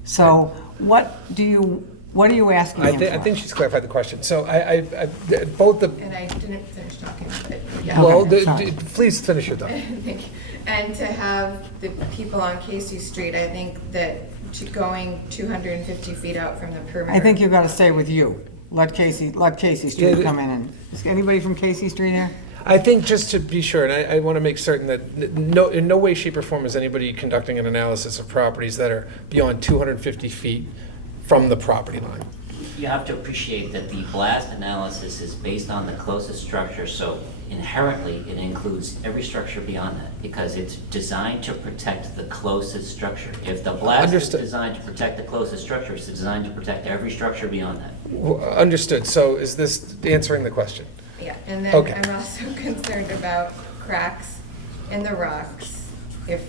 So what are you asking him for? I think she's clarified the question. So both the. And I didn't finish talking, but yeah. Well, Okay, please finish your thought. Thank you. And to have the people on Casey Street, I think that going 250 feet out from the perimeter. I think you've got to stay with you. Let Casey Street come in. And is anybody from Casey Street here? I think just to be sure, and I want to make certain that in no way, shape, or form is anybody conducting an analysis of properties that are beyond 250 feet from the property line. You have to appreciate that the blast analysis is based on the closest structure, so inherently it includes every structure beyond that because it's designed to protect the closest structure. If the blast is designed to protect the closest structure, it's designed to protect every structure beyond that. Understood. So is this answering the question? Yeah, and then Okay. I'm also concerned about cracks in the rocks. If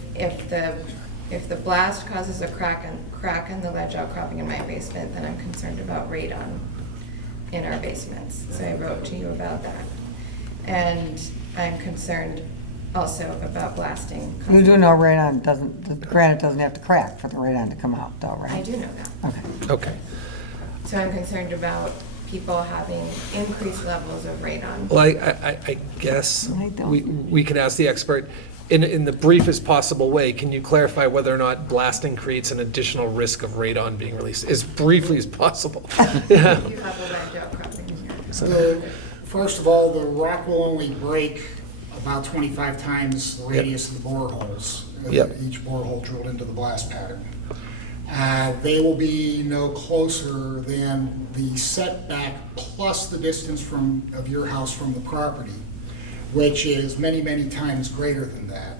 the blast causes a crack in the ledge outcropping in my basement, then I'm concerned about radon in our basements. So I wrote to you about that. And I'm concerned also about blasting. You do know radon the granite doesn't have to crack for the radon to come out though, right? I do know that. Okay. Okay. So I'm concerned about people having increased levels of radon. Well, I guess we can ask the expert, in the briefest possible way, can you clarify whether or not blasting creates an additional risk of radon being released, as briefly as possible? You have a ledge outcropping here. First of all, the rock will only break about 25 times the radius of the boreholes. Yep. Each borehole drilled into the blast pattern. They will be no closer than the setback plus the distance of your house from the property, which is many, many times greater than that.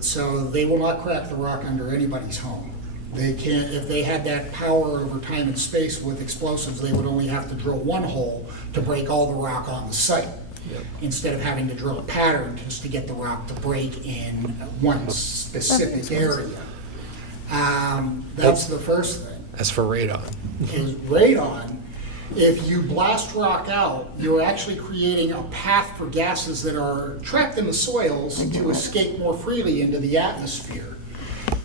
So they will not crack the rock under anybody's home. They can't, if they had that power over time and space with explosives, they would only have to drill one hole to break all the rock on the site, instead of having to drill a pattern just to get the rock to break in one specific area. That's the first thing. As for radon. Is radon, if you blast rock out, you're actually creating a path for gases that are trapped in the soils to escape more freely into the atmosphere.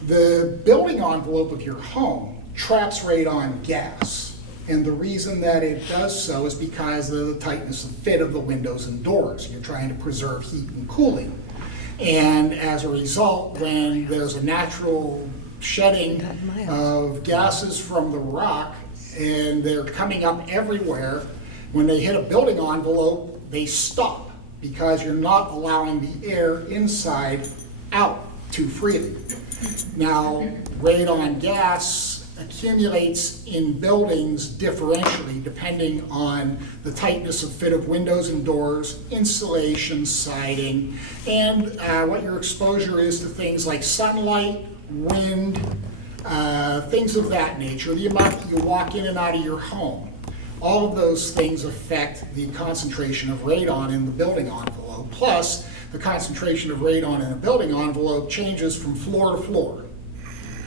The building envelope of your home traps radon gas. And the reason that it does so is because of the tightness of fit of the windows and doors. You're trying to preserve heat and cooling. And as a result, when there's a natural shedding of gases from the rock and they're coming up everywhere, when they hit a building envelope, they stop because you're not allowing the air inside out too freely. Now, radon gas accumulates in buildings differentially depending on the tightness of fit of windows and doors, insulation, siding, and what your exposure is to things like sunlight, wind, things of that nature, the amount that you walk in and out of your home. all of those things affect the concentration of radon in the building envelope. Plus, the concentration of radon in a building envelope changes from floor to floor.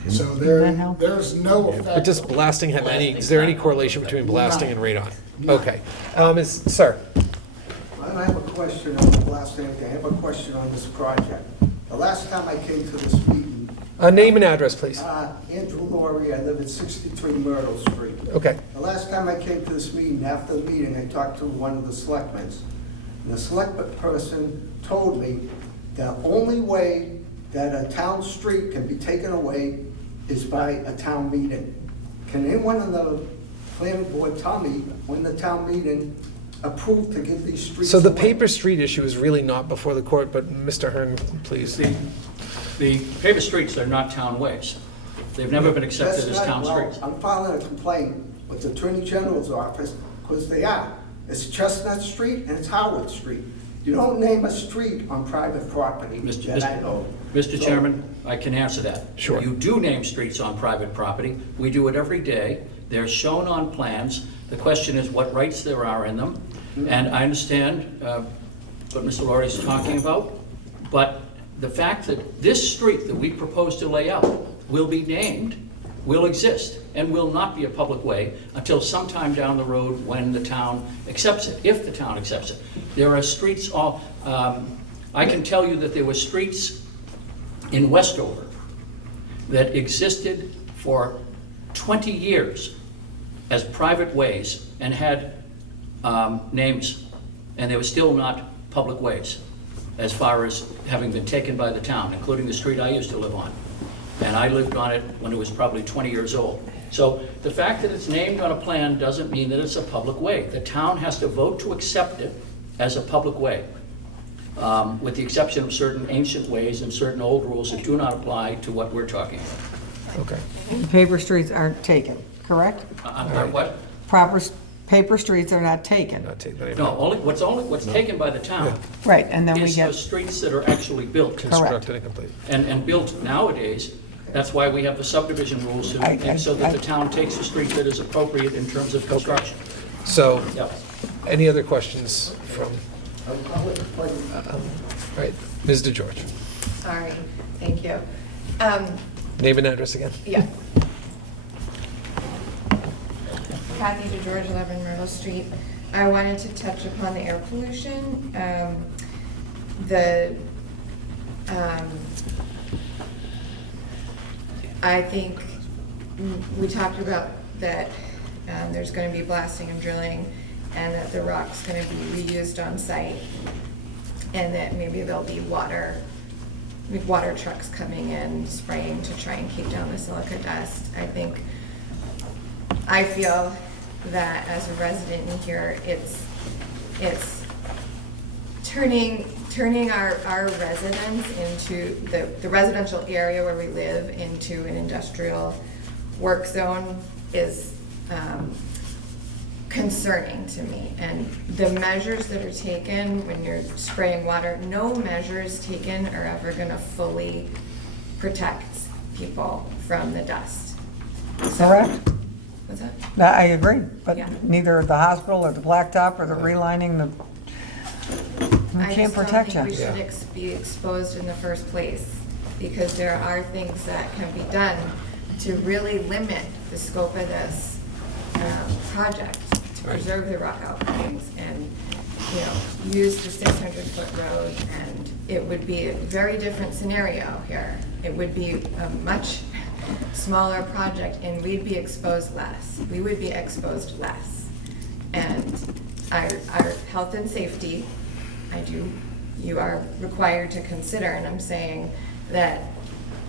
So there's no effect. But does blasting have any, is there any correlation between blasting and radon? No. Okay. Sir? I don't have a question on the blasting, I have a question on this project. The last time I came to this meeting, Name and address, please. Andrew Laurie, I live at 63 Myrtle Street. Okay. The last time I came to this meeting, after the meeting, I talked to one of the selectmen. And the select person told me the only way that a town street can be taken away is by a town meeting. Can anyone on the planning board tell me when the town meeting approved to give these streets So the away? paper street issue is really not before the court, but Mr. Hearn, please. The paper streets are not town ways. They've never been accepted That's as not- town well, streets. I'm filing a complaint with the Attorney General's office, because they are. It's Chestnut Street and it's Howard Street. You don't name a street on private property that I know. Mr. So- Chairman, I can answer that. Sure. You do name streets on private property. We do it every day. They're shown on plans. The question is what rights there are in them. And I understand what Mr. Laurie is talking about, but the fact that this street that we propose to lay out will be named, will exist, and will not be a public way until sometime down the road when the town accepts it, if the town accepts it. There are streets all, I can tell you that there were streets in Westover that existed for 20 years as private ways and had names, and they were still not public ways as far as having been taken by the town, including the street I used to live on. And I lived on it when it was probably 20 years old. So the fact that it's named on a plan doesn't mean that it's a public way. The town has to vote to accept it as a public way, with the exception of certain ancient ways and certain old rules that do not apply to what we're talking about. Okay. The paper streets aren't taken, correct? What? Paper streets are not taken. Not taken. No, what's taken by the town. Right, and then we It's get. the streets that are actually built. Constructed and complete. And built nowadays. That's why we have the subdivision rules, so that the town takes the street that is appropriate in terms of construction. So, Yep. any other questions from, right, Ms. DeGeorge? Sorry, thank you. Name and address again? Yeah. Kathy DeGeorge, 11 Myrtle Street. I wanted to touch upon the air pollution. I think we talked about that there's going to be blasting and drilling, and that the rock's going to be reused on site, and that maybe there'll be water trucks coming in, spraying to try and keep down the silica dust. I feel that as a resident in here, it's turning our residents into the residential area where we live into an industrial work zone is concerning to me. And the measures that are taken when you're spraying water, no measures taken are ever gonna fully protect people from the dust. Correct? What's that? That, I agree, but Yeah. neither the hospital or the blacktop or the relining, we can't protect you. I just don't think we should be exposed in the first place, because there are things that can be done to really limit the scope of this project, to preserve the rock outcroppings and, use the 600-foot road, and it would be a very different scenario here. It would be a much smaller project, and we'd be exposed less. We would be exposed less. And our health and safety, you are required to consider, and I'm saying that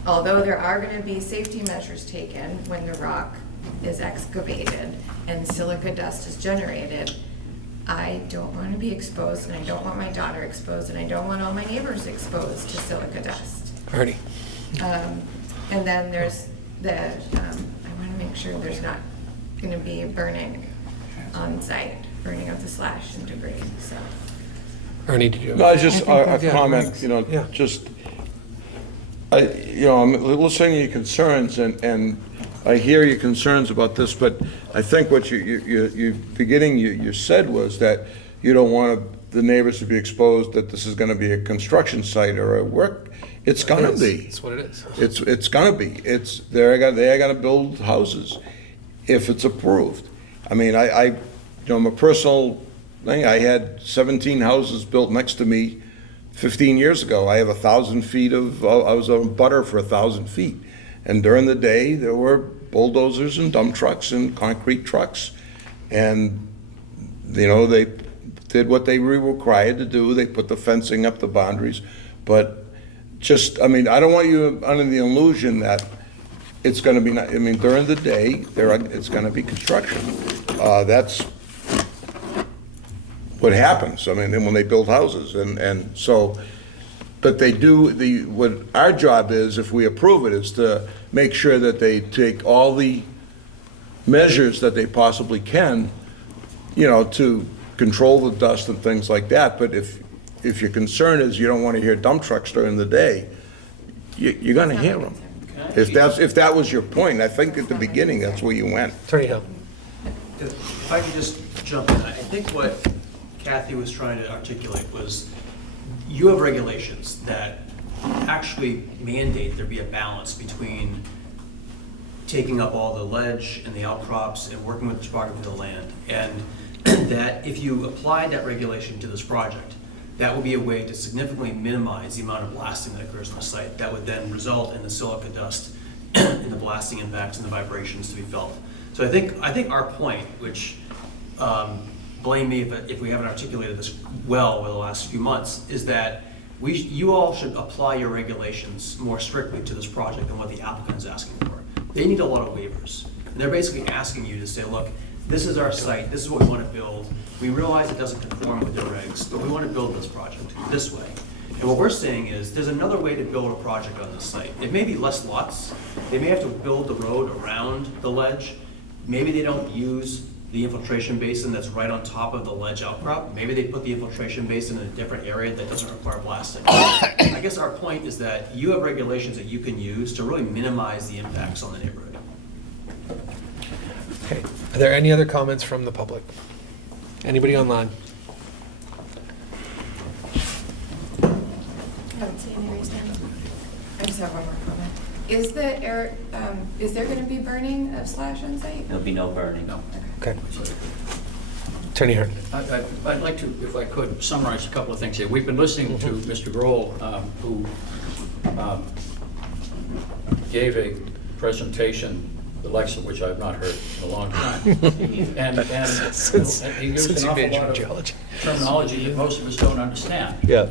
although there are going to be safety measures taken when the rock is excavated and silica dust is generated, I don't want to be exposed, and I don't want my daughter exposed, and I don't want all my neighbors exposed to silica dust. Ernie? And then there's I want to make sure there's not going to be burning on site, burning of the slash and debris, so. Ernie, did you have? No, it's just a Yeah, comment, yeah. I'm listening to your concerns, and I hear your concerns about this, but I think what you said was that you don't want the neighbors to be exposed that this is gonna be a construction site or a work. It's gonna be. That's what it is. It's gonna be. They're gonna build houses if it's approved. I mean, you know, my personal thing, I had 17 houses built next to me 15 years ago. I have 1,000 feet I was on butter for 1,000 feet. And during the day, there were bulldozers and dump trucks and concrete trucks. And, you know, they did what they were required to do. They put the fencing up, the boundaries. But just, I mean, I don't want you under the illusion that it's gonna be, I mean, during the day, it's gonna be construction. That's what happens. I mean, then when they build houses, and so, but they do, what our job is, if we approve it, is to make sure that they take all the measures that they possibly can, you know, to control the dust and things like that. But if your concern is you don't want to hear dump trucks during the day, you're gonna hear them. If that was your point, I think at the beginning, that's where you went. Attorney Hill. If I could just jump in, I think what Kathy was trying to articulate was, you have regulations that actually mandate there be a balance between taking up all the ledge and the outcrops and working with the topography of the land. And that if you applied that regulation to this project, that would be a way to significantly minimize the amount of blasting that occurs on the site. That would then result in the silica dust and the blasting impacts and the vibrations to be felt. So I think our point, which, blame me if we haven't articulated this well over the last few months, is that you all should apply your regulations more strictly to this project than what the applicant is asking for. They need a lot of waivers. And they're basically asking you to say, look, this is our site, this is what we want to build. We realize it doesn't conform with your regs, but we want to build this project this way. And what we're saying is, there's another way to build a project on this site. It may be less lots. They may have to build the road around the ledge. Maybe they don't use the infiltration basin that's right on top of the ledge outcrop. Maybe they put the infiltration basin in a different area that doesn't require blasting. I guess our point is that you have regulations that you can use to really minimize the impacts on the neighborhood. Okay. Are there any other comments from the public? Anybody online? I haven't seen any raised hands. I just have one more comment. Is there going to be burning of slash on site? There'll be no burning. No. Okay. Attorney Hearn. I'd like to, if I could, summarize a couple of things here. We've been listening to Mr. Grohl, who gave a presentation, the likes of which I've not heard in a long time. And he used an awful lot of terminology that most of us don't understand. Yeah.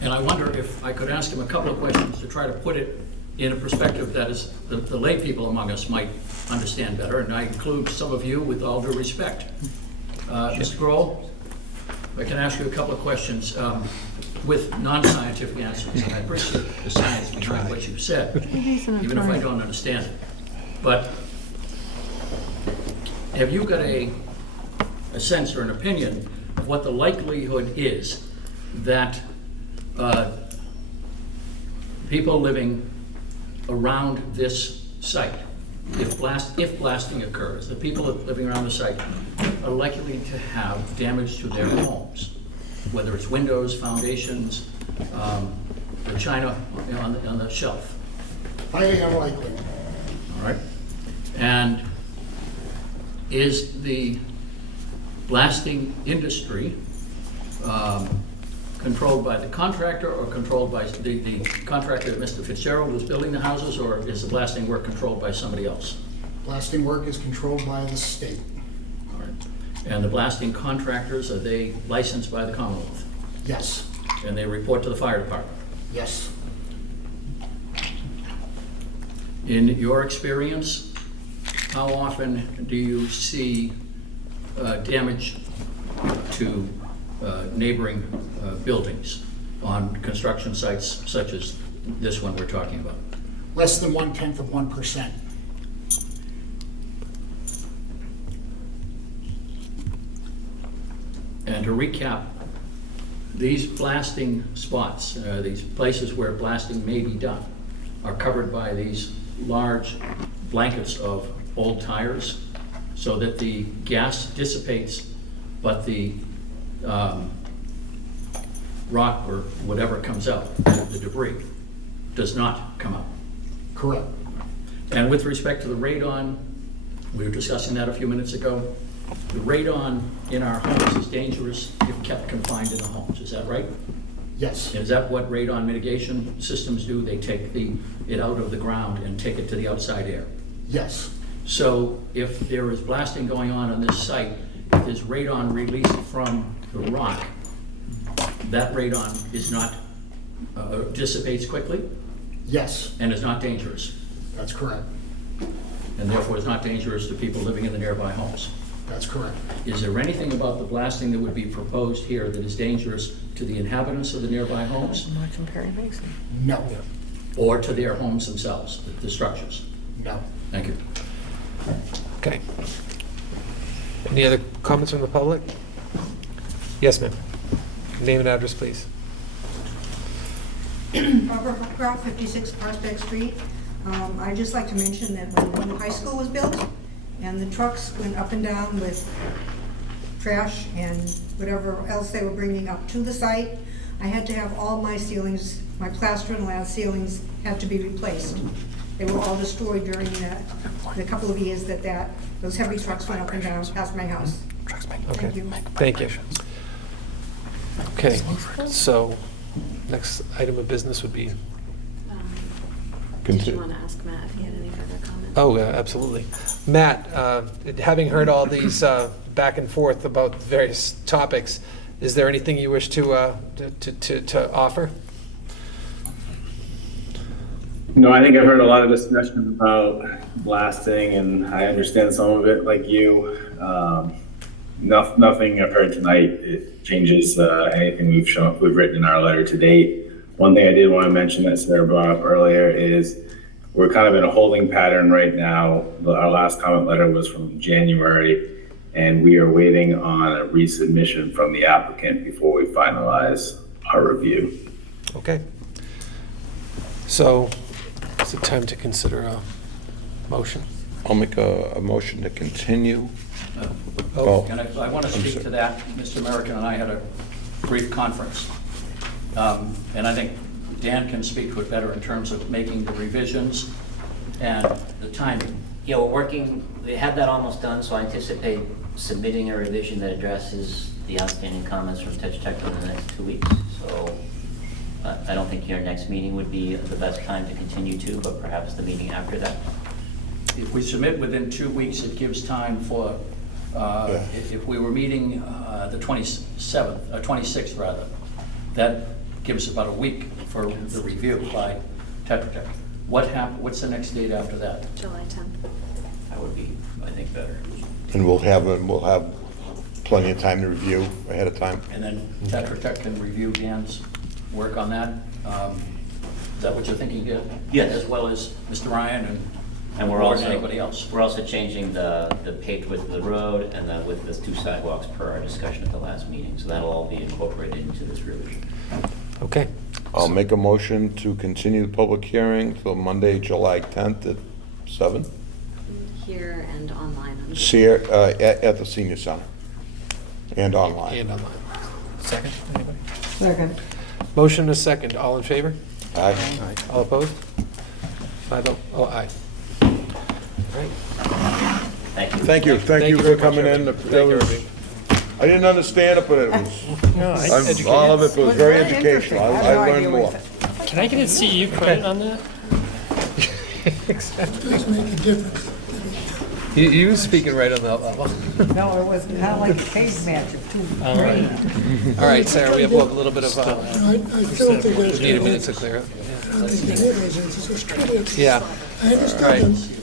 And I wonder if I could ask him a couple of questions to try to put it in a perspective that is the lay people among us might understand better, and I include some of you with all due respect. Mr. Grohl, if I can ask you a couple of questions with non-scientific answers. I appreciate the science behind what you've said, even if I don't understand it. But have you got a sense or an opinion of what the likelihood is that people living around this site, if blasting occurs, the people living around the site are likely to have damage to their homes, whether it's windows, foundations, or china on the shelf? Highly unlikely. All right. And is the blasting industry controlled by the contractor or controlled by the contractor that Mr. Fitzgerald was building the houses, or is the blasting work controlled by somebody else? Blasting work is controlled by the state. All right. And the blasting contractors, are they licensed by the Commonwealth? Yes. And they report to the fire department? Yes. In your experience, how often do you see damage to neighboring buildings on construction sites such as this one we're talking about? Less than 0.1%. And to recap, these blasting spots, these places where blasting may be done, are covered by these large blankets of old tires so that the gas dissipates, but the rock or whatever comes out, the debris, does not come out. Correct. And with respect to the radon, we were discussing that a few minutes ago. The radon in our homes is dangerous if kept confined in the homes, is that right? Yes. Is that what radon mitigation systems do? They take it out of the ground and take it to the outside air? Yes. So if there is blasting going on this site, if there's radon released from the rock, that radon is not, dissipates quickly Yes, and is not dangerous, that's correct. and therefore is not dangerous to people living in the nearby homes. That's correct. Is there anything about the blasting that would be proposed here that is dangerous to the inhabitants of the nearby homes Watching Perry Mason. No, or to their homes themselves, the structures? no. Thank you. Okay. Any other comments from the public? Yes, ma'am. Name and address, please. Barbara Huckroft, 56 Prospect Street. I'd just like to mention that when the new high school was built, and the trucks went up and down with trash and whatever else they were bringing up to the site, I had to have all my ceilings, my plaster and lath ceilings had to be replaced. They were all destroyed during the couple of years that those heavy trucks went up and down past my house. Thank you. Thank you. Okay, so next item of business would be, Did Continue. you want to ask Matt if he had any further comments? oh, absolutely. Matt, having heard all these back and forth about various topics, is there anything you wish to offer? No, I think I've heard a lot of discussion about blasting, and I understand some of it like you. Nothing I've heard tonight it changes anything we've written in our letter to date. One thing I did want to mention that Sarah brought up earlier is we're kind of in a holding pattern right now. Our last comment letter was from January, and we are waiting on a resubmission from the applicant before we finalize our review. Okay. So, is it time to consider a motion? I'll make a motion to continue. Oh. And I want to I'm speak sorry. to that. Mr. American and I had a brief conference. And I think Dan can speak to it better in terms of making the revisions and the timing. Yeah, we're working, we have that almost done, so I anticipate submitting a revision that addresses the outstanding comments from Tetra Tech in the next 2 weeks. So I don't think your next meeting would be the best time to continue to, but perhaps the meeting after that. If we submit within 2 weeks, it gives time for, if we were meeting the 26th rather, that gives about a week for the review by Tetra Tech. What's the next date after that? July 10th. That would be, I think, better. And we'll have plenty of time to review ahead of time. And then Tetra Tech can review Dan's work on that. Is that what you're thinking here? Yes. As well as Mr. Ryan and we're or also anybody else? We're also changing the paved width of the road and the width of the 2 sidewalks per our discussion at the last meeting. So that'll all be incorporated into this revision. Okay. I'll make a motion to continue the public hearing till Monday, July 10th at 7. Here and online. At the senior center and online. And online. Second, anybody? Second. Motion and a second. All in favor? Aye. All opposed? 5-0. Oh, aye. All right. Thank you. Thank you for coming in. Thank you, everybody. I didn't understand it, but it was, No, all of it was very educational. I learned more. Can I get a CEU credit on that? Does make a difference. You was speaking right on that level. No, it was kind of like a case match of 2 All right. All right, Sarah, we have a little bit of, I still think there's. need a minute to clear up. I don't think the neighbors, it's a straight. Yeah. I All right. understand them.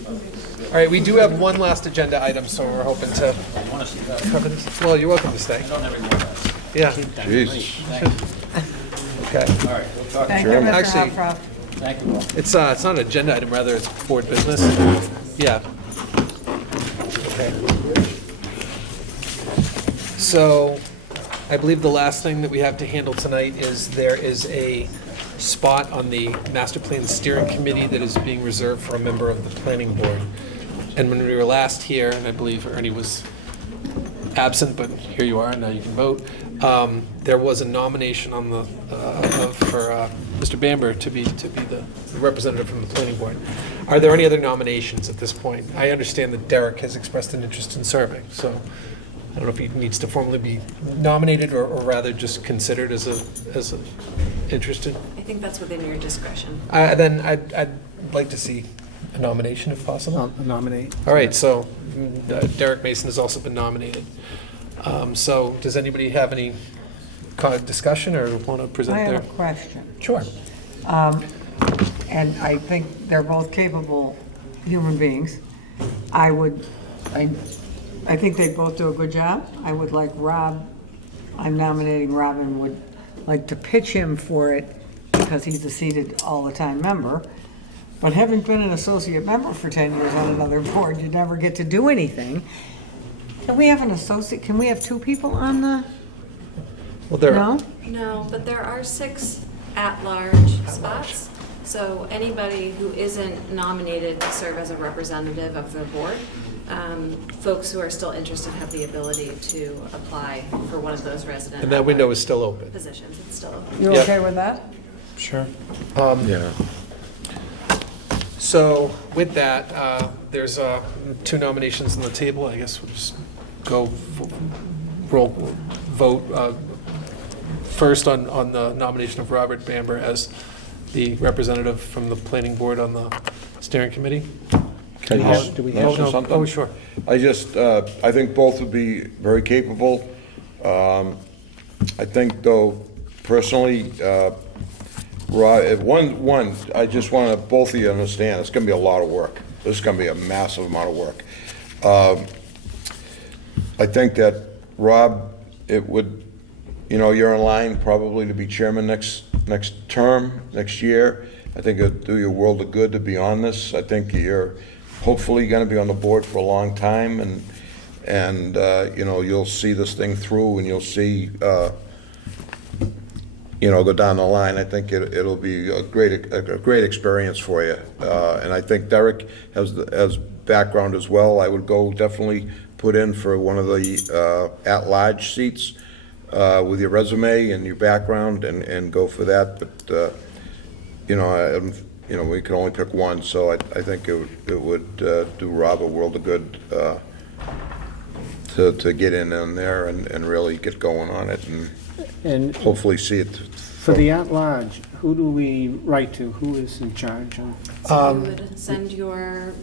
All right, we do have one last agenda item, so we're hoping to I want to see that. cover this. Well, you're welcome to stay. I don't have any more comments. Yeah, Jeez. Thank you. okay. All right, we'll talk. Thank you, Chairman. Mr. Actually- Hopcroft. Thank you all. It's not an agenda item, rather it's board business. Yeah. Okay. So, I believe the last thing that we have to handle tonight is there is a spot on the master plan steering committee that is being reserved for a member of the planning board. And when we were last here, and I believe Ernie was absent, but here you are, and now you can vote, there was a nomination on the, for Mr. Bamber to be the representative from the planning board. Are there any other nominations at this point? I understand that Derek has expressed an interest in serving, so I don't know if he needs to formally be nominated or rather just considered as a interested. I think that's within your discretion. Then I'd like to see a nomination if possible. I'll nominate. All right, so Derek Mason has also been nominated. So does anybody have any discussion or want to present I their? have a question. Sure. And I think they're both capable human beings. I think they both do a good job. I would like Rob, I'm nominating Rob and would like to pitch him for it because he's a seated all-the-time member. But having been an associate member for 10 years on another board, you never get to do anything. Can we have an associate, can we have two people on the, Well, there. no? No, but there are 6 at-large spots. So anybody who isn't nominated to serve as a representative of the board, folks who are still interested have the ability to apply for one of those resident. And that window is still open. Positions, it's still open. You Yep. okay with that? Sure. Yeah. So with that, there's 2 nominations on the table. I guess we'll just go vote first on the nomination of Robert Bamber as the representative from the planning board on the steering committee. Can you answer something? Oh, sure. I just, I think both would be very capable. I think though, personally, one, I just want to, both of you understand, it's going to be a lot of work. This is going to be a massive amount of work. I think that, Rob, it would, you're in line probably to be chairman next term, next year. I think it'd do you a world of good to be on this. I think you're hopefully going to be on the board for a long time, and you'll see this thing through, and you'll see, go down the line. I think it'll be a great experience for you. And I think Derek has background as well. I would go definitely put in for one of the at-large seats with your resume and your background, and go for that. But we can only pick one, so I think it would do Rob a world of good to get in there and really get going on it and hopefully see it. For the at-large, who do we write to? Who is in charge? So you would send your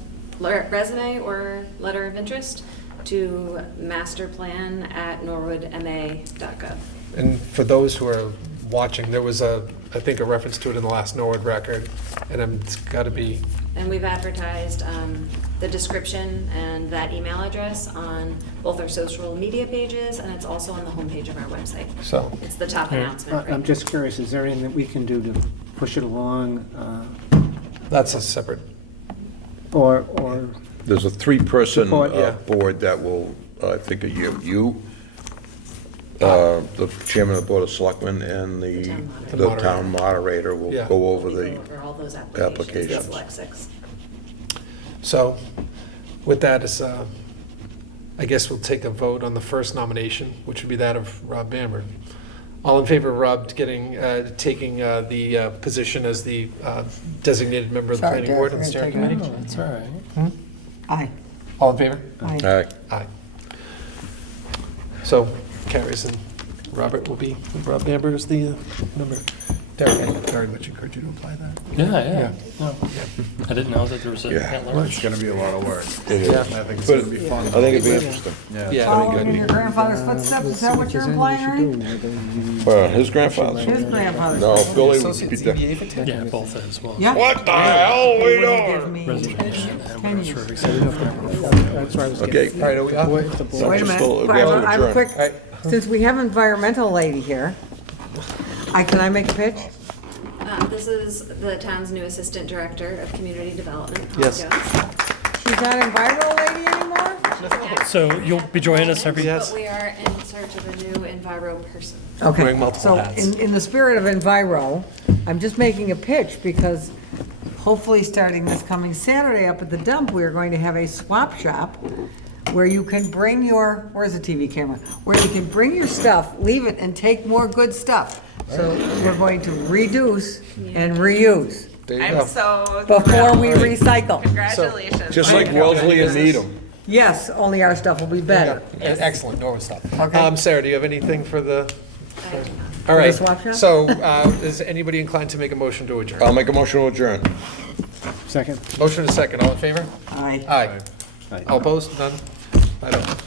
resume or letter of interest to masterplan@norwoodma.gov. And for those who are watching, there was I think a reference to it in the last Norwood record, and it's got to be. And we've advertised the description and that email address on both our social media pages, and it's also on the homepage of our website. So it's the top announcement. I'm just curious, is there anything that we can do to push it along? That's a separate. Or There's a 3-person Support, yeah. board that will, I think, the chairman of the Board of Selectmen and the town moderator will Yeah. go over the For all those applications. select 6. So with that, I guess we'll take a vote on the first nomination, which would be that of Rob Bamber. All in favor of Rob taking the position as the designated member of the Sorry, planning board Derek, and the we're steering gonna committee? That's all right. Aye. All in favor? Aye. Aye. Aye. So carries, and Robert will be, Rob Bamber is the member. Derek, I very much encourage you to apply that. Yeah. No. I didn't know that there was a Yeah. at-large. It's going to be a lot of work. It is. Yeah. I think it's But going to be fun. I think it'd be interesting. Yeah. Following in your grandfather's footsteps, is that what you're implying, Ernie? His grandfather? His grandfather's. No, Billy would Associate be the. CPA for 10 Yeah, years. both as well. Yeah. What the hell we Give doing? me Resignation and 10 was years. for executive. that's where I was Okay. getting. All right, are we up? Wait a Still- minute, we have to I have a adjourn. quick, All right. since we have environmental lady here, can I make a pitch? This is the town's new assistant director of community development, Holly Yes. Jones. She's not environmental lady anymore? So you'll be joining us every, But we are in search of a new Enviro person. Okay. Wearing multiple hats. So in the spirit of Enviro, I'm just making a pitch because hopefully starting this coming Saturday up at the dump, we are going to have a swap shop where you can bring your, where's the TV camera? Where you can bring your stuff, leave it, and take more good stuff. So we're going to reduce and reuse There you I'm go. so before we thrilled. recycle. Congratulations. Just like Wellesley and Needham. Yes, only our stuff will be better. Excellent, Norwood stuff. Okay. Sarah, do you have anything for the? I do not. All right, swap shop? so is anybody inclined to make a motion to adjourn? I'll make a motion to adjourn. Second. Motion is second, all in favor? Aye. Aye. All opposed? None? I don't.